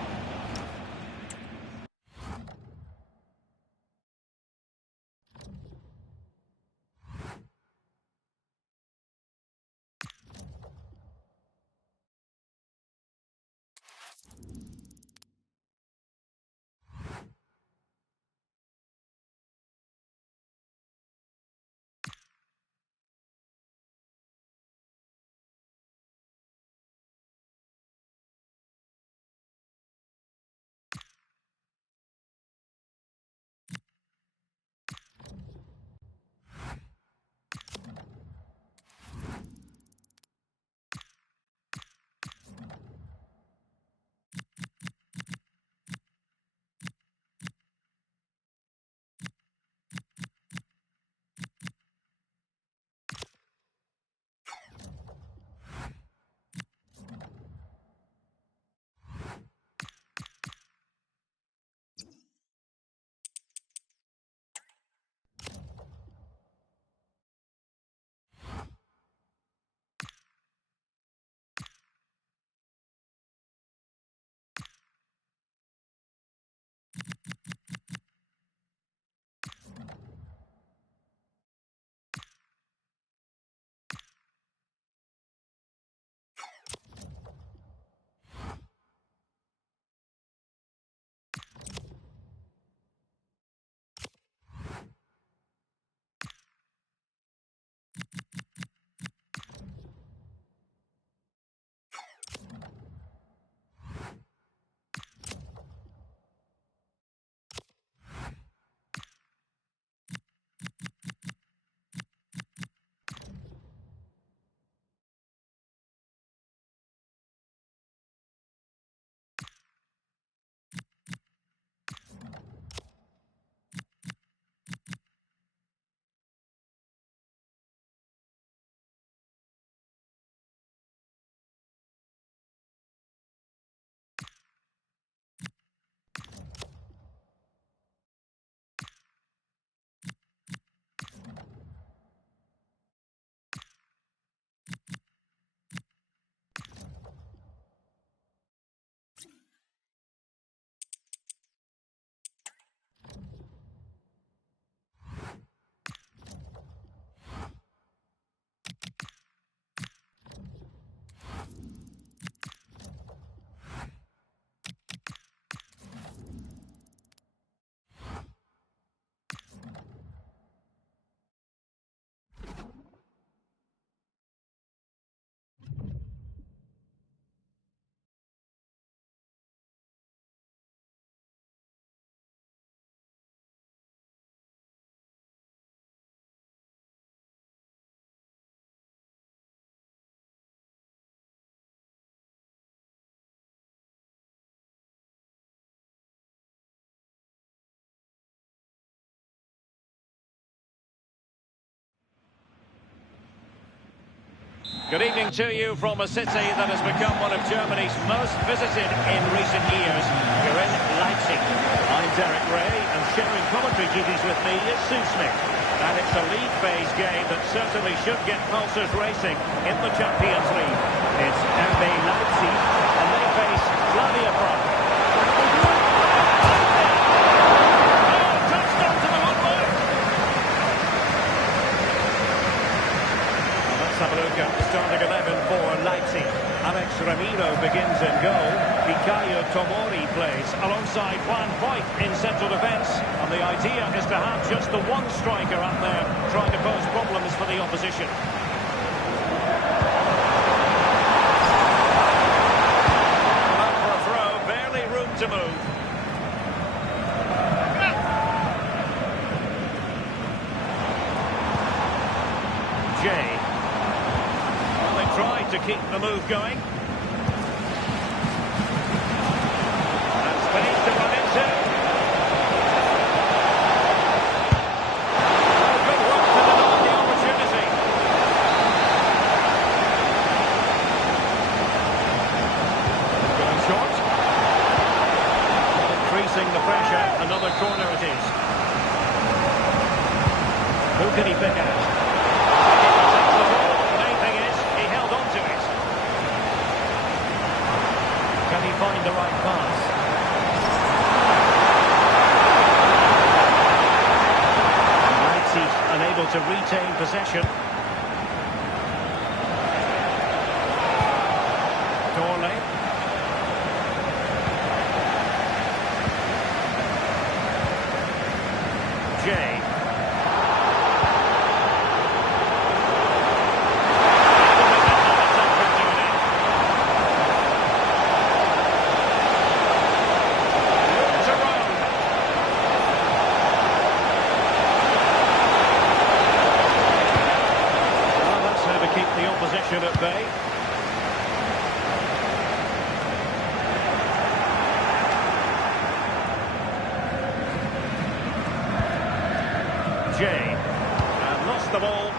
Good evening to you from a city that has become one of Germany's most visited in recent years. You're in Leipzig. I'm Derek Ray, and sharing commentary duties with me is Sue Smith. And it's a league phase game that certainly should get pulses racing in the Champions League. It's RB Leipzig, and they face Slavia Prague. Have a look at the starting 11 for Leipzig. Alex Ramiro begins in goal. Fikayo Tomori plays alongside Juan Foyth in central defence. And the idea is to have just the one striker up there trying to pose problems for the opposition. Up for a throw, barely room to move. Jay. Tried to keep the move going. And space to run into. Good work to deny the opportunity. Going short. Increasing the pressure. Another corner it is. Who can he pick out? Can he find the right pass? Leipzig unable to retain possession. Torley. Jay. At bay. Jay and lost the ball.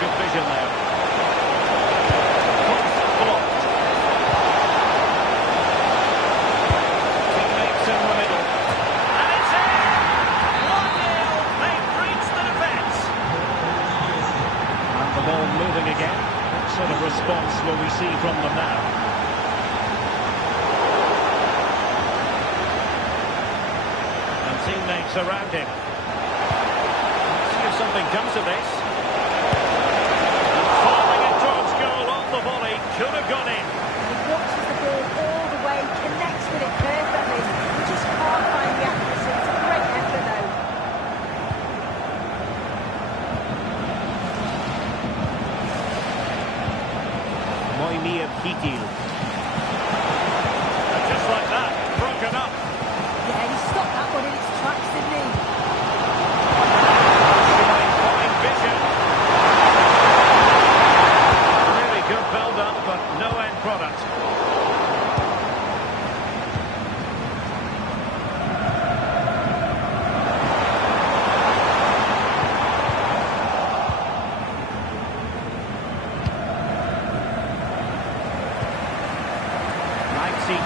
Good vision there. Blocked. Teammates in the middle. And it's in! 1-0. They've breached the defence. The ball moving again. What sort of response will we see from them now? And teammates around him. Let's see if something comes of this. And firing it towards goal off the volley. Could have gone in. He watches the ball all the way, connects with it perfectly. He just can't find the accuracy. It's a great effort though. Moimir Hikil. And just like that, broken up. Yeah, he stopped that one in its tracks, didn't he? Showing fine vision. Really good build-up, but no end product.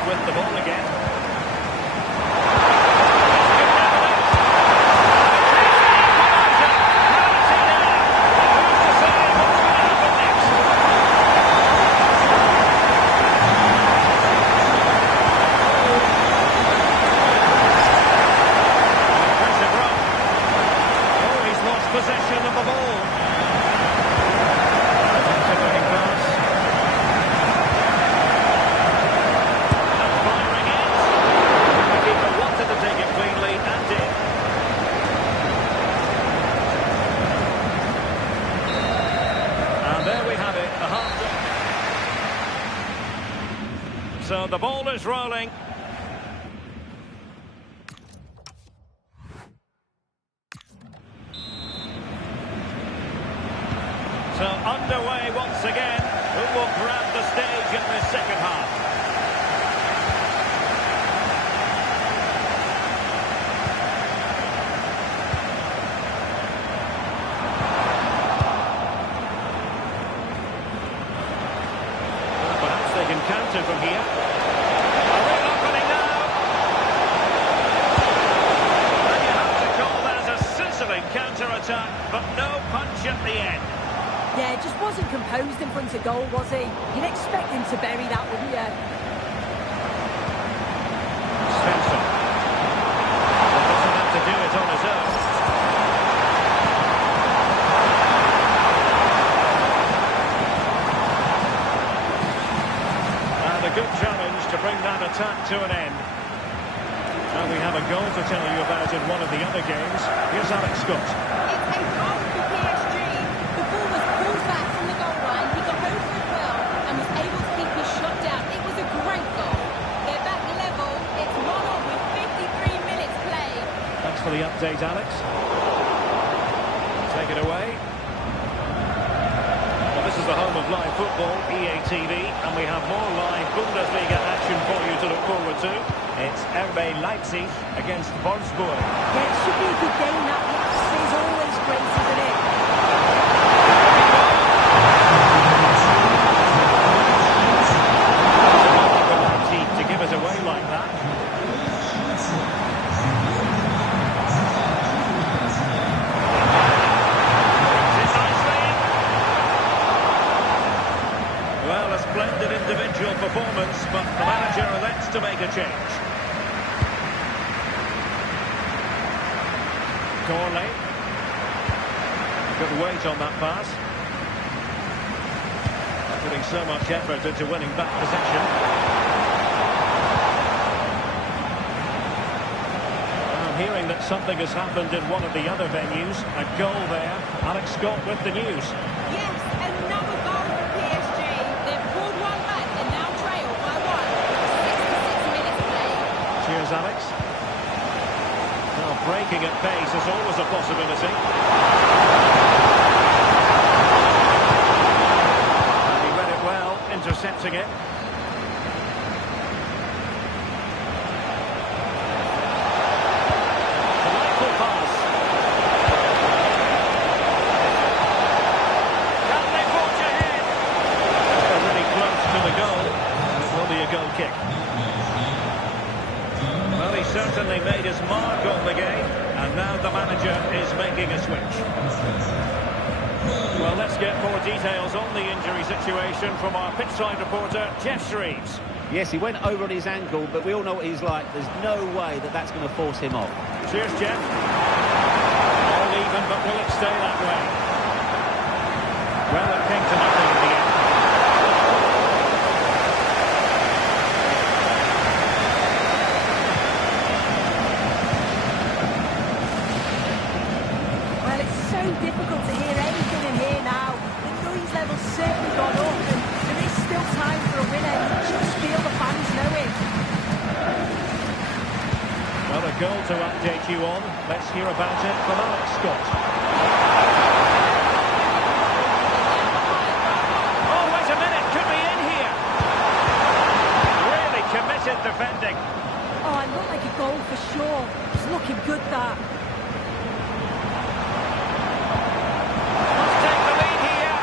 With the ball again. Possession of the ball. So the ball is rolling. So underway once again. Who will grab the stage in this second half? attack, but no punch at the end. Yeah, just wasn't composed in front of goal, was he? You'd expect him to bury that, wouldn't you? Svensson. He doesn't have to do it on his own. And a good challenge to bring that attack to an end. Now we have a goal to tell you about in one of the other games. Here's Alex Scott. It's a goal for PSG. The ball was pulled back from the goal line. He got over it well and was able to keep his shot down. It was a great goal. They're back level. It's 1-1 with 53 minutes played. Thanks for the update, Alex. Take it away. Well, this is the home of live football, EA TV, and we have more live Bundesliga action for you to look forward to. It's RB Leipzig against Wolfsburg. Yeah, it should be a good game, that. The is always great, isn't it? For Leipzig to give it away like that. Well, a splendid individual performance, but the manager elects to make a change. Corley. Good weight on that pass. Putting so much effort into winning back possession. I'm hearing that something has happened in one of the other venues. A goal there. Alex Scott with the news. Yes, another goal for PSG. They've pulled one back and now trail by 1. 66 minutes played. Cheers, Alex. Now, breaking at pace is always a possibility. And he read it well, intercepting it. Delightful pass. Can they forge ahead? They're really close to the goal. It will be a goal kick. Well, he certainly made his mark on the game, and now the manager is making a switch. Well, let's get more details on the injury situation from our pitchside reporter, Jeff Shreves. Yes, he went over on his ankle, but we all know what he's like. There's no way that that's going to force him off. Cheers, Jeff. All even, but will it stay that way? Well, it came to nothing in the end. Well, it's so difficult to hear anything in here now. The noise level's certainly gone up, and there is still time for a winner. You just feel the fans know it. Well, a goal to update you on. Let's hear about it from Alex Scott. Oh, wait a minute. Could be in here. Really committed defending. Oh, it looked like a goal for sure. It's looking good, that. Let's take the lead here.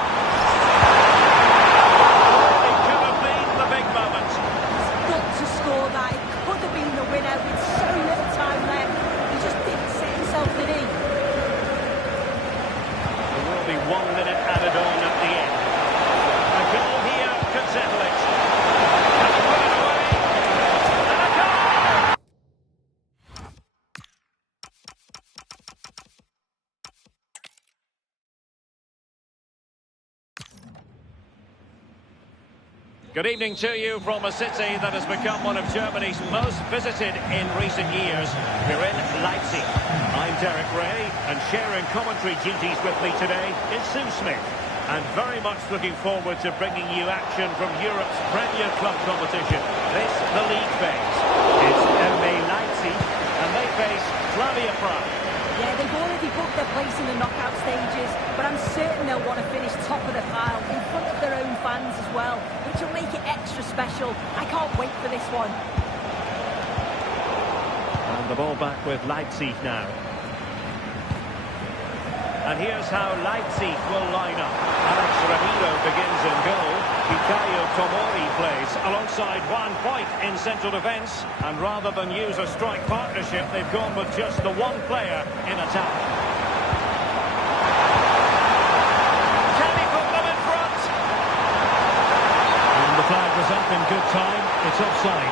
It could have been the big moment. He's got to score that. It could have been the winner with so little time left. He just didn't set himself, did he? There will be 1 minute added on at the end. A goal here could settle it. Has put it away. And a goal! Good evening to you from a city that has become one of Germany's most visited in recent years. We're in Leipzig. I'm Derek Ray, and sharing commentary duties with me today is Sue Smith. And very much looking forward to bringing you action from Europe's Premier Club competition. This, the league phase. It's RB Leipzig, and they face Slavia Prague. Yeah, they've already booked their place in the knockout stages, but I'm certain they'll want to finish top of the pile in front of their own fans as well, which will make it extra special. I can't wait for this one. And the ball back with Leipzig now. And here's how Leipzig will line up. Alex Ramiro begins in goal. Fikayo Tomori plays alongside Juan White in central defence. And rather than use a strike partnership, they've gone with just the one player in attack. in good time. It's offside.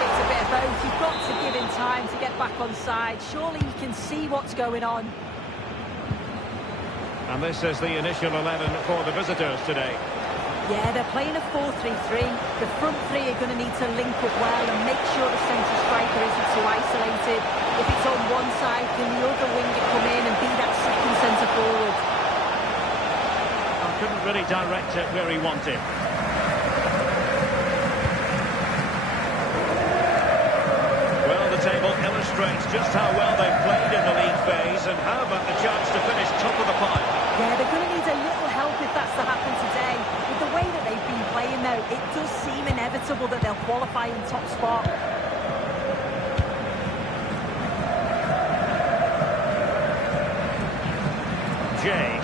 It's a bit of both. You've got to give him time to get back on side. Surely you can see what's going on. And this is the initial 11 for the visitors today. Yeah, they're playing a 4-3-3. The front three are going to need to link up well and make sure the centre striker isn't too isolated. If it's on one side, can the other winger come in and be that second centre forward? Couldn't really direct it where he wanted. Well, the table illustrates just how well they've played in the league phase, and how about the chance to finish top of the pile? Yeah, they're going to need a little help if that's to happen today. With the way that they've been playing, though, it does seem inevitable that they'll qualify in top spot. Jay.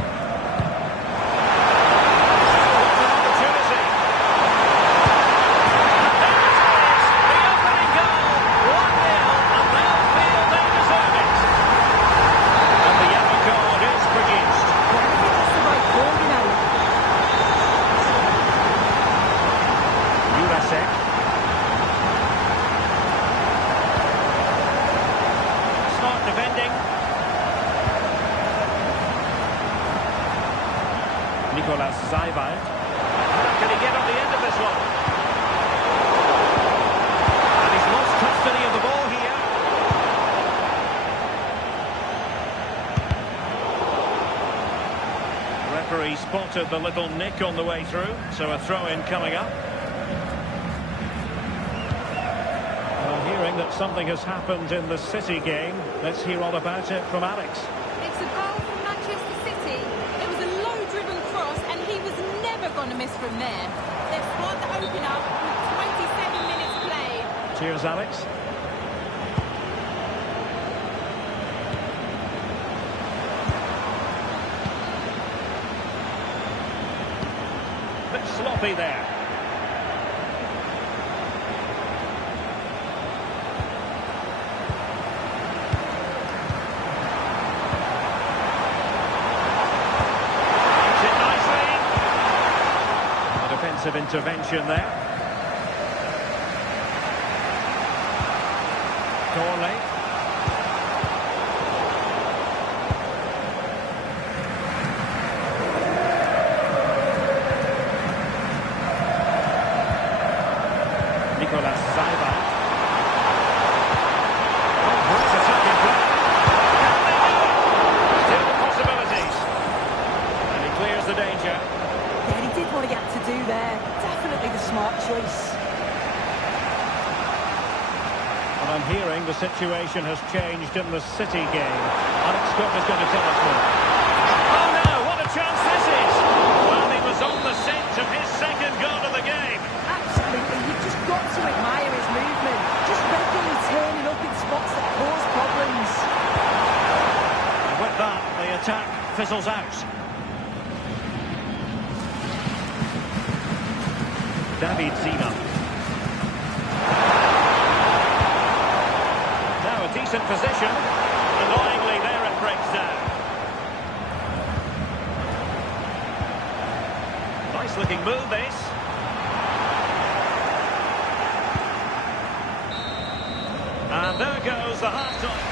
Can he get on the end of this one? And he's lost custody of the ball here. Referee spotted the little nick on the way through, so a throw-in coming up. I'm hearing that something has happened in the City game. Let's hear all about it from Alex. It's a goal from Manchester City. It was a low-driven cross, and he was never going to miss from there. They've scored the opener with 27 minutes played. Cheers, Alex. Bit sloppy there. Of intervention there. Corley. Nicolas Saiba. Oh, great attacking play. Still possibilities. And he clears the danger. Yeah, he did what he had to do there. Definitely the smart choice. Well, I'm hearing the situation has changed in the City game. Alex Scott is going to tell us more. Oh no, what a chance this is! Well, he was on the scent of his second goal of the game. Absolutely, you've just got to admire his movement. Just regularly turning up in spots that cause problems. And with that, the attack fizzles out. David Zina. Now a decent position. Annoyingly, there it breaks down. Nice looking move, this. And there goes the half-time.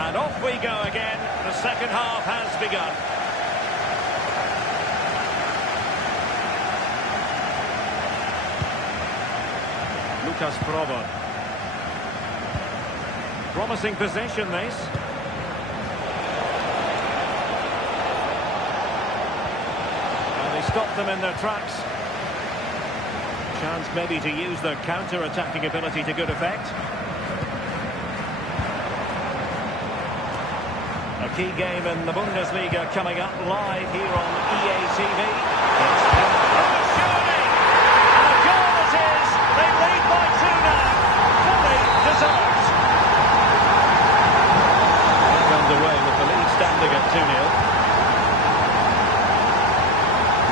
And off we go again. The second half has begun. Lucas Provo. Promising possession, this. And they stop them in their tracks. Chance maybe to use their counter-attacking ability to good effect. A key game in the Bundesliga coming up live here on EA TV. It's surely! And a goal it is! They lead by 2 now. Fully deserved. Back underway with the lead standing at 2-0.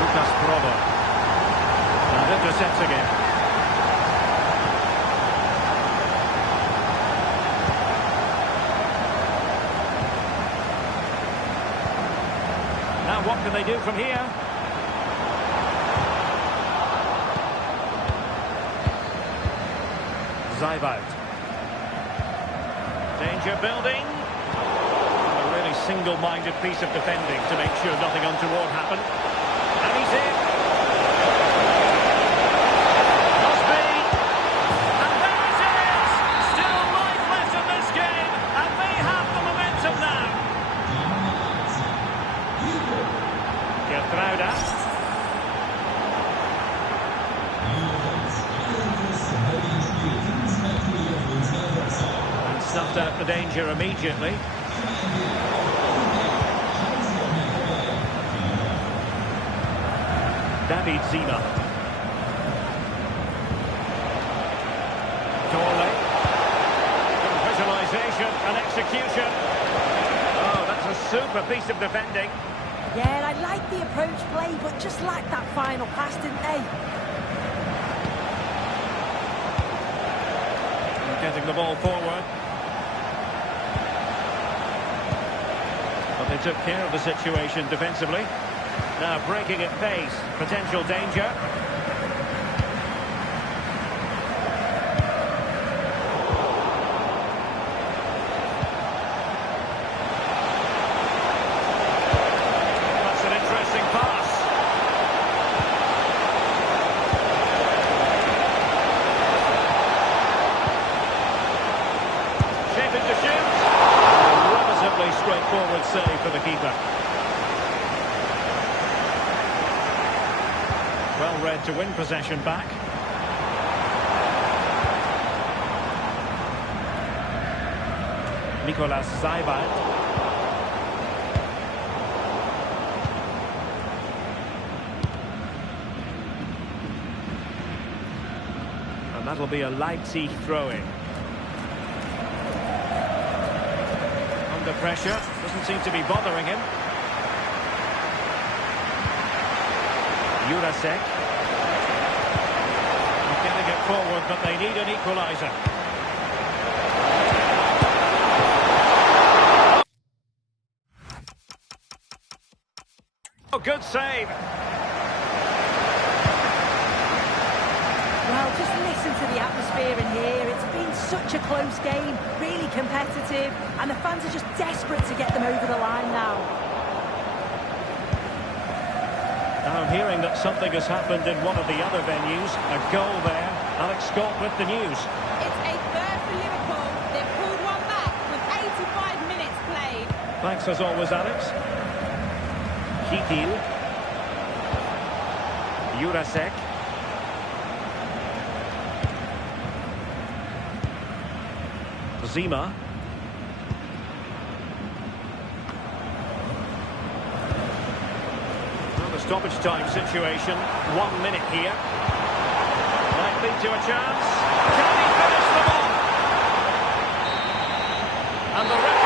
Lucas Provo. And intercepts again. what can they do from here? Zaivout. Danger building. A really single-minded piece of defending to make sure nothing untoward happened. And he's in. Must be. And there it is! Still life left in this game, and they have the momentum now. Gertruida. And snuffed out the danger immediately. David Zima. Torley. Good visualisation and execution. Oh, that's a super piece of defending. Yeah, I like the approach play, but just lacked that final pass, didn't they? Getting the ball forward. But they took care of the situation defensively. Now breaking at pace. Potential danger. That's an interesting pass. Shaping to shoot. A relatively straightforward save for the keeper. Well read to win possession back. Nicolas Zaivout. And that'll be a Leipzig throw-in. Under pressure, doesn't seem to be bothering him. Jurasek. Getting it forward, but they need an equaliser. Oh, good save. Well, just listen to the atmosphere in here. It's been such a close game, really competitive, and the fans are just desperate to get them over the line now. Now I'm hearing that something has happened in one of the other venues. A goal there. Alex Scott with the news. It's a third for Liverpool. They've pulled one back with 85 minutes played. Thanks as always, Alex. Kikil. Jurasek. Zima. Well, the stoppage time situation. 1 minute here. Might lead to a chance. Can he finish the ball? And the referee